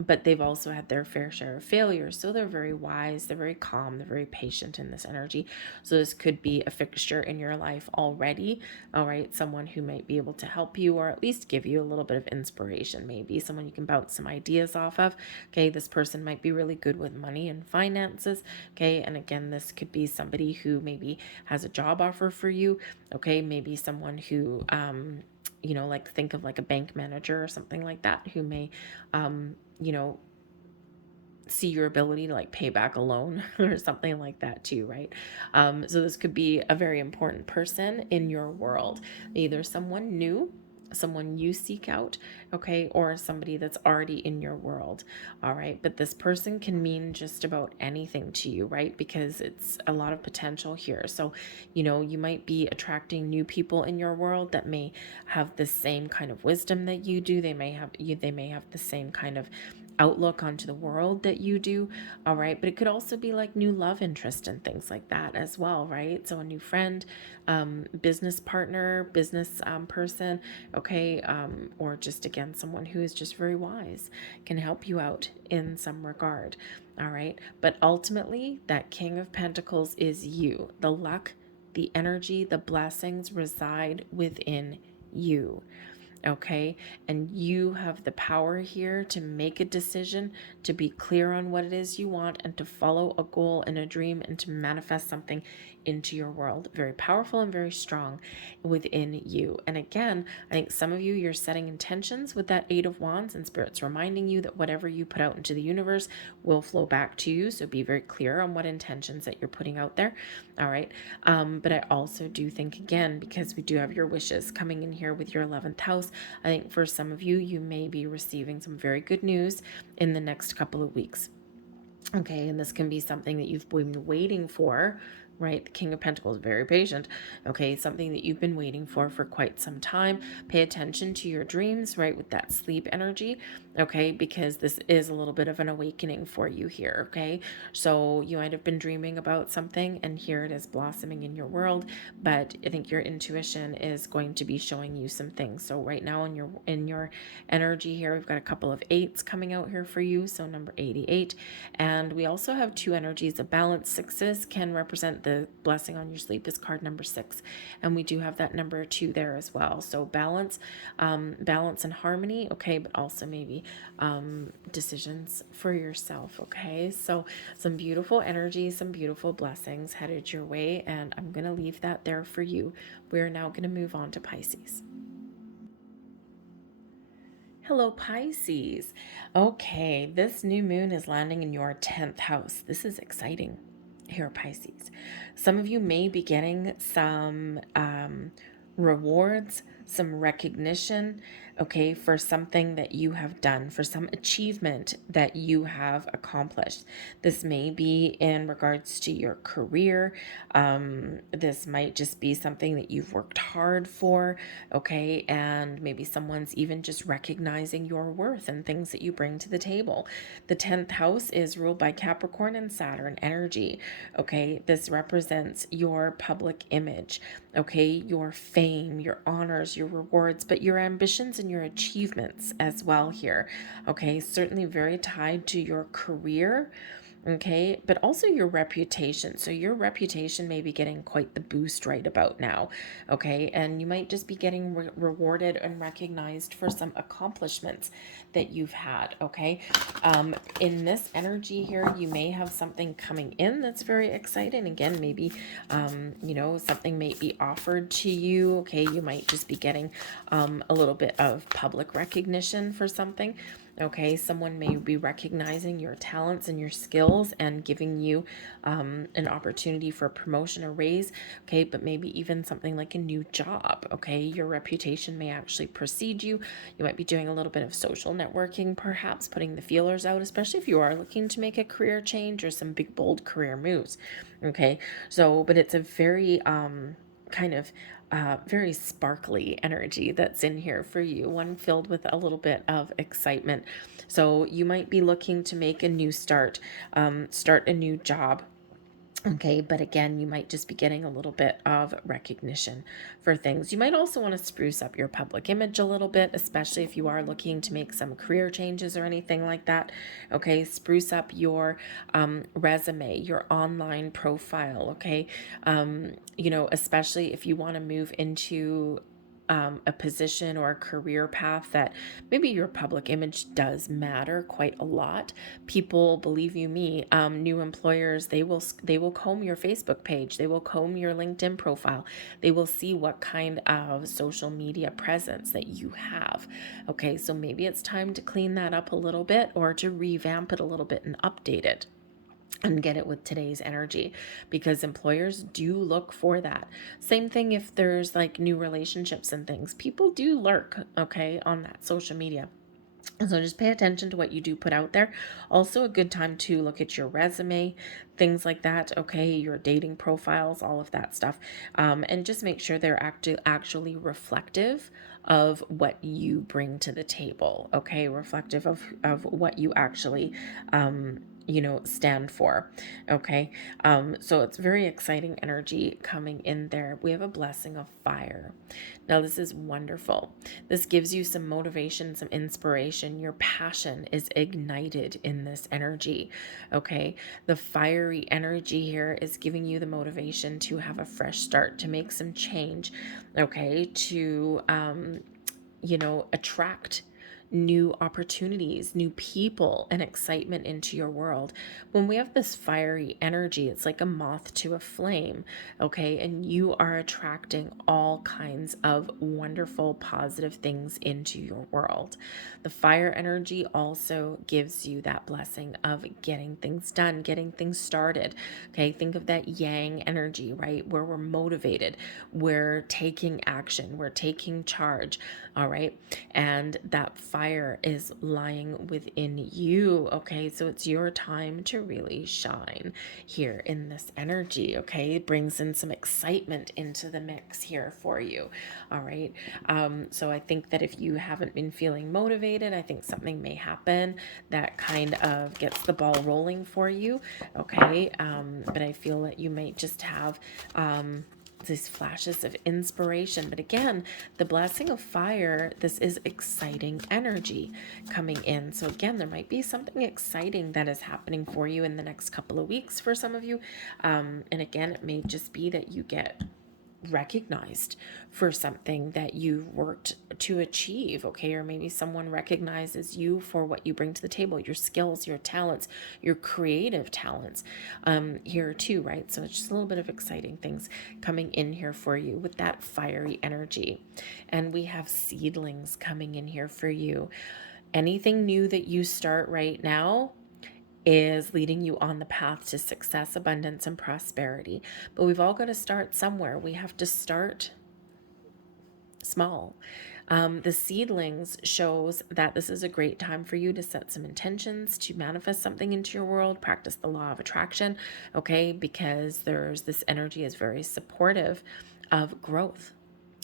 but they've also had their fair share of failures. So they're very wise, they're very calm, they're very patient in this energy. So this could be a fixture in your life already. All right, someone who might be able to help you, or at least give you a little bit of inspiration, maybe someone you can bounce some ideas off of. Okay, this person might be really good with money and finances. Okay, and again, this could be somebody who maybe has a job offer for you. Okay, maybe someone who like think of like a bank manager or something like that, who may see your ability to like pay back a loan or something like that too, right? So this could be a very important person in your world, either someone new, someone you seek out, okay, or somebody that's already in your world. All right, but this person can mean just about anything to you, right? Because it's a lot of potential here. So you might be attracting new people in your world that may have the same kind of wisdom that you do. They may have the same kind of outlook onto the world that you do. All right, but it could also be like new love interest and things like that as well, right? So a new friend, business partner, business person, okay, or just again someone who is just very wise, can help you out in some regard. All right, but ultimately that King of Pentacles is you. The luck, the energy, the blessings reside within you. Okay, and you have the power here to make a decision, to be clear on what it is you want, and to follow a goal and a dream, and to manifest something into your world. Very powerful and very strong within you. And again, I think some of you, you're setting intentions with that Eight of Wands, and Spirit's reminding you that whatever you put out into the universe will flow back to you. So be very clear on what intentions that you're putting out there. All right. But I also do think, again, because we do have your wishes coming in here with your 11th house, I think for some of you, you may be receiving some very good news in the next couple of weeks. Okay, and this can be something that you've been waiting for, right? The King of Pentacles, very patient. Okay, something that you've been waiting for quite some time. Pay attention to your dreams, right, with that sleep energy, okay, because this is a little bit of an awakening for you here, okay? So you might have been dreaming about something, and here it is blossoming in your world, but I think your intuition is going to be showing you some things. So right now in your energy here, we've got a couple of eights coming out here for you, so number 88, and we also have two energies of balance. Sixes can represent the blessing on your sleep, is card number 6, and we do have that number 2 there as well. So balance and harmony, okay, but also maybe decisions for yourself, okay? So some beautiful energy, some beautiful blessings headed your way, and I'm going to leave that there for you. We're now going to move on to Pisces. Hello, Pisces. Okay, this new moon is landing in your 10th house. This is exciting here, Pisces. Some of you may be getting some rewards, some recognition, okay, for something that you have done, for some achievement that you have accomplished. This may be in regards to your career. This might just be something that you've worked hard for, okay, and maybe someone's even just recognizing your worth and things that you bring to the table. The 10th house is ruled by Capricorn and Saturn energy, okay? This represents your public image, okay, your fame, your honors, your rewards, but your ambitions and your achievements as well here, okay? Certainly very tied to your career, okay, but also your reputation. So your reputation may be getting quite the boost right about now, okay, and you might just be getting rewarded and recognized for some accomplishments that you've had, okay. In this energy here, you may have something coming in that's very exciting. Again, maybe something may be offered to you, okay. You might just be getting a little bit of public recognition for something. Okay, someone may be recognizing your talents and your skills and giving you an opportunity for a promotion or raise, okay, but maybe even something like a new job, okay? Your reputation may actually precede you. You might be doing a little bit of social networking, perhaps putting the feelers out, especially if you are looking to make a career change or some big, bold career moves, okay? So, but it's a very kind of very sparkly energy that's in here for you, one filled with a little bit of excitement. So you might be looking to make a new start a new job, Okay, but again, you might just be getting a little bit of recognition for things. You might also want to spruce up your public image a little bit, especially if you are looking to make some career changes or anything like that. Okay, spruce up your resume, your online profile. Okay, especially if you want to move into a position or a career path that maybe your public image does matter quite a lot. People, believe you me, new employers, they will comb your Facebook page, they will comb your LinkedIn profile, they will see what kind of social media presence that you have. Okay, so maybe it's time to clean that up a little bit, or to revamp it a little bit and update it and get it with today's energy, because employers do look for that. Same thing if there's like new relationships and things, people do lurk, okay, on that social media. So just pay attention to what you do put out there. Also a good time to look at your resume, things like that, okay, your dating profiles, all of that stuff, and just make sure they're actually reflective of what you bring to the table, okay, reflective of what you actually stand for. Okay, so it's very exciting energy coming in there. We have a blessing of fire. Now this is wonderful. This gives you some motivation, some inspiration. Your passion is ignited in this energy. Okay, the fiery energy here is giving you the motivation to have a fresh start, to make some change. Okay, to attract new opportunities, new people, and excitement into your world. When we have this fiery energy, it's like a moth to a flame, okay? And you are attracting all kinds of wonderful, positive things into your world. The fire energy also gives you that blessing of getting things done, getting things started, okay? Think of that yang energy, right? Where we're motivated, we're taking action, we're taking charge, all right? And that fire is lying within you, okay? So it's your time to really shine here in this energy, okay? It brings in some excitement into the mix here for you, all right? So I think that if you haven't been feeling motivated, I think something may happen that kind of gets the ball rolling for you, okay? But I feel that you might just have these flashes of inspiration. But again, the blessing of fire, this is exciting energy coming in. So again, there might be something exciting that is happening for you in the next couple of weeks for some of you. And again, it may just be that you get recognized for something that you've worked to achieve, okay? Or maybe someone recognizes you for what you bring to the table, your skills, your talents, your creative talents, here too, right? So it's just a little bit of exciting things coming in here for you with that fiery energy. And we have seedlings coming in here for you. Anything new that you start right now is leading you on the path to success, abundance, and prosperity. But we've all got to start somewhere. We have to start small. The seedlings shows that this is a great time for you to set some intentions, to manifest something into your world, practice the law of attraction, okay? Because this energy is very supportive of growth.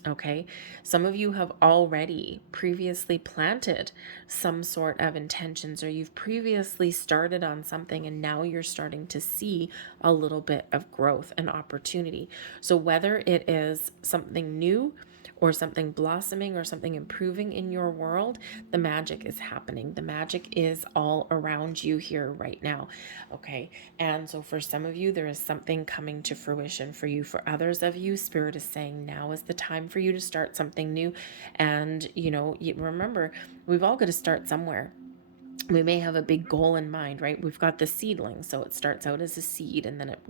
Okay, some of you have already previously planted some sort of intentions, or you've previously started on something and now you're starting to see a little bit of growth and opportunity. So whether it is something new or something blossoming or something improving in your world, the magic is happening. The magic is all around you here right now. Okay. And so for some of you, there is something coming to fruition for you. For others of you, Spirit is saying now is the time for you to start something new. And, remember, we've all got to start somewhere. We may have a big goal in mind, right? We've got the seedling. So it starts out as a seed and then it,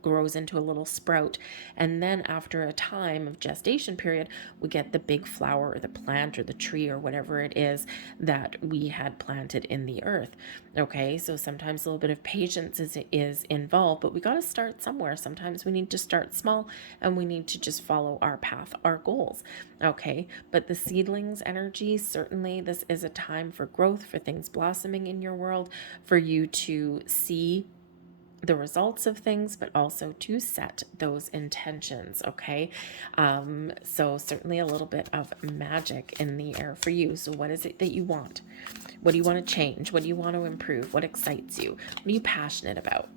grows into a little sprout. And then after a time of gestation period, we get the big flower or the plant or the tree or whatever it is that we had planted in the earth. Okay. So sometimes a little bit of patience is involved, but we got to start somewhere. Sometimes we need to start small and we need to just follow our path, our goals. Okay. But the seedlings energy, certainly this is a time for growth, for things blossoming in your world, for you to see the results of things, but also to set those intentions. Okay. So certainly a little bit of magic in the air for you. So what is it that you want? What do you want to change? What do you want to improve? What excites you? What are you passionate about?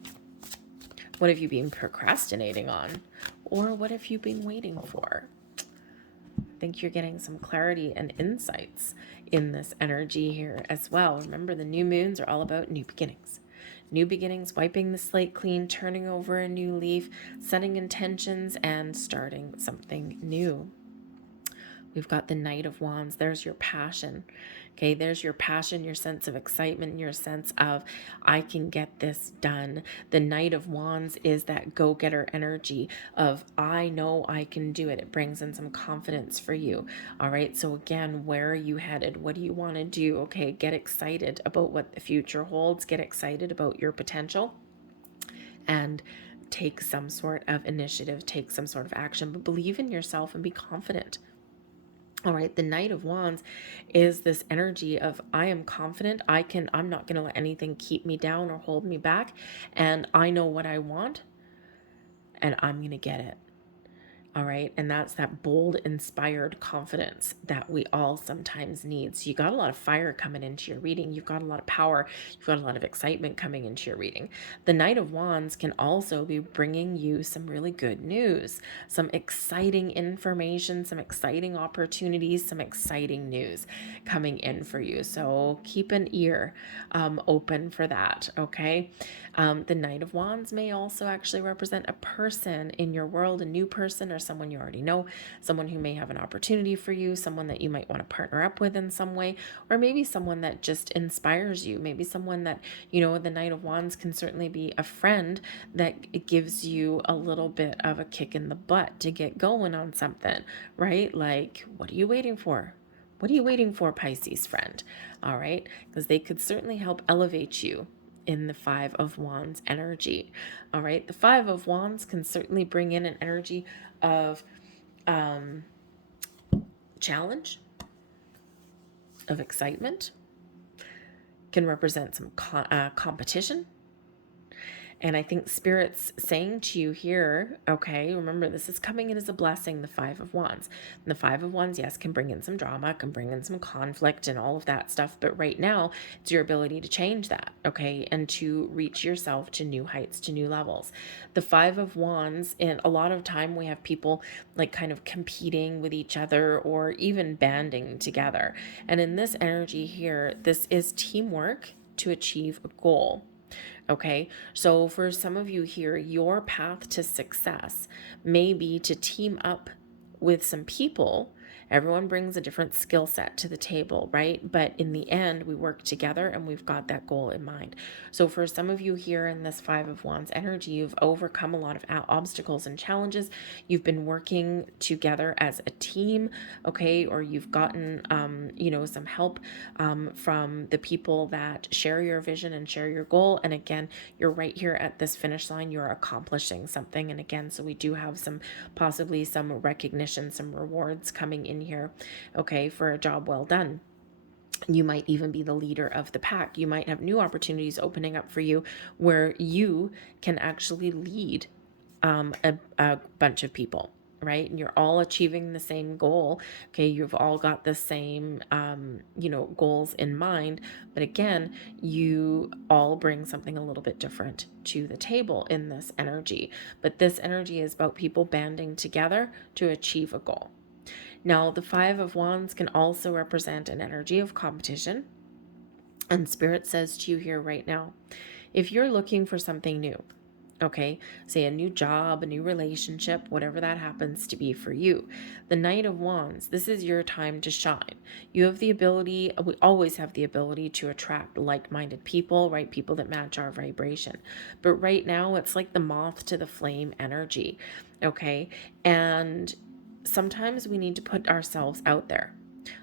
What have you been procrastinating on? Or what have you been waiting for? I think you're getting some clarity and insights in this energy here as well. Remember, the new moons are all about new beginnings. New beginnings, wiping the slate clean, turning over a new leaf, setting intentions, and starting something new. We've got the Knight of Wands. There's your passion. Okay, there's your passion, your sense of excitement, your sense of, I can get this done. The Knight of Wands is that go-getter energy of, I know I can do it. It brings in some confidence for you. All right, so again, where are you headed? What do you want to do? Okay, get excited about what the future holds. Get excited about your potential. And take some sort of initiative, take some sort of action, but believe in yourself and be confident. All right, the Knight of Wands is this energy of, I am confident, I'm not going to let anything keep me down or hold me back, and I know what I want, and I'm going to get it. All right, and that's that bold, inspired confidence that we all sometimes need. So you got a lot of fire coming into your reading. You've got a lot of power. You've got a lot of excitement coming into your reading. The Knight of Wands can also be bringing you some really good news, some exciting information, some exciting opportunities, some exciting news coming in for you. So keep an ear open for that, okay? The Knight of Wands may also actually represent a person in your world, a new person or someone you already know, someone who may have an opportunity for you, someone that you might want to partner up with in some way, or maybe someone that just inspires you. Maybe someone that, the Knight of Wands can certainly be a friend that gives you a little bit of a kick in the butt to get going on something, right? Like, what are you waiting for? What are you waiting for, Pisces friend? All right, because they could certainly help elevate you in the Five of Wands energy. All right, the Five of Wands can certainly bring in an energy of challenge, of excitement, can represent some competition. And I think Spirit's saying to you here, okay, remember, this is coming in as a blessing, the Five of Wands. And the Five of Wands, yes, can bring in some drama, can bring in some conflict and all of that stuff. But right now, it's your ability to change that, okay, and to reach yourself to new heights, to new levels. The Five of Wands, and a lot of time we have people like kind of competing with each other or even banding together. And in this energy here, this is teamwork to achieve a goal. Okay, so for some of you here, your path to success may be to team up with some people. Everyone brings a different skill set to the table, right? But in the end, we work together and we've got that goal in mind. So for some of you here in this Five of Wands energy, you've overcome a lot of obstacles and challenges. You've been working together as a team, okay? Or you've gotten, some help from the people that share your vision and share your goal. And again, you're right here at this finish line. You're accomplishing something. And again, so we do have possibly some recognition, some rewards coming in here, okay, for a job well done. You might even be the leader of the pack. You might have new opportunities opening up for you where you can actually lead a bunch of people, right? And you're all achieving the same goal. Okay, you've all got the same, goals in mind. But again, you all bring something a little bit different to the table in this energy. But this energy is about people banding together to achieve a goal. Now, the Five of Wands can also represent an energy of competition. And Spirit says to you here right now, if you're looking for something new, okay, say a new job, a new relationship, whatever that happens to be for you, the Knight of Wands, this is your time to shine. You have the ability, we always have the ability to attract like-minded people, right? People that match our vibration. But right now, it's like the moth to the flame energy, okay? And sometimes we need to put ourselves out there.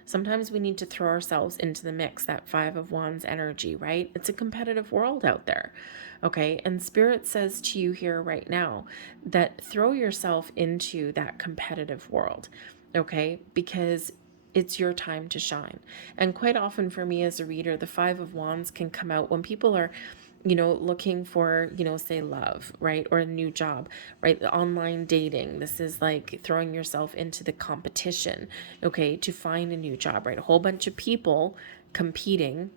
Sometimes we need to throw ourselves into the mix, that Five of Wands energy, right? It's a competitive world out there, okay? And Spirit says to you here right now that throw yourself into that competitive world, okay? Because it's your time to shine. And quite often for me as a reader, the Five of Wands can come out when people are looking for, say love, right? Or a new job, right? The online dating. This is like throwing yourself into the competition, okay, to find a new job, right? A whole bunch of people competing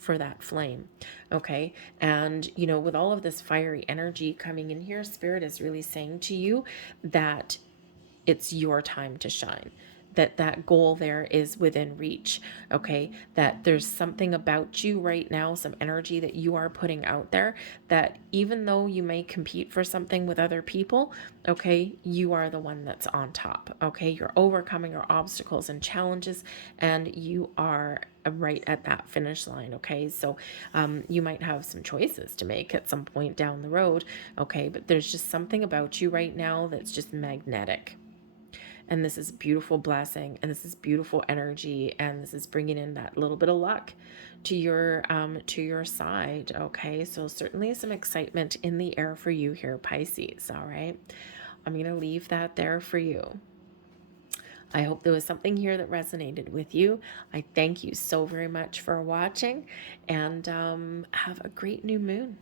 for that flame. Okay. And, you know, with all of this fiery energy coming in here, Spirit is really saying to you that it's your time to shine, that goal there is within reach. Okay, that there's something about you right now, some energy that you are putting out there, that even though you may compete for something with other people, okay, you are the one that's on top. Okay, you're overcoming your obstacles and challenges, and you are right at that finish line. Okay, so you might have some choices to make at some point down the road. Okay, but there's just something about you right now that's just magnetic. And this is beautiful blessing, and this is beautiful energy, and this is bringing in that little bit of luck to your side. Okay, so certainly some excitement in the air for you here, Pisces. All right, I'm gonna leave that there for you. I hope there was something here that resonated with you. I thank you so very much for watching, and have a great new moon.